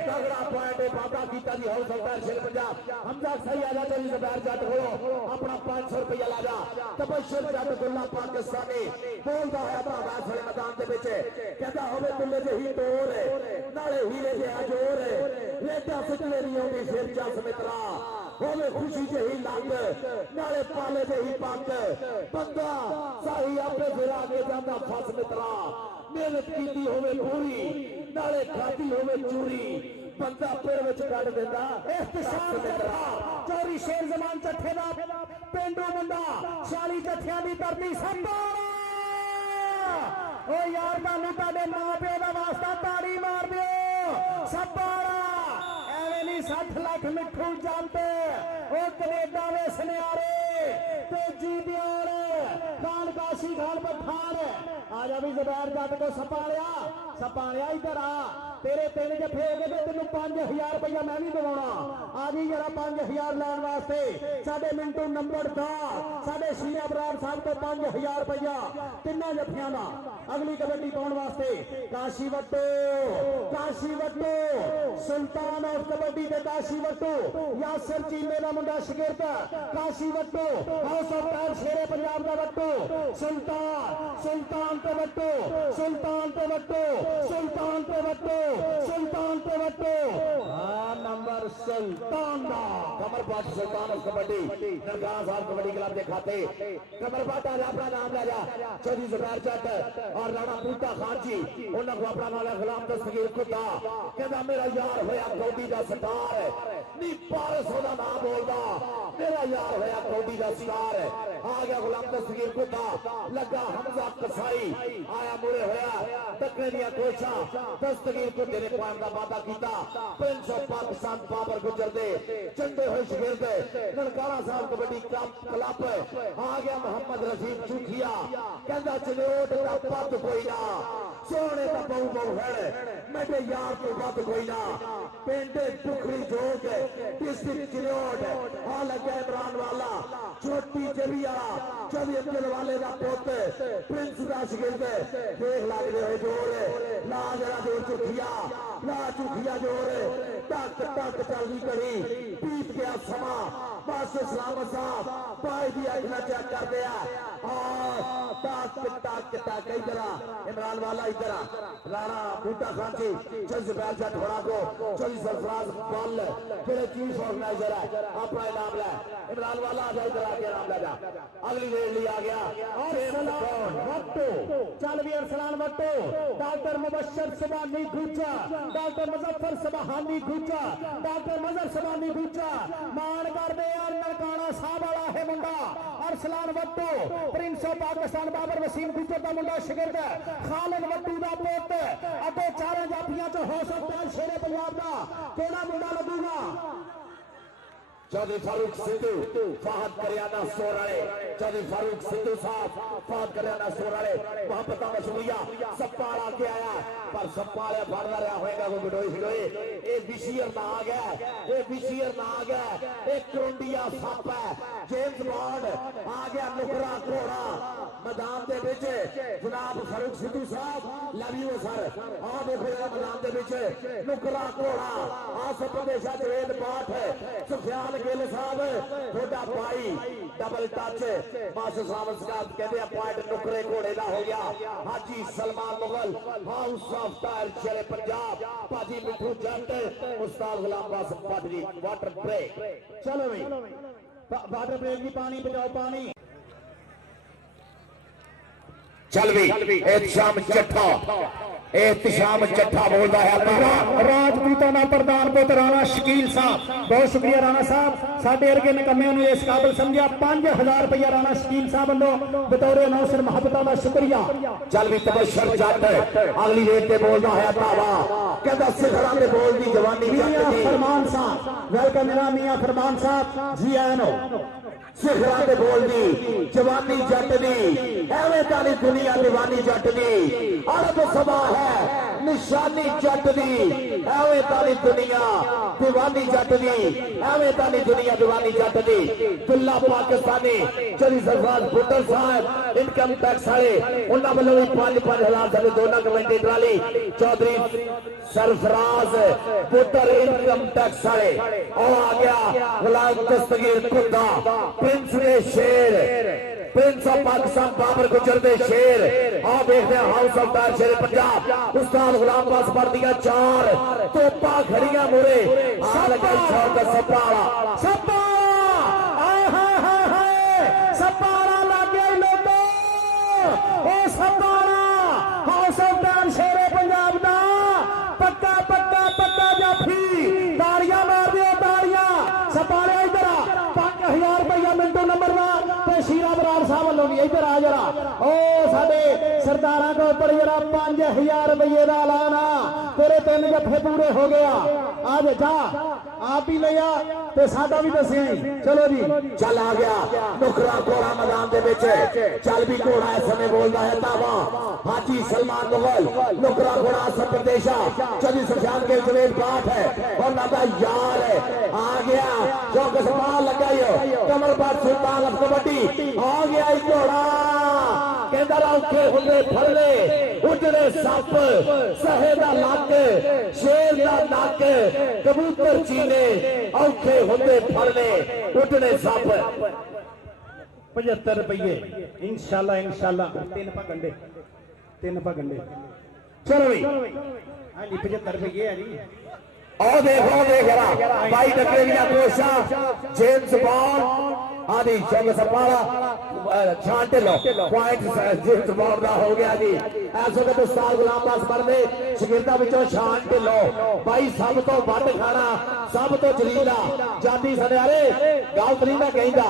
तगड़ा पॉइंट वादा कीता जी हाउस ऑफ टायर शेर पंजाब हमजा सही आजा चली जुबैर जट हो अपना 500 रुपया ला जा तबशर जट दुल्ला पाकिस्तानी बोलदा है भागा सड़े मैदान दे विच कहंदा होवे दुल्ले जही टोर नाले हीरे जे जोर रेटा सिटले नहीं आउंदी सिर चा समित्रा होवे खुशी जही लंग नाले पाले जही पग बंदा सही आपे फिर आगे जांदा फस मित्रा मेहनत कीती होवे पूरी नाले खाती होवे चूरी बंदा पेड़ विच कढ दिंदा इख्तिसार मित्रा चोरी शेर जमान चट्ठे दा पेंडू मुंडा 40 चट्ठियां दी धरती संभाला ओ यार तानू तुहाडे मां प्यो दा वास्ता ताड़ी मार दिओ संभाला एवें नहीं 60 लाख मिठू जानते ओ कनेडा वे सन्यारे तेजी दियार खान काशी खान पठान आजा भी जुबैर जट को सपालिया इधर आ तेरे 3 जफे हो गए तेन 5000 रुपया मैं भी दवाना आ जी जरा 5000 लैन वास्ते साडे मिंटू नंबरदार साडे शीरा बरार साहब को 5000 रुपया 3 जफिया का अगली कबड्डी पाने वास्ते काशी वट्टो सुल्तान ऑफ कबड्डी के काशी वट्टू यासिर चीमे का मुंडा शगिरद Kashi Wattoo house of tyre Shere Punjab का वट्टू सुल्तान पे वट्टू नंबर सुल्तान का कमरपाट सुल्तान ऑफ कबड्डी नरगाह साहब कबड्डी क्लब के खाते कमरपाट अपना नाम ले जा चौधरी जुबैर जट और राणा बूटा खान जी उन्होंने को अपना नाम गुलाम दस्तगीर खुदा कहता मेरा यार होया कौडी का स्टार नी पारस ओदा नाम बोलदा मेरा यार होया कौडी का स्टार आ गया गुलाम दस्तगीर खुदा लगा हमजा कसाई आया मुरे होया तकने दिया कोशा दस्तगीर खुदे ने पॉइंट का वादा किया प्रिंस ऑफ पाकिस्तान बाबर गुजर दे चंडे हुए शगिरद ननकाना साहब कबड्डी क्लब आ गया मोहम्मद रशीद चूखिया कहता चलोट का पद कोई ना सोने का बहु बहु है मेरे यार तो पद कोई ना पेंडे पुखरी जोग डिस्ट्रिक्ट चिलोट आ लगा इमरान वाला छोटी जबिया चौधरी अब्दुल वाले का पुत प्रिंस का शगिरद देख लग रहे जोर ला जरा जोर चुखिया जोर टक टक चलनी करी बीत गया समा बस सलामत साहब भाई दी अखना चेक कर दिया और टक टक टक इधर इमरान वाला इधर राणा बूटा खान जी चल जुबैर जट होना को चौधरी सरफराज बल फिर चीफ ऑर्गेनाइजर है अपना इनाम ले इमरान वाला आ जा इधर आके इनाम ले जा अगली रेड ली आ गया वट्टू चल भी Arsalan Wattoo doctor Mubashar Subhani Gujja doctor Muzaffar Subhani Gujja doctor Mazhar Subhani Gujja मान कर दे यार ननकाना साहब वाला है मुंडा अरसलान वट्टू प्रिंस ऑफ पाकिस्तान बाबर वसीम गुज्जर का मुंडा शगिरद खालिद वट्टू का पुत अगे चारों जाफियां चो हौस ऑफ टायर शेरे पंजाब का केड़ा मुंडा लगूगा चौधरी फारूक सिद्धू फहद करियाना सोराले चौधरी फारूक सिद्धू साहब फहद करियाना सोराले मोहब्बत का शुक्रिया सप्पाल आके आया पर सप्पाल फड़ना रहा होएगा वो बिडोई हिडोई ए विशियर ना आ गया एक क्रोंडिया सप है जेम्स बॉन्ड आ गया नुकरा घोड़ा मैदान दे विच जनाब फारूक सिद्धू साहब लव यू सर आ देखो मैदान दे विच नुकरा घोड़ा आ सपदेशा जवेद पाठ सुफियान गिल साहब थोड़ा भाई डबल टच मास्टर साहब कहते पॉइंट नुकरे घोड़े का हो गया Haji Salman Mughal house of tyre Shere Punjab भाजी मिठू जट उस्ताद गुलाम कासिम पाटरी वाटर ब्रेक चलो भाई वाटर ब्रेक की पानी बचाओ पानी चल भी एहतशाम चट्ठा बोलता है राजपूतों का प्रधान पुत राणा शकील साहब बहुत शुक्रिया राणा साहब साडे अर्गे निकम्मियां नूं इस काबिल समझिया 5000 रुपया राणा शकील साहब वालों बतौर नौसर मोहब्बतां दा शुक्रिया चल भी तबशर जट अगली रेट ते बोलदा है दावा कहदा सिखरां दे बोल दी जवानी जट फरमान साहब वेलकम मेरा मियां फरमान साहब जी आए नो सिखरां दे बोल दी जवानी जट दी एवें ताली दुनिया दीवानी जट दी अरब सभा है निशानी जट दी एवें ताली दुनिया दीवानी जट दी एवें ताली दुनिया दीवानी जट दी दुल्ला पाकिस्तानी चली सरफराज बुटर साहब इनकम टैक्स वाले उन्हां वालों भी 5-5000 साडे दोनों committee trolley Chaudhary Sarfaraz बुटर income tax वाले और आ गया गुलाम दस्तगीर खुदा प्रिंस ने शेर प्रिंस ऑफ पाकिस्तान बाबर गुजर दे शेर आ देखते हैं हाउस ऑफ टायर शेर पंजाब उस्ताद गुलाम पास पर दिया 4 तोपा खड़ियां मुरे आ लगा शॉट का सप्पा आए हाय सप्पाड़ा लागे लोगो ओ सप्पाड़ा house of tyre Shere Punjab दा पक्का जाफी ताड़ियां मार दियो ताड़ियां सप्पाड़े इधर 5000 रुपया मिंटू नंबर दा शीरा बराड़ साहब वालों भी इधर आ जरा ओ साडे सरदारा के ऊपर जरा 5000 रुपये का ऐलान तेरे 3 जफे पूरे हो गया आज जा आप ही लिया ते साडा भी दसिया चलो जी चल आ गया नुकरा घोड़ा मैदान दे विच चल भी घोड़ा इस समय बोलता है दावा हाजी सलमान मुगल नुकरा घोड़ा सप्रदेशा चौधरी सुफियान के जवेद पाठ है और नादा यार आ गया जो कसमान लगाई कमर पर सुल्तान ऑफ कबड्डी आ गया घोड़ा कहता औखे हुंदे फड़ले उजड़े सप सहे दा लक शेर दा नक कबूतर चीने औखे होंदे फड़ने उठने सप 75 रुपये इंशाल्लाह इंशाल्लाह तीन पगंडे चलो भाई हाँ जी 75 रुपये है जी और देखो देख रहा भाई डकरे दिया कोशा जेम्स बॉन्ड आदि शंग सपाड़ा छांटे लो पॉइंट जेम्स बॉन्ड का हो गया जी ऐसे वक्त उस्ताद गुलाम पास पढ़ते शगिर्दा विचों छांटे लो भाई सब तो वध खाना सब तो जलीला जाती सनियारे गलत नहीं ना कहता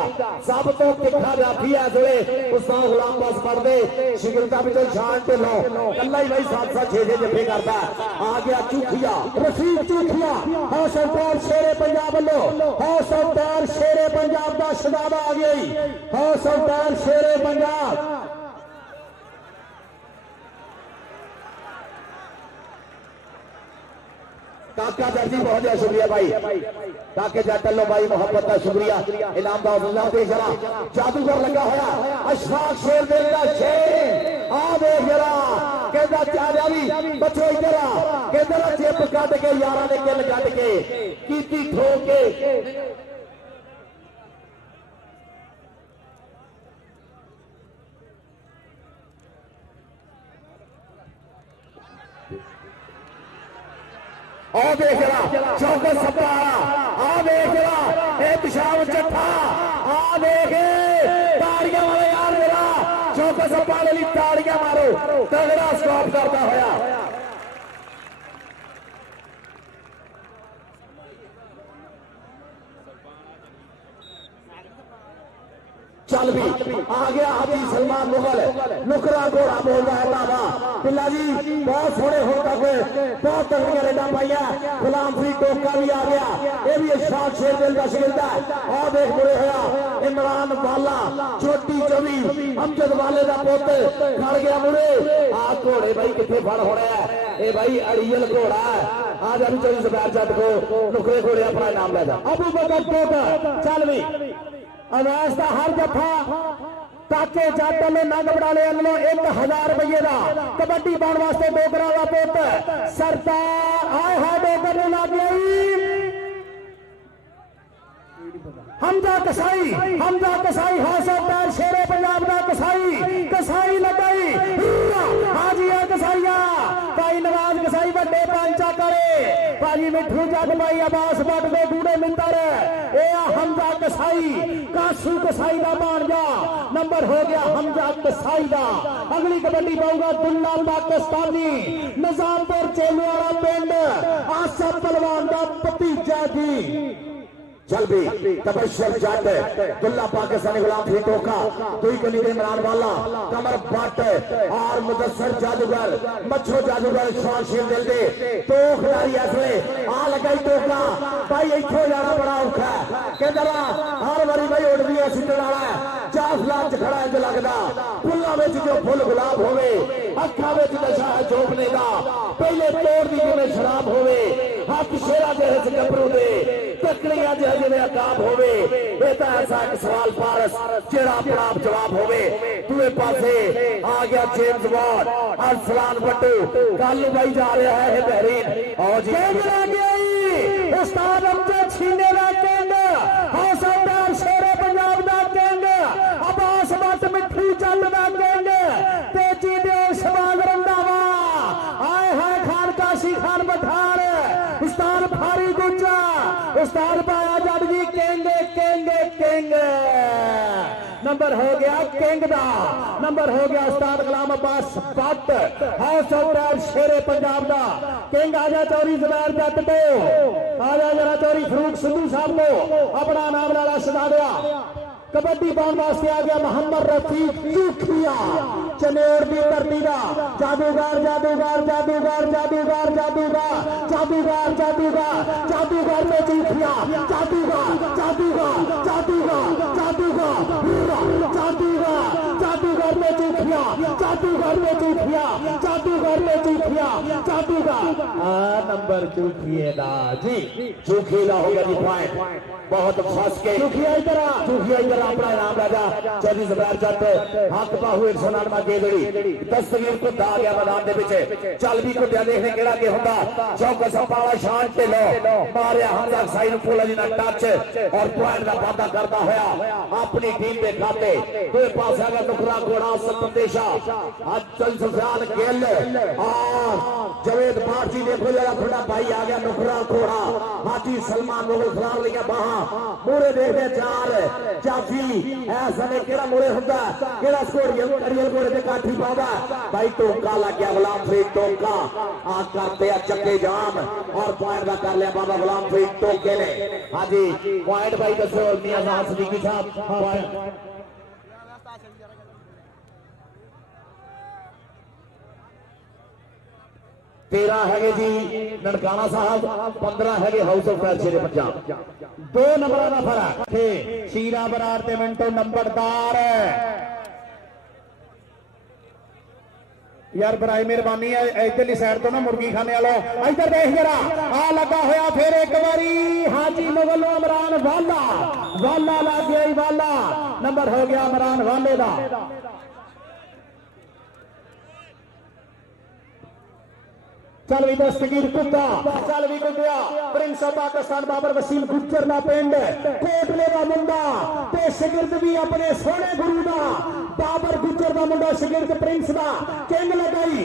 सब तो तिखा जाफी है इस वे उस्ताद गुलाम पास पढ़ते शगिर्दा विचों छांटे लो कल्ला ही भाई 7-6 जफे करता आ गया चूखिया रशीद चूखिया हौसलदार शेरे पंजाब वालों हौसलदार शेरे पंजाब का शदाबा आ गई हौसलदार शेरे पंजाब काका दर्जी बहुत बहुत शुक्रिया भाई काके जटलो भाई मोहब्बत का शुक्रिया इनाम का हौसला दे जरा जादूगर लगा होया अशफाक शेर दिल का शेर आ देख जरा कहता चाचा भी बचो इधर आ कहता जेब कट के यारा ने किल कट के कीती ठोक के आ देख रहा चौकस सप्पा आ देख रहा ए पिशाब चट्ठा आ देख ताड़ियां वाले यार मेरा चौकस सप्पा वाले लिए ताड़ियां मारो तगड़ा स्टॉप करता होया चल भी आ गया हाजी सलमान मुगल नुकरा घोड़ा बोल रहा है बाबा पिल्ला जी बहुत सोने हो तक बहुत तगड़ियां रेडा पाइया गुलाम फरीद टोका भी आ गया ये भी इरशाद शेर दिल का शिकंजा और देख बुरे होया इमरान वाला छोटी चवी अमजद वाले का पुत खड़ गया मुड़े आ घोड़े भाई कितने फड़ हो रहा है ये भाई अड़ियल घोड़ा है आज अभी चौधरी जुबैर जट को नुकरे घोड़े अपना नाम ले जा अबू बकर टोका चल भी अवैस का हर जफा काके जट ने नंग बड़ाले वालों 1000 रुपये का कबड्डी पाने वास्ते डोगरा का पुत सरदार आए हाय डोगर ने लग गई हमजा कसाई हौसलदार शेरे पंजाब का कसाई लगाई हाजी है कसाईया भाई नवाज कसाई बड़े पंचा करे भाजी मिठू जग भाई अब्बास भट्ट दे गूड़े मिंदर ए हमजा कसाई कासू कसाई का भांजा नंबर हो गया हमजा कसाई का अगली कबड्डी पाऊंगा दुल्ला पाकिस्तानी निजामपुर चेलू वाला पिंड आसफ पहलवान का भतीजा जी चल भी तबशर जट दुल्ला पाकिस्तानी गुलाम फरीद टोका दुई कली के इमरान वाला कमर भट्ट और मुदस्सर जादूगर मच्छो जादूगर शान शेर दिल दे तो खिलाड़ी ऐसे आ लगाई टोका भाई इथों जाना बड़ा औखा है कहता हर बारी भाई उड़दी है सिद्धड़ वाला चाफला च खड़ा है लगदा फुल्लां विच जो फुल गुलाब होवे अखां विच नशा है जोबने दा पहले तोड़ दी जिवें शराब होवे हक शेरा जैसे गबरू दे तकड़ियां जैसे जिवें अकाब होवे ये तो ऐसा एक सवाल पारस जेड़ा अपना जवाब होवे दूए पासे आ गया जेम्स बॉन्ड अरसलान भट्टू कल भाई जा रहा है बहरीन और जी उस्ताद अमजद छीने का किंग हौसलदार शेरे पंजाब का किंग अब्बास भट्ट मिठू चंद का किंग तेजी देव शबाग रंधावा आए हाय खान काशी खान बठार उस्ताद फारी गुज्जा उस्ताद पाया जट जी किंग नंबर हो गया किंग दा नंबर हो गया उस्ताद गुलाम अब्बास भट्ट हौसलदार शेरे पंजाब का किंग आजा चौधरी जुबैर जट को आजा जरा चौधरी फरूक सिद्धू साहब को अपना नाम लाला सदा दिया कबड्डी पाने वास्ते आ गया मोहम्मद रफीक चूखिया चनेर की धरती का जादूगर में चूखिया जादूगर में चूठिया, जादूगर ने चूठिया, जादूगर ने चूठिया, जादूगर नंबर चूठिए दा जी, चूखी दा हो गया जी पॉइंट। बहुत फंस के चूठिया इधर अपना इनाम राजा चौधरी जुबैर जट हक बाहू 199 गेदड़ी दस्तगीर को दा गया मैदान दे विच। चल भी कुटिया देखने केड़ा के हुंदा चौका सपाला शान ते लो मारिया हमजा साइड पोला जी ना टच और पॉइंट का वादा करता होया अपनी टीम के खाते दो पास आगा नुकरा घोड़ा संदेशा आज चल सुफियान गिल और जवेद बारजी देखो जरा थोड़ा भाई आ गया नुकरा घोड़ा हाजी सलमान मुगल खिलाफ लिया बाहा मोरे देखते चार जाफी ऐसा ने केड़ा मोरे हुंदा केड़ा स्कोरियल अरियल घोड़े ते काठी पाउंदा भाई टोका लग गया गुलाम फरीद टोका आ करते आ चक्के जाम और पॉइंट का कर लिया बाबा गुलाम फरीद टोके ने। हाँ जी पॉइंट भाई दसो मियां साहब सिद्दीकी साहब। 13 है जी ननकाना साहब, 15 है हाउस ऑफ फैल शेरे पंजाब। 2 नंबर का फर्क है शीरा बरार ते मिंटो नंबरदार यार बराई मेहरबानी है इधरली साइड तो ना मुर्गी खाने वालों इधर देख जरा आ लगा होया फिर एक बारी हाजी मुगल इमरान वाला वाला लग गया वाला नंबर हो गया इमरान वाले का। चल भी दस्तगीर कुत्ता चल भी कुत्या प्रिंस ऑफ पाकिस्तान बाबर वसीम गुज्जर ना पिंड कोटले का मुंडा ते शिगिर्द भी अपने सोने गुरु का बाबर गुज्जर का मुंडा शिगिर्द प्रिंस का किंग लगाई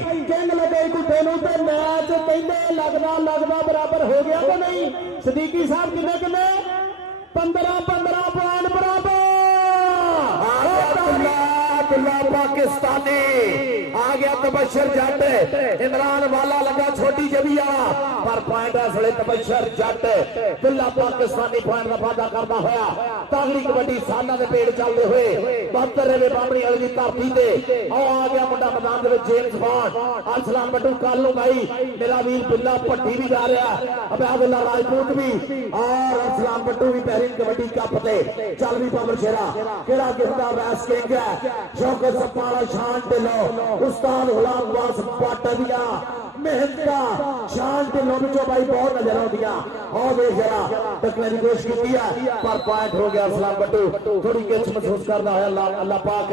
कुत्ते नूं ते मैच कहंदे लगदा बराबर हो गया तो नहीं सिद्दीकी साहब किन्ने 15 पॉइंट बराबर पाकिस्तानी आ गया तबशर जट इमरान वाला लगा छोटी जबिया पर पॉइंट है तबशर जट दुल्ला पाकिस्तानी पॉइंट का वादा करता होया तगड़ी कबड्डी सालां दे पेड़ चलते हुए 72वें बाबरी वाली दी धरती ते आ गया मुंडा मैदान दे विच जेम्स बॉन्ड अरसलान बट्टू कल नूं भाई मेरा वीर बिल्ला भट्टी भी जा रहा अबैदुल्ला राजपूत भी और अरसलान बट्टू भी पहली कबड्डी कप ते चल भी बाबर शेरा केड़ा गिरदा वैस किंग है शौकत सपाला शान ढिल्लो उस्ताद गुलाम अब्बास भट्ट दिया मेहनत का शान ढिल्लो विचों भाई बहुत नजर आउंदियां और देख जरा टकने की कोशिश की है पर पॉइंट हो गया अरसलान बट्टू थोड़ी किच महसूस करना है अल्लाह पाक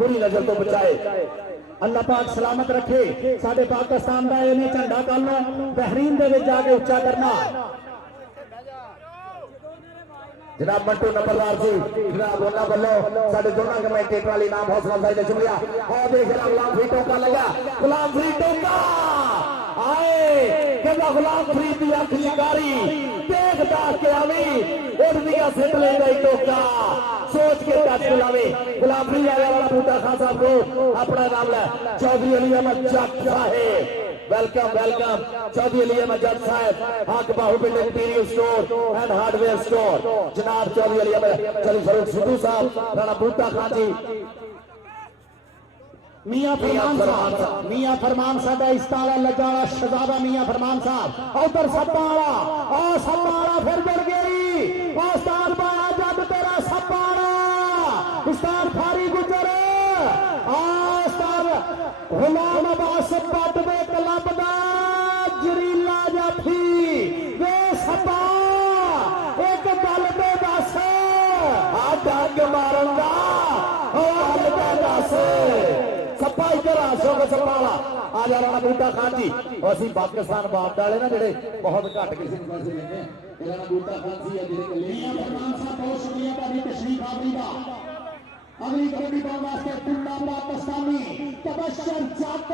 बुरी नजर तो बचाए अल्लाह पाक सलामत रखे साडे पाकिस्तान का इन्हें झंडा कल बहरीन दे विच जाके उच्चा करना। जनाब मंटू नंबरदार जी जनाब उन्होंने वालों साढ़े दोनों कमेंटेटर वाली नाम हौसला अफजाई का शुक्रिया और देख रहा गुलाम फरीद टोका लगा गुलाम फरीद टोका आए कहना गुलाम फरीद की अख शिकारी देखता के आवी उठ दिया सिट ले गई टोका सोच के टच गुलामी गुलाम फरीद आया वाला बूटा खान साहब को अपना नाम है चौधरी अली अहमद जट साहेब वेलकम चौधरी अली अहमद जट साहब हक Baahubali interior store and hardware store जनाब चौधरी अली अहमद चौधरी फरूख सिद्धू साहब राणा बूटा खान जी मियां फरमान साडा इस्ताला लजाला शहजादा मियां फरमान साहब उधर सप्पाड़ा फिर गिर गई उस्ताद बाया जब तेरा सप्पाड़ा उस्ताद फारी गुजर उस्ताद गुलाम अब्बास भट्ट दे क्लब दा जरीला जाफी वे सप्पा एक गल ते दस आ डंग मारन दा गल ते दस सप्पा इधर आशोक सप्पाला आ जा राणा बूटा खान जी असि पाकिस्तान बाप डाले ना जेडे बहुत घट किसी ਨੂੰ पैसे लेंगे राणा बूटा खान जी है जेडे मियां फरमान साहब बहुत शुक्रिया ਤੁਹਾਡੀ तशरीफ आवरी दा अगली कबड्डी पाने वास्ते दुल्ला पाकिस्तानी तबशर जट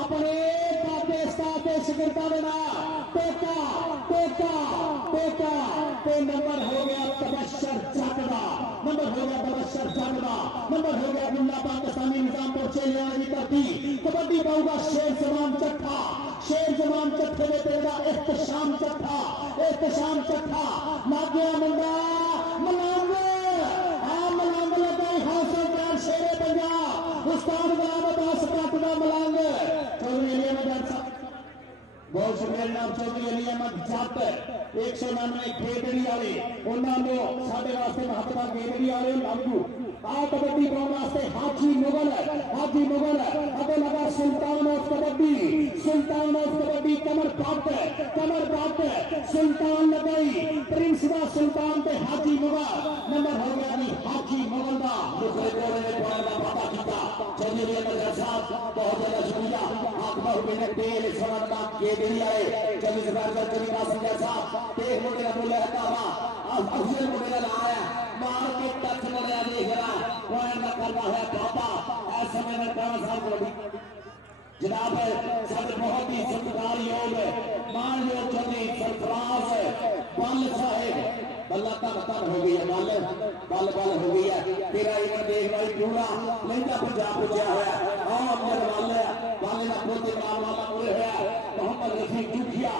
अपने पाकिस्तान के शिगिर्दां दे नाल टोका ते नंबर हो गया तबशर जट दा नंबर हो गया दुल्ला पाकिस्तानी निजामपुर चेलियां दी धरती कबड्डी पाऊगा शेर जमान चट्ठे दे तेरा एहतशाम चट्ठा मागिया मुंडा मलंग लगाई हौसला प्यार शेरे पंजाब उस्ताद गुलाम अब्बास भट्ट दा मलंग चौधरी अली अहमद जट साहब बहुत शुक्रिया जनाब चौधरी अली अहमद जट 199 गेंदड़ी वाले उन्होंने साढ़े वास्ते महत्ता गेंदड़ी वाले लागू आ कबड्डी पाने वास्ते हाजी मुगल अगे लगा सुल्तान ऑफ कबड्डी कमर पाट सुल्तान लगाई प्रिंस दा सुल्तान ते हाजी मुगल नंबर हो गया जी हाजी मुगल दा दूसरे कोने में पॉइंट का पता किया चलिए अमर साहब बहुत ज्यादा शुक्रिया आत्मा हुए तेल समझना गेंदड़ी आए चलिए सरकार का चलिए कासिम साहब तेज मोटे का बोले हटावा अब अफजल मोटे का आया मार के टच बढ़िया देख रहा पॉइंट का करना है पापा ऐसे में कौन सा कबड्डी जनाब सब बहुत ही सत्कार योग मान योग चली सरफराज बल साहेब बल्ला तन हो गई है बल हो गई है तेरा इधर देख भाई पूरा लहंगा पंजाब पुजा हुआ अमर वाले का पोते मार वाला पूरे हुआ मोहम्मद रफीक जुखिया